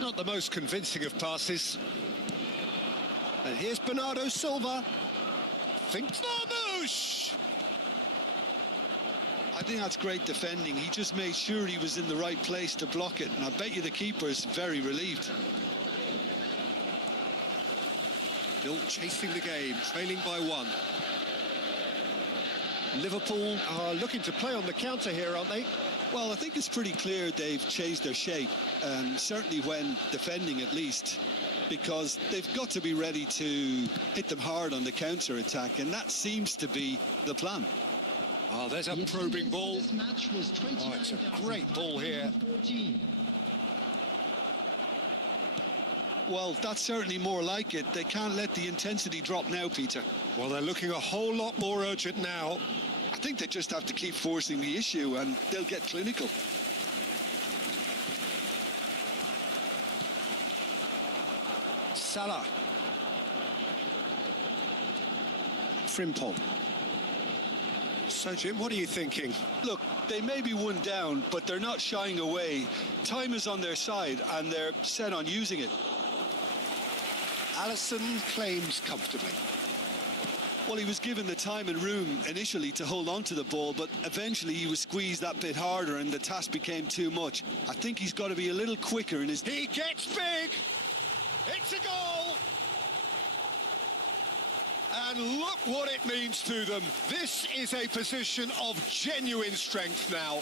Not the most convincing of passes. And here's Bernardo Silva. Thinks Marmoush! I think that's great defending. He just made sure he was in the right place to block it, and I bet you the keeper's very relieved. Still chasing the game, trailing by 1. Liverpool are looking to play on the counter here, aren't they? Well, I think it's pretty clear they've changed their shape, certainly when defending at least, because they've got to be ready to hit them hard on the counter-attack, and that seems to be the plan. Oh, there's a The probing attendance ball. for This match was Oh, it's a great ball here. 29,114. Well, that's certainly more like it. They can't let the intensity drop now, Peter. Well, they're looking a whole lot more urgent now. I think they just have to keep forcing the issue, and they'll get clinical. Salah. Frimpong. So, Jim, what are you thinking? Look, they may be one down, but they're not shying away. Time is on their side, and they're set on using it. Alisson claims comfortably. Well, he was given the time and room initially to hold on to the ball, but eventually he was squeezed that bit harder and the task became too much. I think he's got to be a little quicker in his... He gets big. It's a goal. And look what it means to them. This is a position of genuine strength now.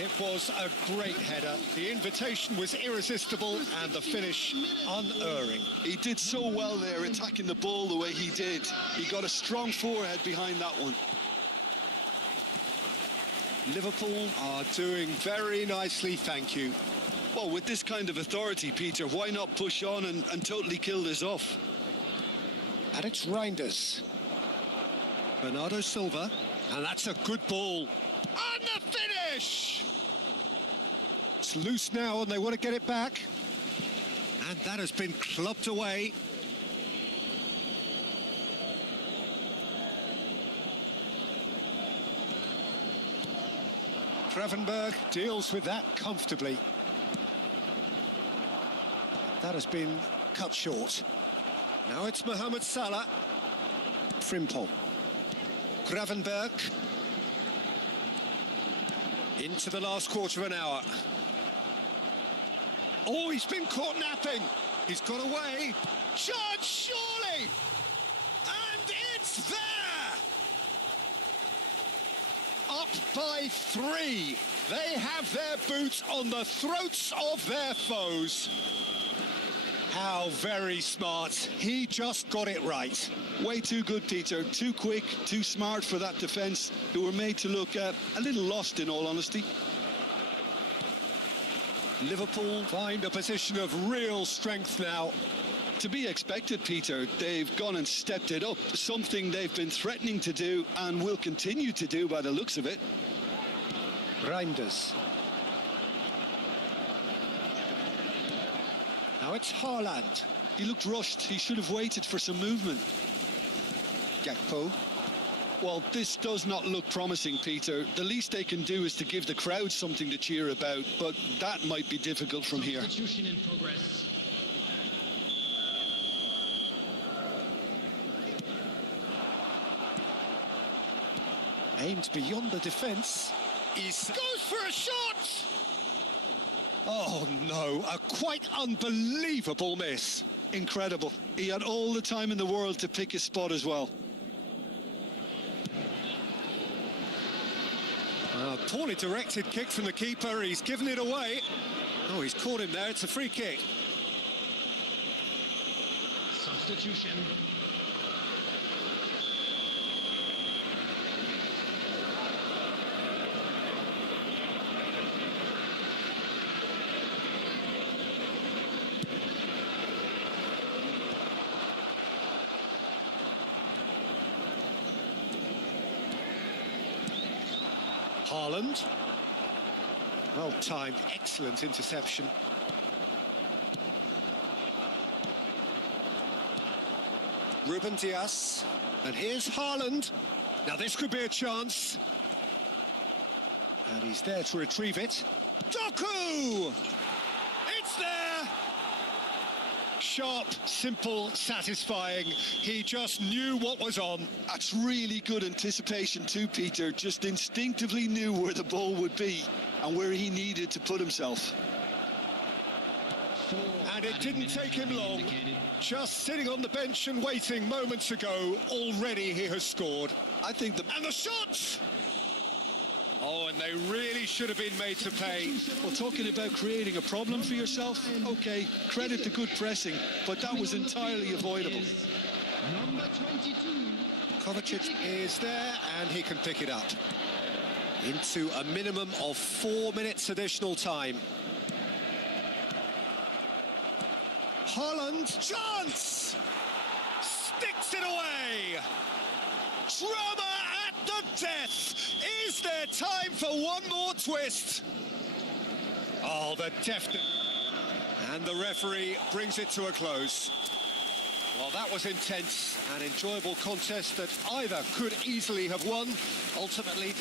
It was a great header. The invitation was irresistible and the finish unerring. He did so well there, attacking the ball the way he did. He got a strong forehead behind that one. Liverpool are doing very nicely, thank you. Well, with this kind of authority, Peter, why not push on and totally kill this off? And it's Reinders. Bernardo Silva. And that's a good ball. And the finish! It's loose now and they want to get it back. And that has been clubbed away. Gravenberg deals with that comfortably. That has been cut short. Now it's Mohamed Salah. Frimpong. Gravenberg. Into the last quarter of an hour. Oh, he's been caught napping. He's got away. Chance, surely! And it's there! Up by 3. They have their boots on the throats of their foes. How very smart. He just got it right. Way too good, Peter. Too quick, too smart for that defence, who were made to look a little lost, in all honesty. Liverpool find a position of real strength now. To be expected, Peter. They've gone and stepped it up. Something they've been threatening to do and will continue to do by the looks of it. Reinders. Now it's Haaland. He looked rushed. He should have waited for some movement. Gakpo. Well, this does not look promising, Peter. The least they can do is to give the crowd something to cheer about, but that might be difficult from here. Substitution in progress. Aimed beyond the defence. He goes for a shot! Oh no, a quite unbelievable miss. Incredible. He had all the time in the world to pick his spot as well. Poorly directed kick from the keeper. He's given it away. Oh, he's caught him there. It's a free kick. Substitution. Haaland. Well timed, excellent interception. Ruben Dias. And here's Haaland. Now this could be a chance. And he's there to retrieve it. Doku! It's there! Sharp, simple, satisfying. He just knew what was on. That's really good anticipation too, Peter. Just instinctively knew where the ball would be and where he needed to put himself. And it didn't take him long. Just sitting on the bench and waiting moments ago, already he has scored. I think And the shot! Oh, and they really should have been made to pay. Well, talking about creating a problem for yourself, okay, credit the good pressing, but that was entirely avoidable. Number 22. Kovacic is there, and he can pick it up. Into a minimum of 4 minutes additional time. Haaland, chance! Sticks it away! Drama at the death! Is there time for one more twist? Oh, the deft... And the referee brings it to a close. Well, that was intense, an enjoyable contest that either could easily have won. Ultimately...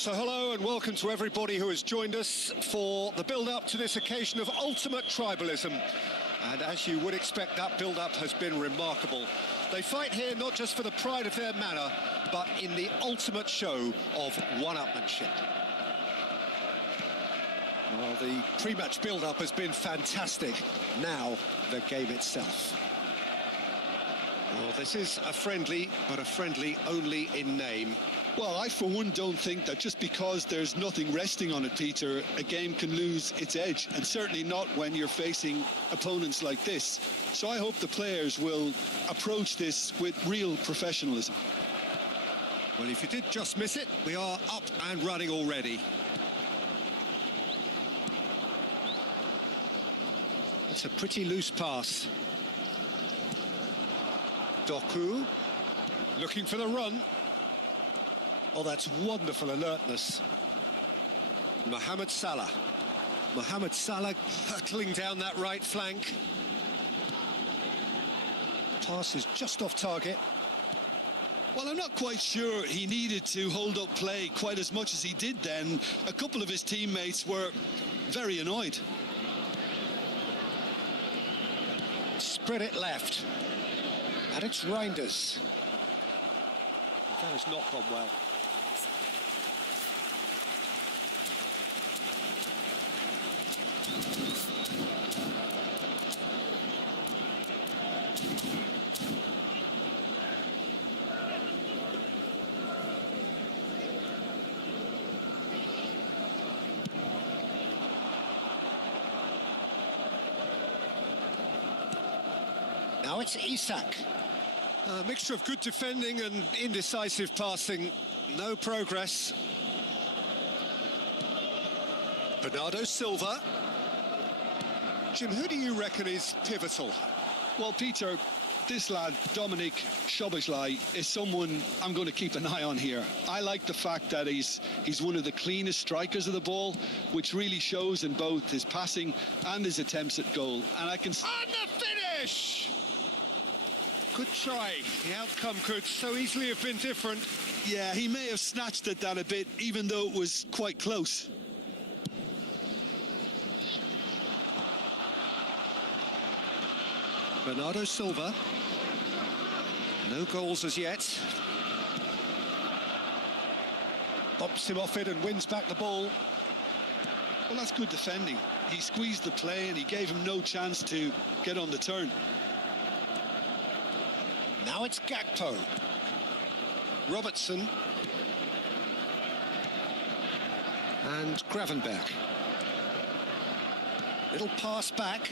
So hello and welcome to everybody who has joined us for the build-up to this occasion of ultimate tribalism. And as you would expect, that build-up has been remarkable. They fight here not just for the pride of their manor, but in the ultimate show of one-upmanship. Well, the pre-match build-up has been fantastic. Now, the game itself. Well, this is a friendly, but a friendly only in name. Well, I for one don't think that just because there's nothing resting on it, Peter, a game can lose its edge, and certainly not when you're facing opponents like this. So I hope the players will approach this with real professionalism. Well, if you did just miss it, we are up and running already. It's a pretty loose pass. Doku, looking for the run. Oh, that's wonderful alertness. Mohamed Salah. Mohamed Salah hurtling down that right flank. Pass is just off target. Well, I'm not quite sure he needed to hold up play quite as much as he did then. A couple of his teammates were very annoyed. Spread it left. And it's Reinders. That has not gone well. Now it's Isak. A mixture of good defending and indecisive passing. No progress. Bernardo Silva. Jim, who do you reckon is pivotal? Well, Peter, this lad, Dominic Szoboszlai, is someone I'm going to keep an eye on here. I like the fact that he's one of the cleanest strikers of the ball, which really shows in both his passing and his attempts at goal. And I can... And the finish! Good try. The outcome could so easily have been different. Yeah, he may have snatched at that a bit, even though it was quite close. Bernardo Silva. No goals as yet. Bumps him off it and wins back the ball. Well, that's good defending. He squeezed the play and he gave him no chance to get on the turn. Now it's Gakpo. Robertson. And Gravenberg. Little pass back.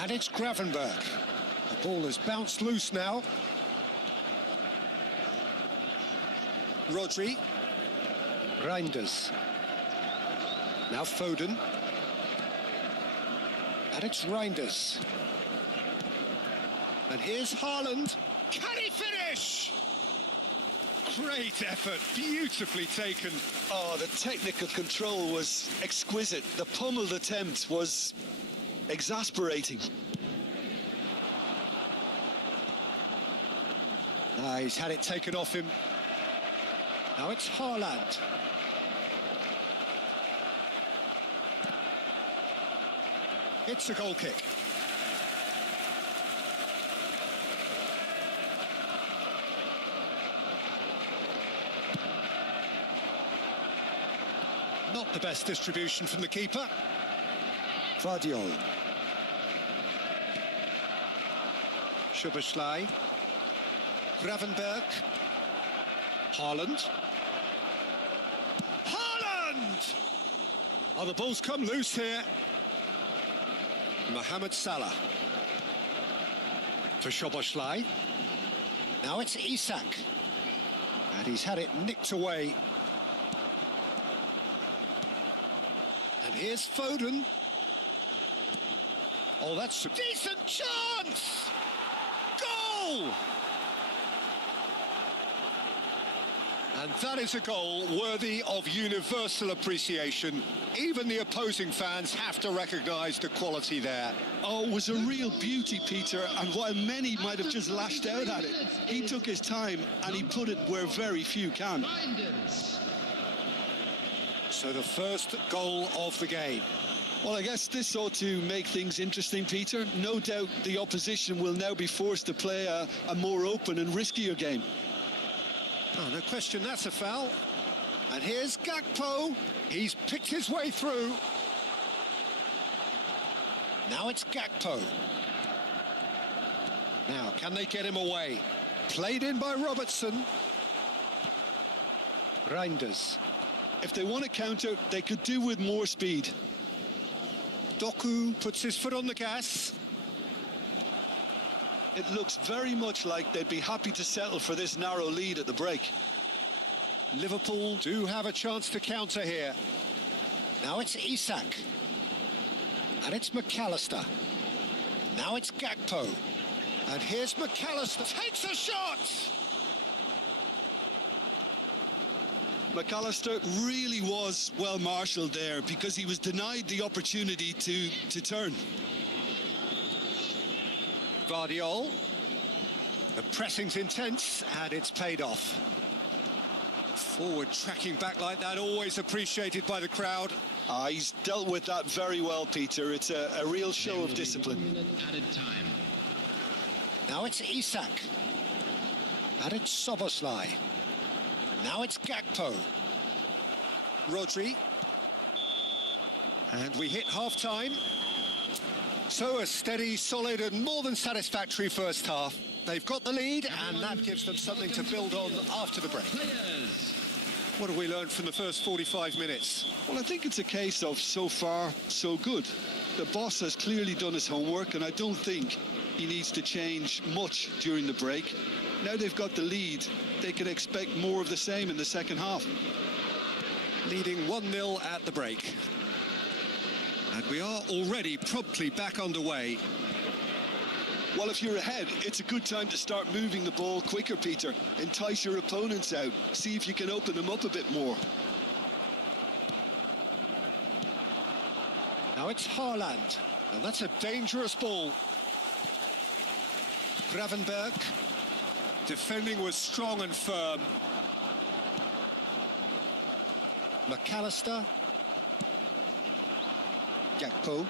And it's Gravenberg. The ball has bounced loose now. Rodri. Reinders. Now Foden. And it's Reinders. And here's Haaland. Can he finish? Great effort, beautifully taken. Oh, the technical control was exquisite. The pummeled attempt was exasperating. He's had it taken off him. Now it's Haaland. It's a goal kick. Not the best distribution from the keeper. Vardiol. Szoboszlai. Gravenberg. Haaland. Haaland! Oh, the ball's come loose here. Mohamed Salah. For Szoboszlai. Now it's Isak. And he's had it nicked away. And here's Foden. Oh, that's a decent chance! Goal! And that is a goal worthy of universal appreciation. Even the opposing fans have to recognise the quality there. Oh, it was a real beauty, Peter, and while many might have just lashed out at it, he took his time and he put it where very few can. So the first goal of the game. Well, I guess this ought to make things interesting, Peter. No doubt the opposition will now be forced to play a more open and riskier game. Oh, no question, that's a foul. And here's Gakpo. He's picked his way through. Now it's Gakpo. Now, can they get him away? Played in by Robertson. Reinders. If they want to counter, they could do with more speed. Doku puts his foot on the gas. It looks very much like they'd be happy to settle for this narrow lead at the break. Liverpool do have a chance to counter here. Now it's Isak. And it's McAllister. Now it's Gakpo. And here's McAllister. Takes a shot! McAllister really was well marshalled there because he was denied the opportunity to turn. Guardiol. The pressing's intense and it's paid off. Forward tracking back like that, always appreciated by the crowd. He's dealt with that very well, Peter. It's a real show of discipline. Added time. Now it's Isak. And it's Soboslai. Now it's Gakpo. Rodri. And we hit half-time. So a steady, solid and more than satisfactory first half. They've got the lead and that gives them something to build on after the break. Players. What have we learned from the first 45 minutes? Well, I think it's a case of so far, so good. The boss has clearly done his homework, and I don't think he needs to change much during the break. Now they've got the lead, they can expect more of the same in the second half. Leading 1-0 at the break. And we are already promptly back underway. Well, if you're ahead, it's a good time to start moving the ball quicker, Peter. Entice your opponents out. See if you can open them up a bit more. Now it's Haaland. And that's a dangerous ball. Gravenberg. Defending was strong and firm. McAllister. Gakpo.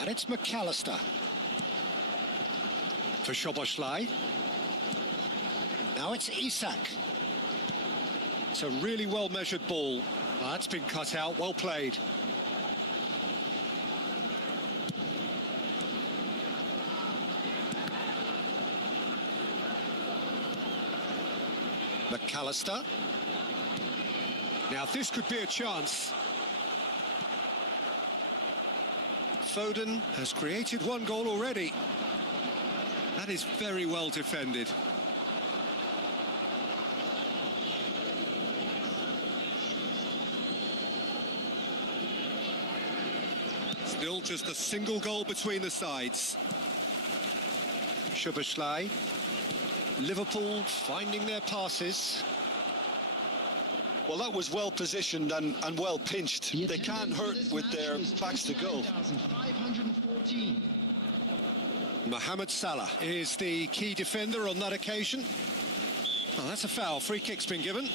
And it's McAllister. For Soboslai. Now it's Isak. It's a really well-measured ball. That's been cut out, well played. McAllister. Now this could be a chance. Foden has created one goal already. That is very well defended. Still just a single goal between the sides. Soboslai. Liverpool finding their passes. Well, that was well positioned and well pinched. They can't hurt with their backs to goal. 514. Mohamed Salah is the key defender on that occasion. Oh, that's a foul. Free kick's been given.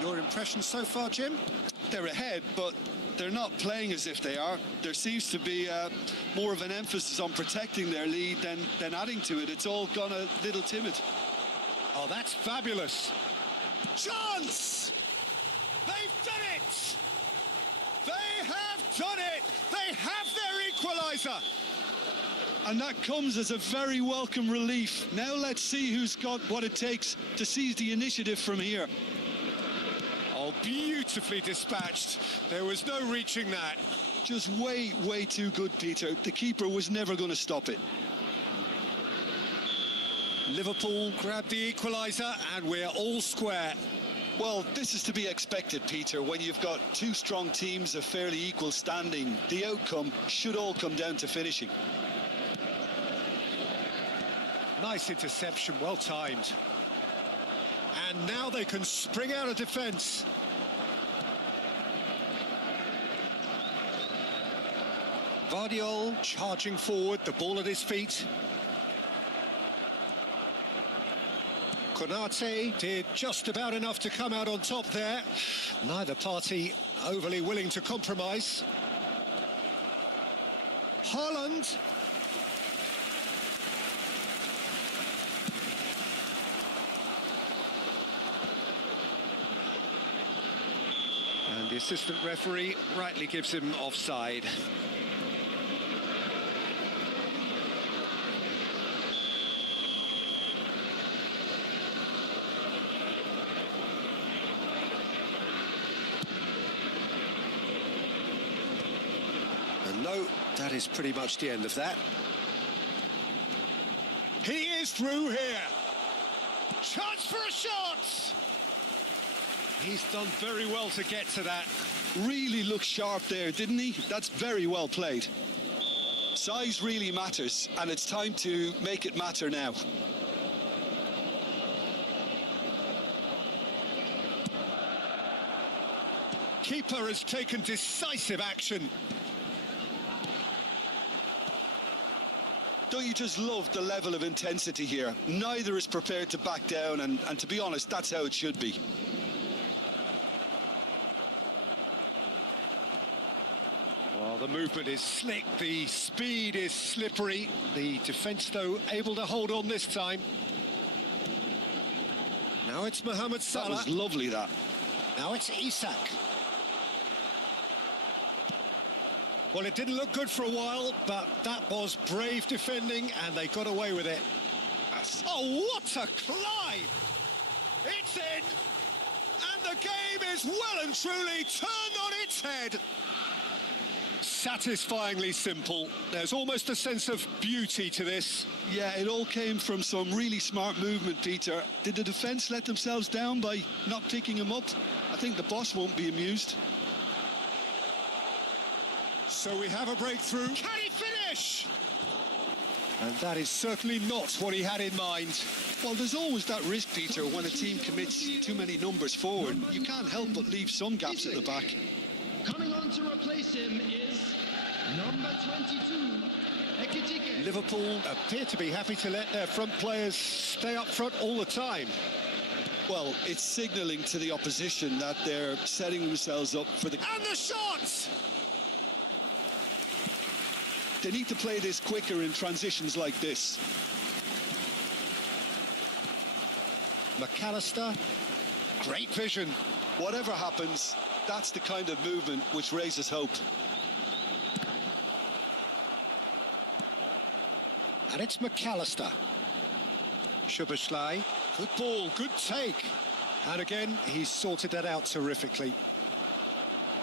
Your impression so far, Jim? They're ahead, but they're not playing as if they are. There seems to be more of an emphasis on protecting their lead than adding to it. It's all gone a little timid. Oh, that's fabulous. Chance! They've done it! They have done it! They have their equaliser! And that comes as a very welcome relief. Now let's see who's got what it takes to seize the initiative from here. Oh, beautifully dispatched. There was no reaching that. Just way too good, Peter. The keeper was never going to stop it. Liverpool grab the equaliser and we're all square. Well, this is to be expected, Peter. When you've got two strong teams of fairly equal standing, the outcome should all come down to finishing. Nice interception, well timed. And now they can spring out of defence. Vardiol charging forward, the ball at his feet. Konate did just about enough to come out on top there. Neither party overly willing to compromise. Haaland. And the assistant referee rightly gives him offside. And no, that is pretty much the end of that. He is through here. Chance for a shot! He's done very well to get to that. Really looked sharp there, didn't he? That's very well played. Size really matters, and it's time to make it matter now. Keeper has taken decisive action. Don't you just love the level of intensity here? Neither is prepared to back down, and to be honest, that's how it should be. Well, the movement is slick, the speed is slippery. The defence, though, able to hold on this time. Now it's Mohamed That Salah. was lovely, that. Now it's Isak. Well, it didn't look good for a while, but that was brave defending, and they got away with it. Oh, what a climb! It's in! And the game is well and truly turned on its head. Satisfyingly simple. There's almost a sense of beauty to this. Yeah, it all came from some really smart movement, Peter. Did the defence let themselves down by not picking him up? I think the boss won't be amused. So we have a breakthrough. Can he finish? And that is certainly not what he had in mind. Well, there's always that risk, Peter, when a team commits too many numbers forward. You can't help but leave some gaps at the back. Coming on to replace him is number 22, Ekitike. Liverpool appear to be happy to let their front players stay up front all the time. Well, it's signalling to the opposition that they're setting themselves up for the... And the shot! They need to play this quicker in transitions like this. McAllister, great vision. Whatever happens, that's the kind of movement which raises hope. And it's McAllister. Szoboszlai, good ball, good take. And again, he's sorted that out terrifically.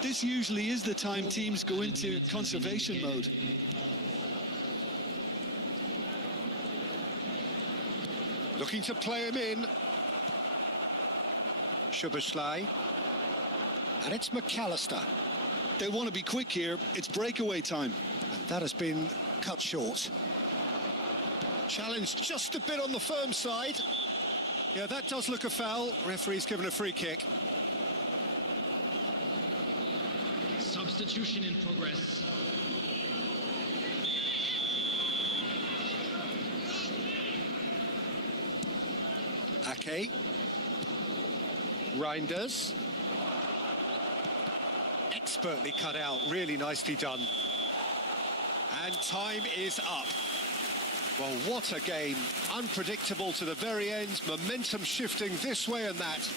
This usually is the time teams go into conservation mode. Looking to play him in. Szoboszlai. And it's McAllister. They want to be quick here. It's breakaway time. And that has been cut short. Challenged just a bit on the firm side. Yeah, that does look a foul. Referee's given a free kick. Substitution in progress. Ake. Reinders. Expertly cut out, really nicely done. And time is up. Well, what a game. Unpredictable to the very end. Momentum shifting this way and that.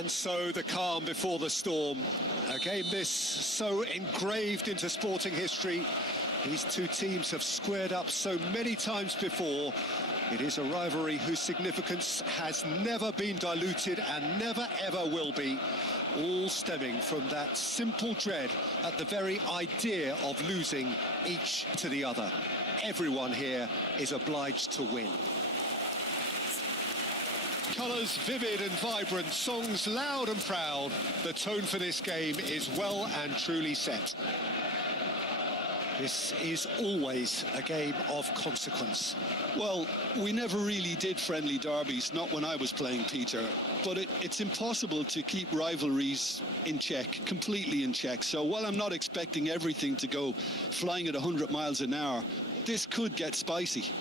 And so the calm before the storm. A game this so engraved into sporting history. These two teams have squared up so many times before. It is a rivalry whose significance has never been diluted and never ever will be. All stemming from that simple dread at the very idea of losing each to the other. Everyone here is obliged to win. Colours vivid and vibrant, songs loud and proud. The tone for this game is well and truly set. This is always a game of consequence. Well, we never really did friendly derbies, not when I was playing, Peter. But it's impossible to keep rivalries in check, completely in check. So while I'm not expecting everything to go flying at 100 miles an hour, this could get spicy.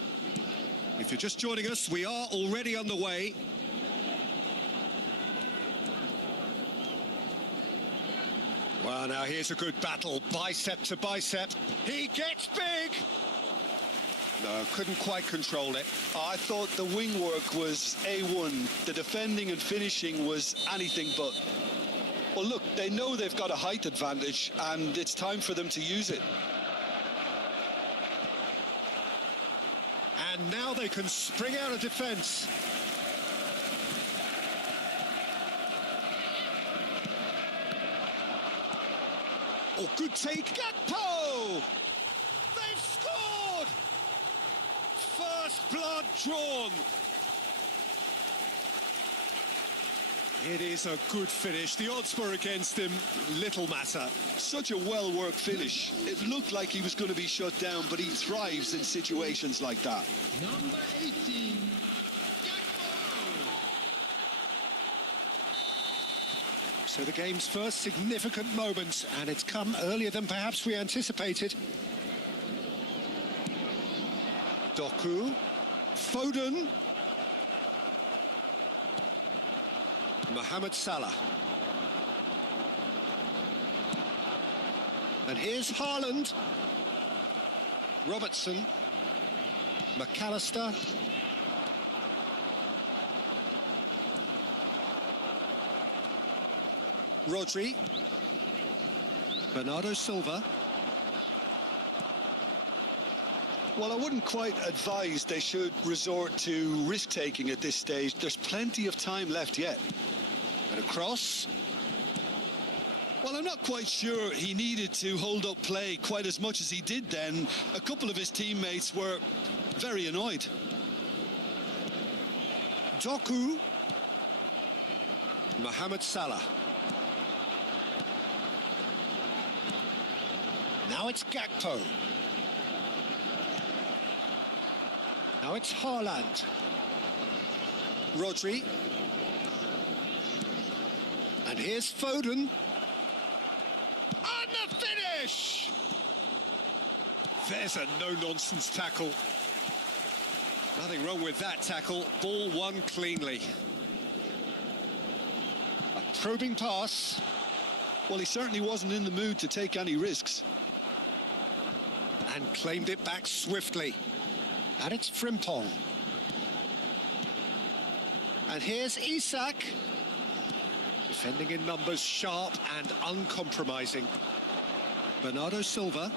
If you're just joining us, we are already on the way. Well, now here's a good battle, bicep to bicep. He gets big! No, couldn't quite control it. I thought the wing work was A1. The defending and finishing was anything but. Well, look, they know they've got a height advantage, and it's time for them to use it. And now they can spring out of defence. Oh, good take. Gakpo! They've scored! First blood drawn. It is a good finish. The odds were against him. Little matter. Such a well-worked finish. It looked like he was going to be shut down, but he thrives in situations like that. Number 18, Gakpo. So the game's first significant moment, and it's come earlier than perhaps we anticipated. Doku, Foden, Mohamed Salah. And here's Haaland, Robertson, McAllister, Rodri, Bernardo Silva. Well, I wouldn't quite advise they should resort to risk-taking at this stage. There's plenty of time left yet. And a cross. Well, I'm not quite sure he needed to hold up play quite as much as he did then. A couple of his teammates were very annoyed. Doku, Mohamed Salah. Now it's Gakpo. Now it's Haaland. Rodri. And here's Foden. And the finish! There's a no-nonsense tackle. Nothing wrong with that tackle. Ball won cleanly. A probing pass. Well, he certainly wasn't in the mood to take any risks. And claimed it back swiftly. And it's Frimpong. And here's Isak. Defending in numbers, sharp and uncompromising. Bernardo Silva.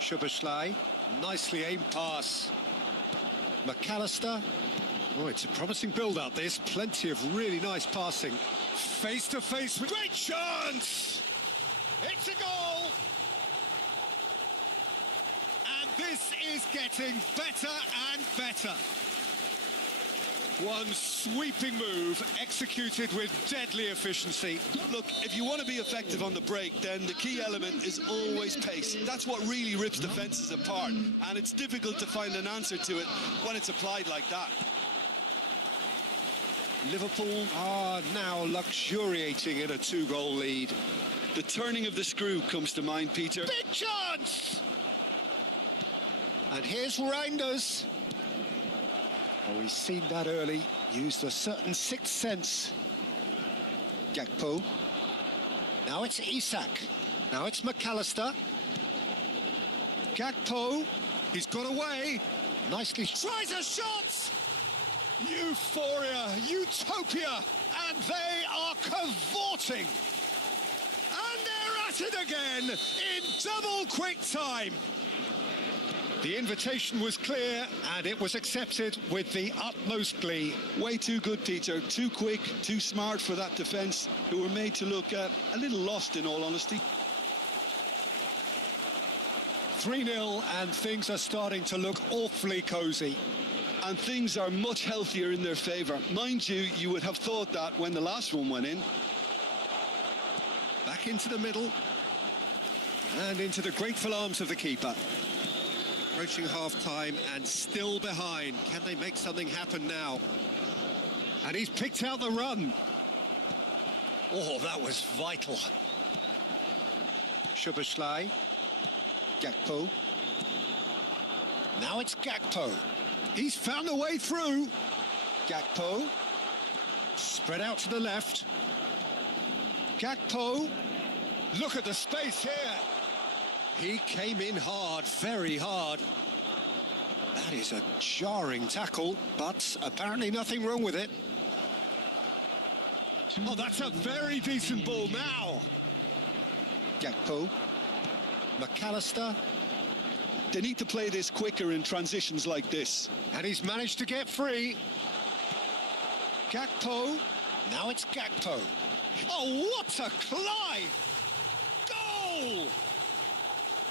Szoboszlai. Nicely aimed pass. McAllister. Oh, it's a promising build-up, this. Plenty of really nice passing. Face to face with... Great chance! It's a goal! And this is getting better and better. One sweeping move executed with deadly efficiency. Look, if you want to be effective on the break, then the key element is always pace. That's what really rips defences apart, and it's difficult to find an answer to it when it's applied like that. Liverpool are now luxuriating in a 2-goal lead. The turning of the screw comes to mind, Peter. Big chance! And here's Reinders. Oh, he's seen that early, used a certain sixth sense. Gakpo. Now it's Isak. Now it's McAllister. Gakpo. He's got away. Nicely tries a shot! Euphoria, utopia, and they are cavorting. And they're at it again in double quick time. The invitation was clear, and it was accepted with the utmost glee. Way too good, Peter. Too quick, too smart for that defence, who were made to look a little lost, in all honesty. 3-0, and things are starting to look awfully cosy. And things are much healthier in their favour. Mind you, you would have thought that when the last one went in. Back into the middle, and into the grateful arms of the keeper. Approaching half-time and still behind. Can they make something happen now? And he's picked out the run. Oh, that was vital. Szoboszlai. Gakpo. Now it's Gakpo. He's found a way through. Gakpo. Spread out to the left. Gakpo. Look at the space here. He came in hard, very hard. That is a jarring tackle, but apparently nothing wrong with it. Oh, that's a very decent ball now. Gakpo. McAllister. They need to play this quicker in transitions like this. And he's managed to get free. Gakpo. Now it's Gakpo. Oh, what a climb! Goal!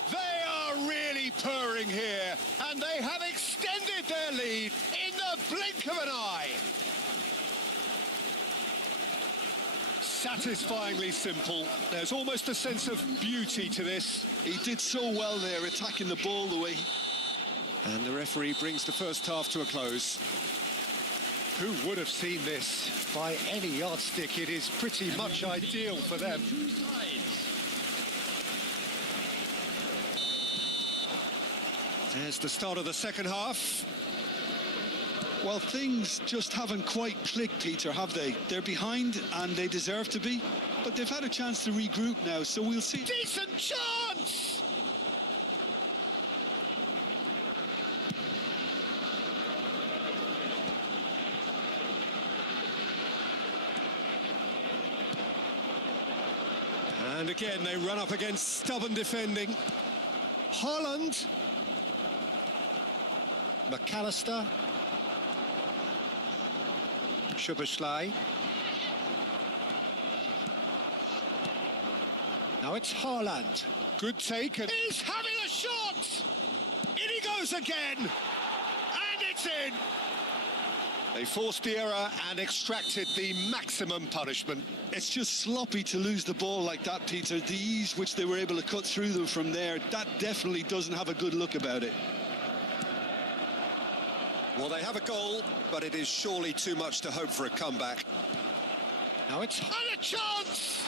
They are really purring here, and they have extended their lead in the blink of an eye. Satisfyingly simple. There's almost a sense of beauty to this. He did so well there, attacking the ball the way. And the referee brings the first half to a close. Who would have seen this? By any yardstick, it is pretty much ideal for them. Two sides. There's the start of the second half. Well, things just haven't quite clicked, Peter, have they? They're behind, and they deserve to be. But they've had a chance to regroup now, so we'll see. Decent chance! And again, they run up against stubborn defending. Haaland. McAllister. Szoboszlai. Now it's Haaland. Good take. And he's having a shot! In he goes again! And it's in! They forced the error and extracted the maximum punishment. It's just sloppy to lose the ball like that, Peter. The ease which they were able to cut through them from there, that definitely doesn't have a good look about it. Well, they have a goal, but it is surely too much to hope for a comeback. Now it's and a chance!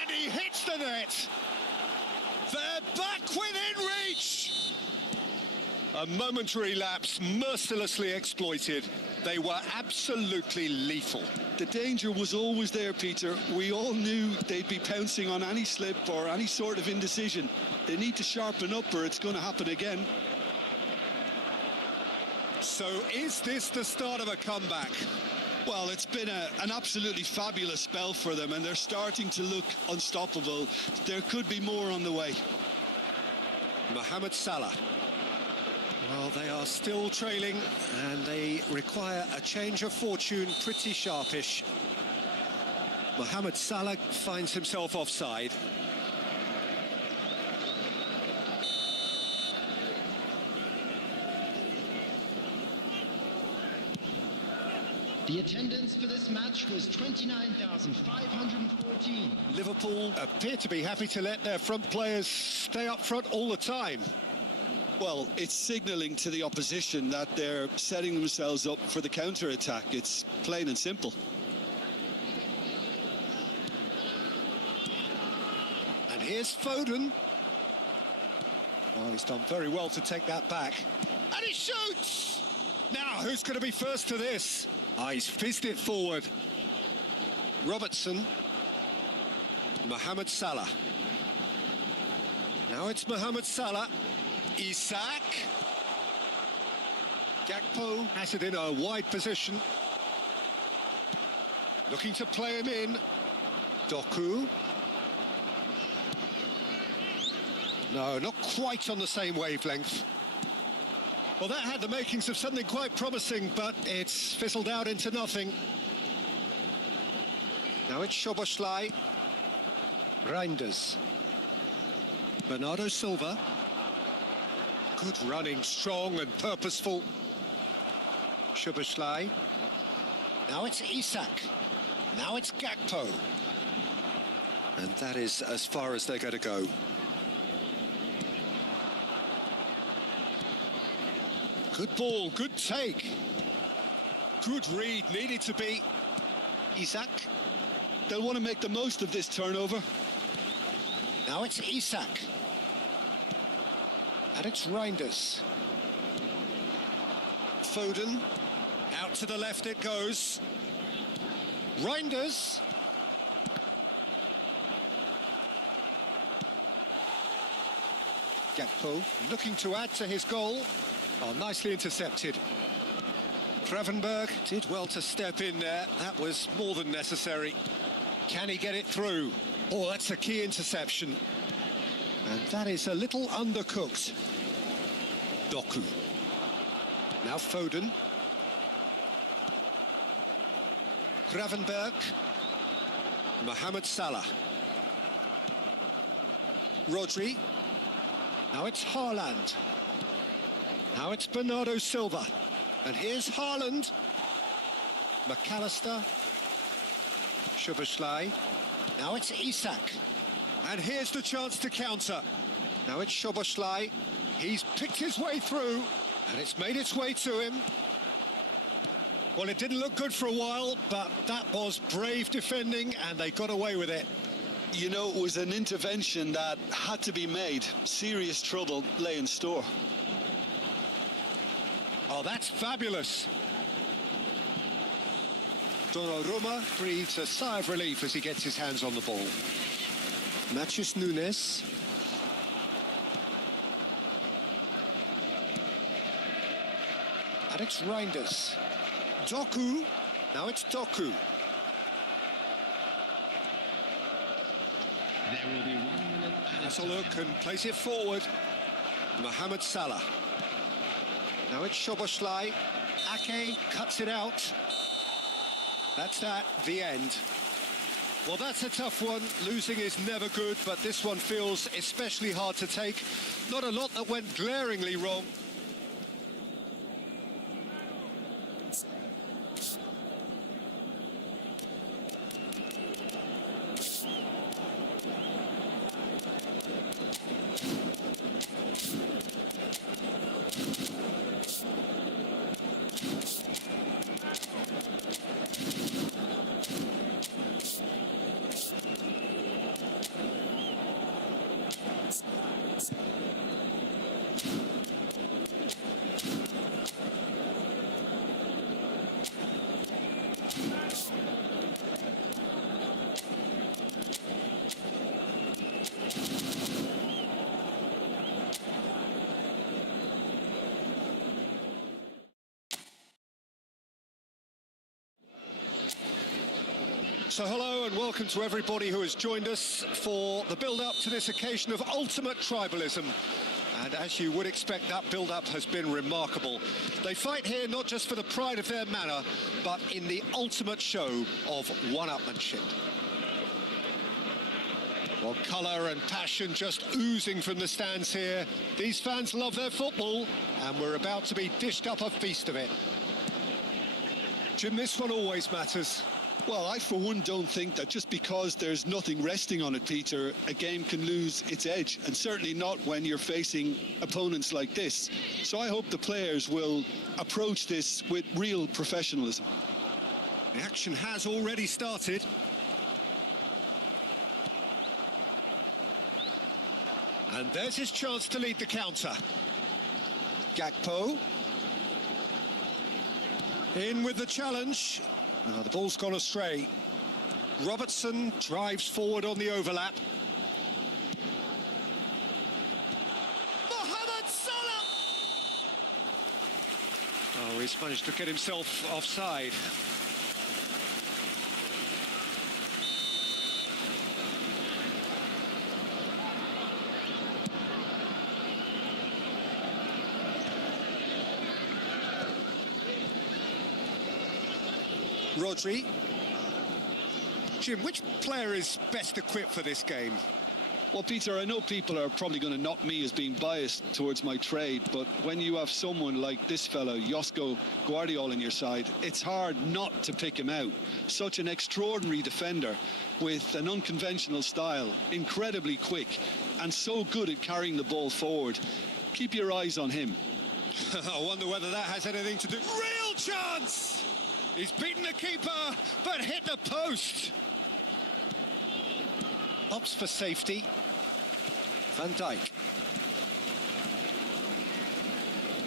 And he hits the net! They're back within reach! A momentary lapse mercilessly exploited. They were absolutely lethal. The danger was always there, Peter. We all knew they'd be pouncing on any slip or any sort of indecision. They need to sharpen up or it's going to happen again. So is this the start of a comeback? Well, it's been an absolutely fabulous spell for them, and they're starting to look unstoppable. There could be more on the way. Mohamed Salah. Well, they are still trailing, and they require a change of fortune pretty sharpish. Mohamed Salah finds himself offside. The attendance for this match was 29,514. Liverpool appear to be happy to let their front players stay up front all the time. Well, it's signalling to the opposition that they're setting themselves up for the counter-attack. It's plain and simple. And here's Foden. Oh, he's done very well to take that back. And he shoots! Now, who's going to be first to this? Ah, he's fizzed it forward. Robertson. Mohamed Salah. Now it's Mohamed Salah. Isak. Gakpo has it in a wide position. Looking to play him in. Doku. No, not quite on the same wavelength. Well, that had the makings of something quite promising, but it's fizzled out into nothing. Now it's Szoboszlai. Reinders. Bernardo Silva. Good running, strong and purposeful. Szoboszlai. Now it's Isak. Now it's Gakpo. And that is as far as they're going to go. Good ball, good take. Good read, needed to be. Isak, they'll want to make the most of this turnover. Now it's Isak. And it's Reinders. Foden. Out to the left it goes. Reinders. Gakpo looking to add to his goal. Oh, nicely intercepted. Gravenberg did well to step in there. That was more than necessary. Can he get it through? Oh, that's a key interception. And that is a little undercooked. Doku. Now Foden. Gravenberg. Mohamed Salah. Rodri. Now it's Haaland. Now it's Bernardo Silva. And here's Haaland. McAllister. Szoboszlai. Now it's Isak. And here's the chance to counter. Now it's Szoboszlai. He's picked his way through. And it's made its way to him. Well, it didn't look good for a while, but that was brave defending and they got away with it. You know, it was an intervention that had to be made. Serious trouble lay in store. Oh, that's fabulous. Donnarumma breathes a sigh of relief as he gets his hands on the ball. Matheus Nunes. And it's Reinders. Doku. Now it's Doku. There will be 1 minute. Has a look and plays it forward. Mohamed Salah. Now it's Szoboszlai. Ake cuts it out. That's that, the end. Well, that's a tough one. Losing is never good, but this one feels especially hard to take. Not a lot that went glaringly wrong. So hello and welcome to everybody who has joined us for the build-up to this occasion of ultimate tribalism. And as you would expect, that build-up has been remarkable. They fight here not just for the pride of their manor, but in the ultimate show of one-upmanship. Well, colour and passion just oozing from the stands here. These fans love their football, and we're about to be dished up a feast of it. Jim, this one always matters. Well, I for one don't think that just because there's nothing resting on it, Peter, a game can lose its edge, and certainly not when you're facing opponents like this. So I hope the players will approach this with real professionalism. The action has already started. And there's his chance to lead the counter. Gakpo. In with the challenge. The ball's gone astray. Robertson drives forward on the overlap. Mohamed Salah! Oh, he's managed to get himself offside. Rodri. Jim, which player is best equipped for this game? Well, Peter, I know people are probably going to knock me as being biased towards my trade, but when you have someone like this fellow, Josko Guardiola, on your side, it's hard not to pick him out. Such an extraordinary defender with an unconventional style, incredibly quick, and so good at carrying the ball forward. Keep your eyes on him. I wonder whether that has anything to do... Real chance! He's beaten the keeper, but hit the post. Opts for safety. Van Dijk.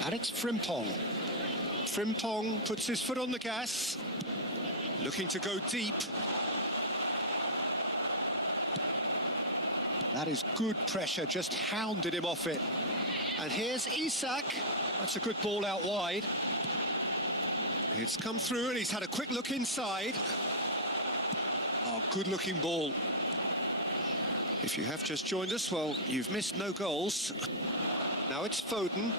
And it's Frimpong. Frimpong puts his foot on the gas. Looking to go deep. That is good pressure, just hounded him off it. And here's Isak. That's a good ball out wide. It's come through and he's had a quick look inside. Oh, good-looking ball. If you have just joined us, well, you've missed no goals. Now it's Foden.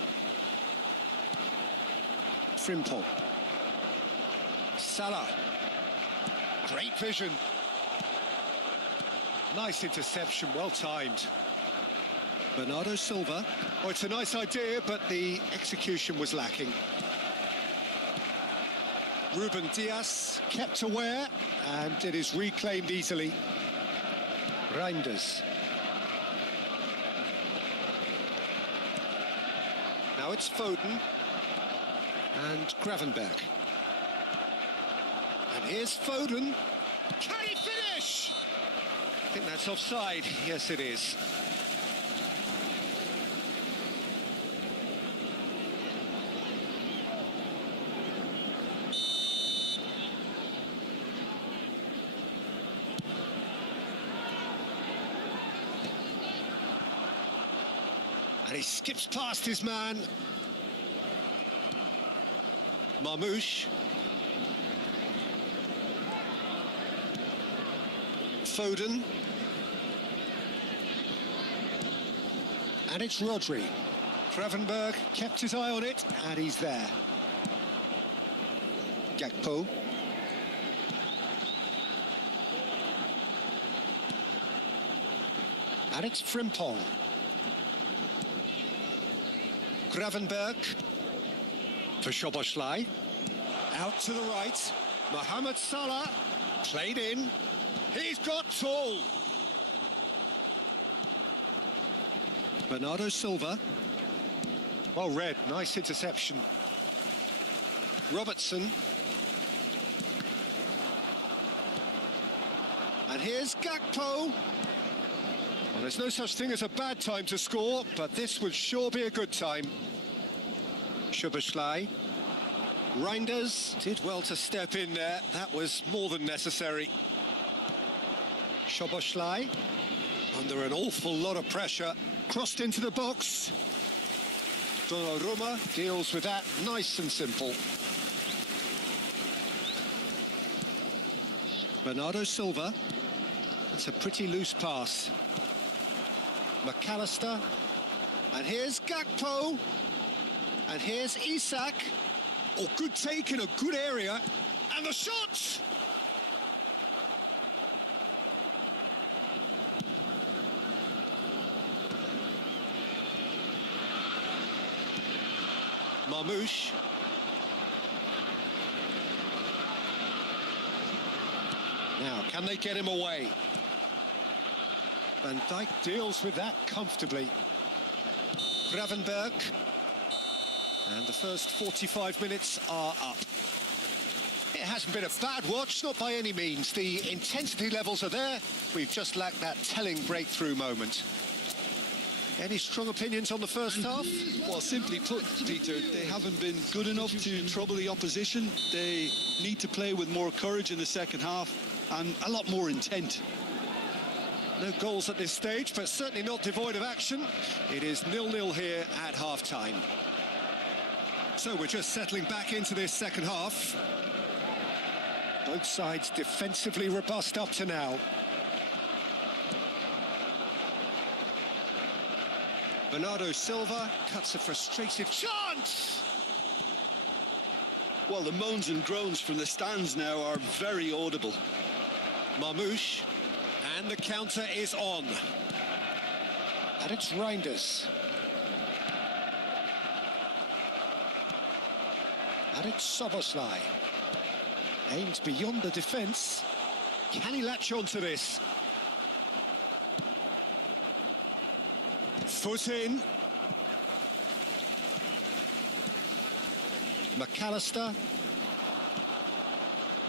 Frimpong. Salah. Great vision. Nice interception, well timed. Bernardo Silva. Oh, it's a nice idea, but the execution was lacking. Ruben Dias kept aware, and it is reclaimed easily. Reinders. Now it's Foden and Gravenberg. And here's Foden. Can he finish? I think that's offside. Yes, it is. And he skips past his man. Marmouche. Foden. And it's Rodri. Gravenberg kept his eye on it, and he's there. Gakpo. And it's Frimpong. Gravenberg for Szoboszlai. Out to the right. Mohamed Salah played in. He's got tall. Bernardo Silva. Well read, nice interception. Robertson. And here's Gakpo. Well, there's no such thing as a bad time to score, but this would sure be a good time. Szoboszlai. Reinders did well to step in there. That was more than necessary. Szoboszlai, under an awful lot of pressure, crossed into the box. Donnarumma deals with that nice and simple. Bernardo Silva. It's a pretty loose pass. McAllister. And here's Gakpo. And here's Isak. Oh, good take in a good area. And the shot! Marmouche. Now, can they get him away? Van Dijk deals with that comfortably. Gravenberg. And the first 45 minutes are up. It hasn't been a bad watch, not by any means. The intensity levels are there. We've just lacked that telling breakthrough moment. Any strong opinions on the first half? Well, simply put, Peter, they haven't been good enough to trouble the opposition. They need to play with more courage in the second half and a lot more intent. No goals at this stage, but certainly not devoid of action. It is 0-0 here at half-time. So we're just settling back into this second half. Both sides defensively robust up to now. Bernardo Silva cuts a frustrated chance! Well, the moans and groans from the stands now are very audible. Marmouche, and the counter is on. And it's Reinders. And it's Soboslai. Aimed beyond the defence. Can he latch onto this? Foot in. McAllister.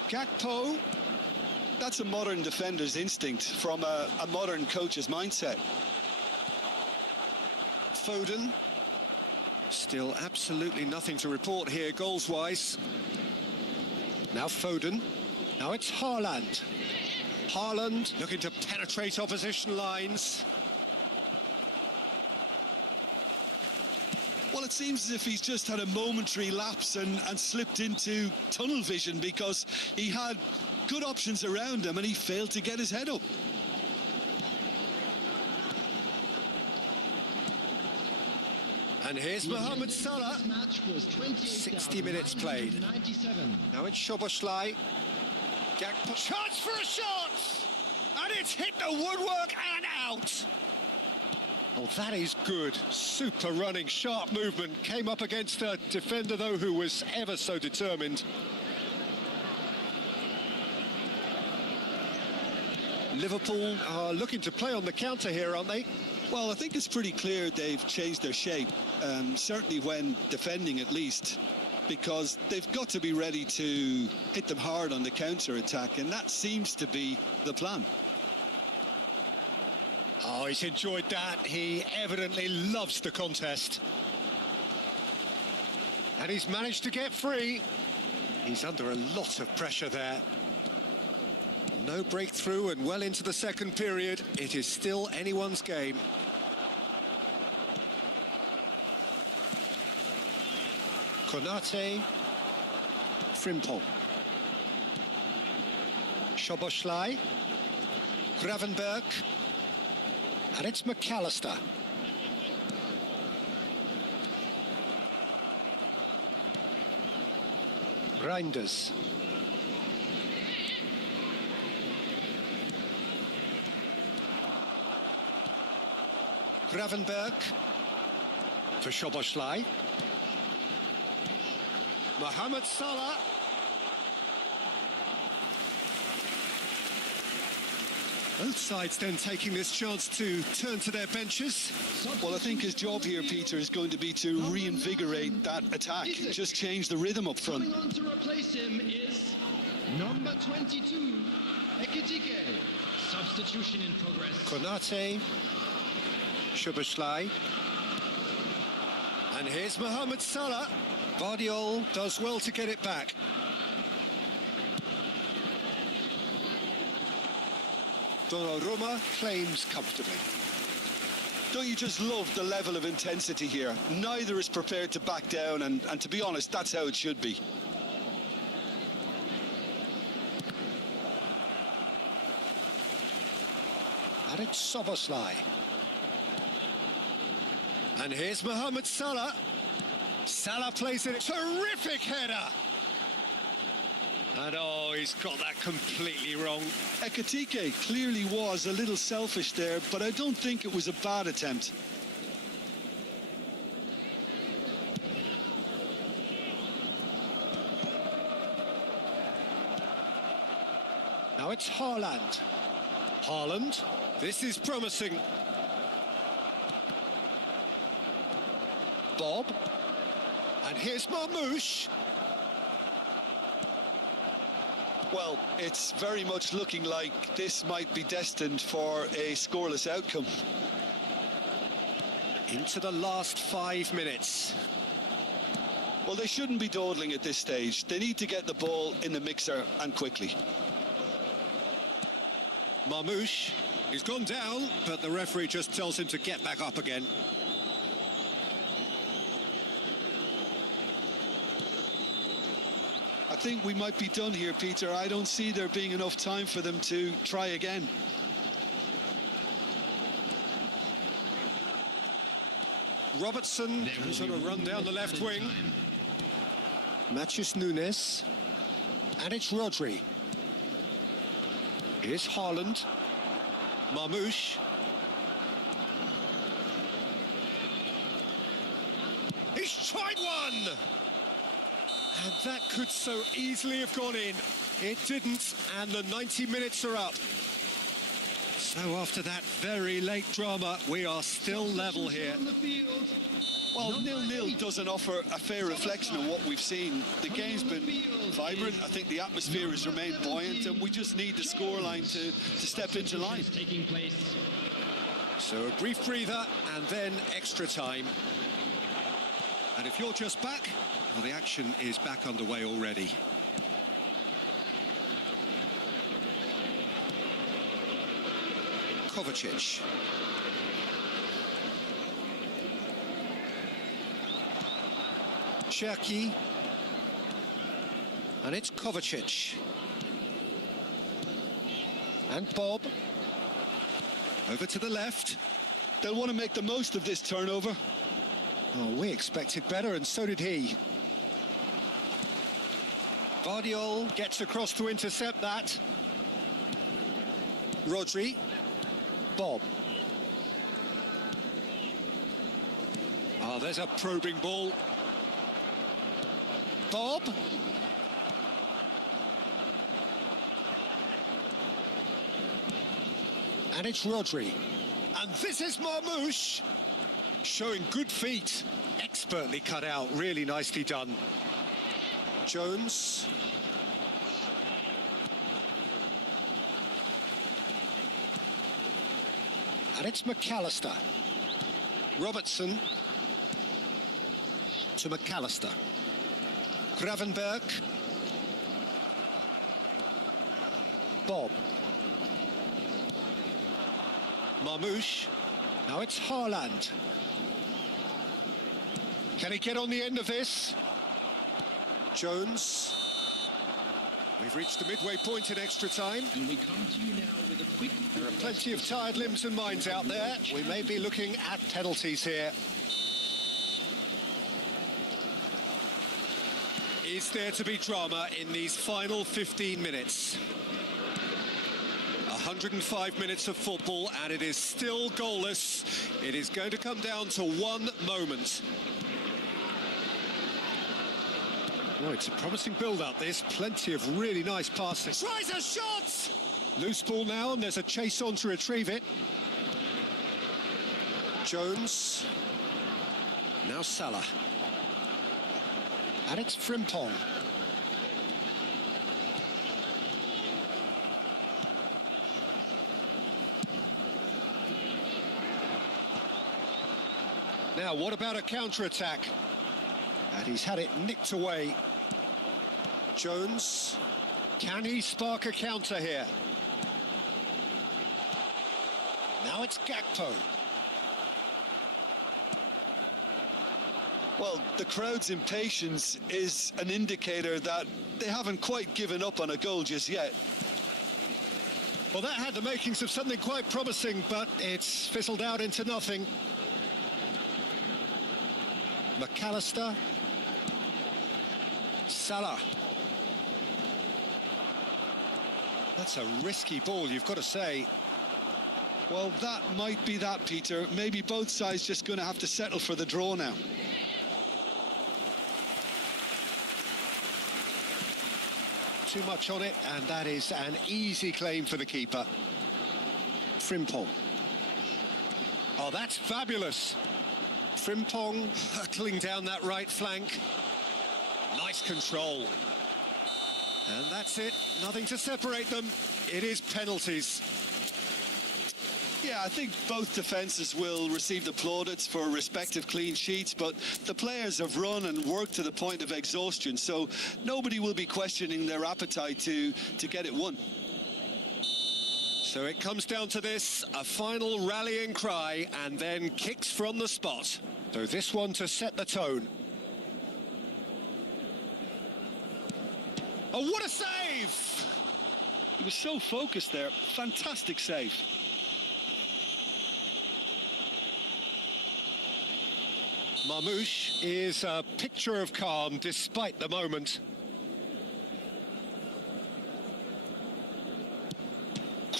Gakpo. That's a modern defender's instinct from a modern coach's mindset. Foden. Still absolutely nothing to report here goals-wise. Now Foden. Now it's Haaland. Haaland looking to penetrate opposition lines. Well, it seems as if he's just had a momentary lapse and slipped into tunnel vision because he had good options around him and he failed to get his head up. And here's Mohamed Salah. 60 minutes played. Now it's Szoboszlai. Gakpo. Chance for a shot! And it's hit the woodwork and out! Oh, that is good. Super running, sharp movement. Came up against a defender, though, who was ever so determined. Liverpool are looking to play on the counter here, aren't they? Well, I think it's pretty clear they've changed their shape, certainly when defending at least, because they've got to be ready to hit them hard on the counter-attack, and that seems to be the plan. Oh, he's enjoyed that. He evidently loves the contest. And he's managed to get free. He's under a lot of pressure there. No breakthrough and well into the second period. It is still anyone's game. Konate. Frimpong. Szoboszlai. Gravenberg. And it's McAllister. Reinders. Gravenberg for Szoboszlai. Mohamed Salah. Both sides then taking this chance to turn to their benches. Well, I think his job here, Peter, is going to be to reinvigorate that attack, just change the rhythm up front. Coming on to replace him is number 22, Ekitike. Substitution in progress. Konate. Szoboszlai. And here's Mohamed Salah. Guardiola does well to get it back. Donnarumma claims comfortably. Don't you just love the level of intensity here? Neither is prepared to back down, and to be honest, that's how it should be. And it's Szoboszlai. And here's Mohamed Salah. Salah plays it. Terrific header! And oh, he's got that completely wrong. Ekitike clearly was a little selfish there, but I don't think it was a bad attempt. Now Now it's Haaland. Haaland. This is promising. Bob. And here's Marmoush. Well, it's very much looking like this might be destined for a scoreless outcome. Into the last 5 minutes. Well, they shouldn't be dawdling at this stage. They need to get the ball in the mixer and quickly. Marmoush. He's gone down, but the referee just tells him to get back up again. I think we might be done here, Peter. I don't see there being enough time for them to try again. Robertson is on a run down the left wing. Matthews Nunes. And it's Rodri. Here's Haaland. Marmoush. He's tried one! And that could so easily have gone in. It didn't, and the 90 minutes are up. So after that very late drama, we are still level here. On the field. Well, 0-0 doesn't offer a fair reflection of what we've seen. The game's been vibrant. I think the atmosphere has remained buoyant, and we just need the scoreline to step into line. Taking place. So a brief breather, and then extra time. And if you're just back, well, the action is back underway already. Kovacic. Cherki. And it's Kovacic. And Bob. Over to the left. They'll want to make the most of this turnover. Oh, we expected better, and so did he. Vardiol gets across to intercept that. Rodri. Bob. Oh, there's a probing ball. Bob. And it's Rodri. And this is Marmoush. Showing good feet. Expertly cut out. Really nicely done. Jones. And it's McAllister. Robertson. To McAllister. Gravenberg. Bob. Marmoush. Now it's Haaland. Can he get on the end of this? Jones. We've reached the midway point in extra time. And we come to you now with a quick... There are plenty of tired limbs and minds out there. We may be looking at penalties here. Is there to be drama in these final 15 minutes? 105 minutes of football, and it is still goalless. It is going to come down to one moment. Oh, it's a promising build-up, this. Plenty of really nice passing. Tries a shot! Loose ball now, and there's a chase on to retrieve it. Jones. Now Salah. And it's Frimpong. Now, what about a counter-attack? And he's had it nicked away. Jones. Can he spark a counter here? Now it's Gakpo. Well, the crowd's impatience is an indicator that they haven't quite given up on a goal just yet. Well, that had the makings of something quite promising, but it's fizzled out into nothing. McAllister. Salah. That's a risky ball, you've got to say. Well, that might be that, Peter. Maybe both sides just going to have to settle for the draw now. too much on it, and that is an easy claim for the keeper. Frimpong. Oh, that's fabulous. Frimpong hurtling down that right flank. Nice control. And that's it. Nothing to separate them. It is penalties. Yeah, I think both defences will receive the plaudits for respective clean sheets, but the players have run and worked to the point of exhaustion, so nobody will be questioning their appetite to get it won. So it comes down to this, a final rallying cry, and then kicks from the spot. So this one to set the tone. Oh, what a save! He was so focused there. Fantastic save. Marmouche is a picture of calm despite the moment.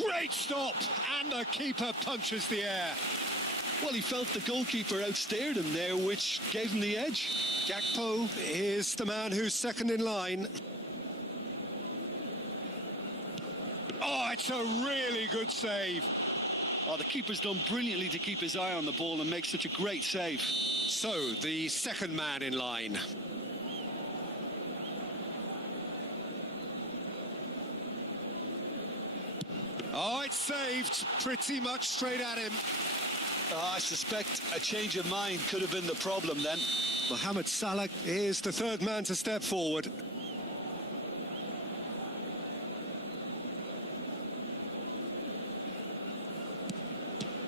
Great stop! And the keeper punches the air. Well, he felt the goalkeeper outstared him there, which gave him the edge. Gakpo is the man who's second in line. Oh, it's a really good save. Oh, the keeper's done brilliantly to keep his eye on the ball and make such a great save. So, the second man in line. Oh, it's saved pretty much straight at him. I suspect a change of mind could have been the problem then. Mohamed Salah is the third man to step forward.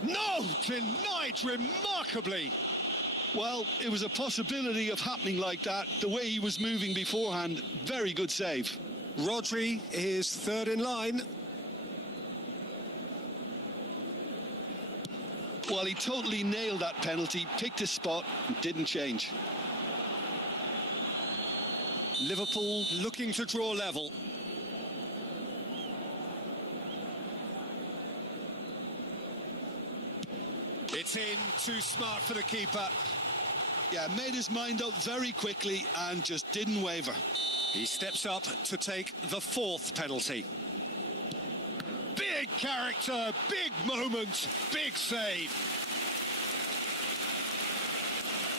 No! Denied remarkably. Well, it was a possibility of happening like that. The way he was moving beforehand, very good save. Rodri is third in line. Well, he totally nailed that penalty, picked his spot, and didn't change. Liverpool looking to draw level. It's in, too smart for the keeper. Yeah, made his mind up very quickly and just didn't waver. He steps up to take the fourth penalty. Big character, big moment, big save.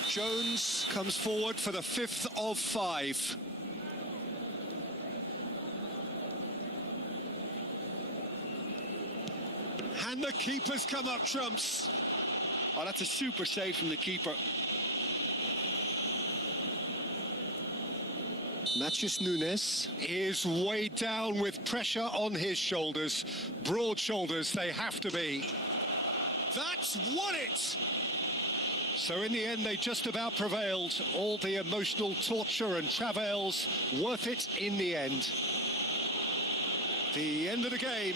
Jones comes forward for the fifth of five. And the keeper's come up trumps. Oh, that's a super save from the keeper. Matheus Nunes is weighed down with pressure on his shoulders. Broad shoulders they have to be. That's won it! So in the end, they just about prevailed. All the emotional torture and travails, worth it in the end. The end of the game.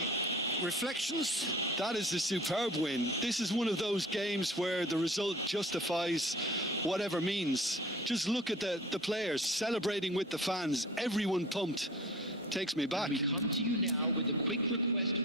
Reflections? That is a superb win. This is one of those games where the result justifies whatever means. Just look at the players celebrating with the fans. Everyone pumped. Takes me back. We come to you now with a quick request.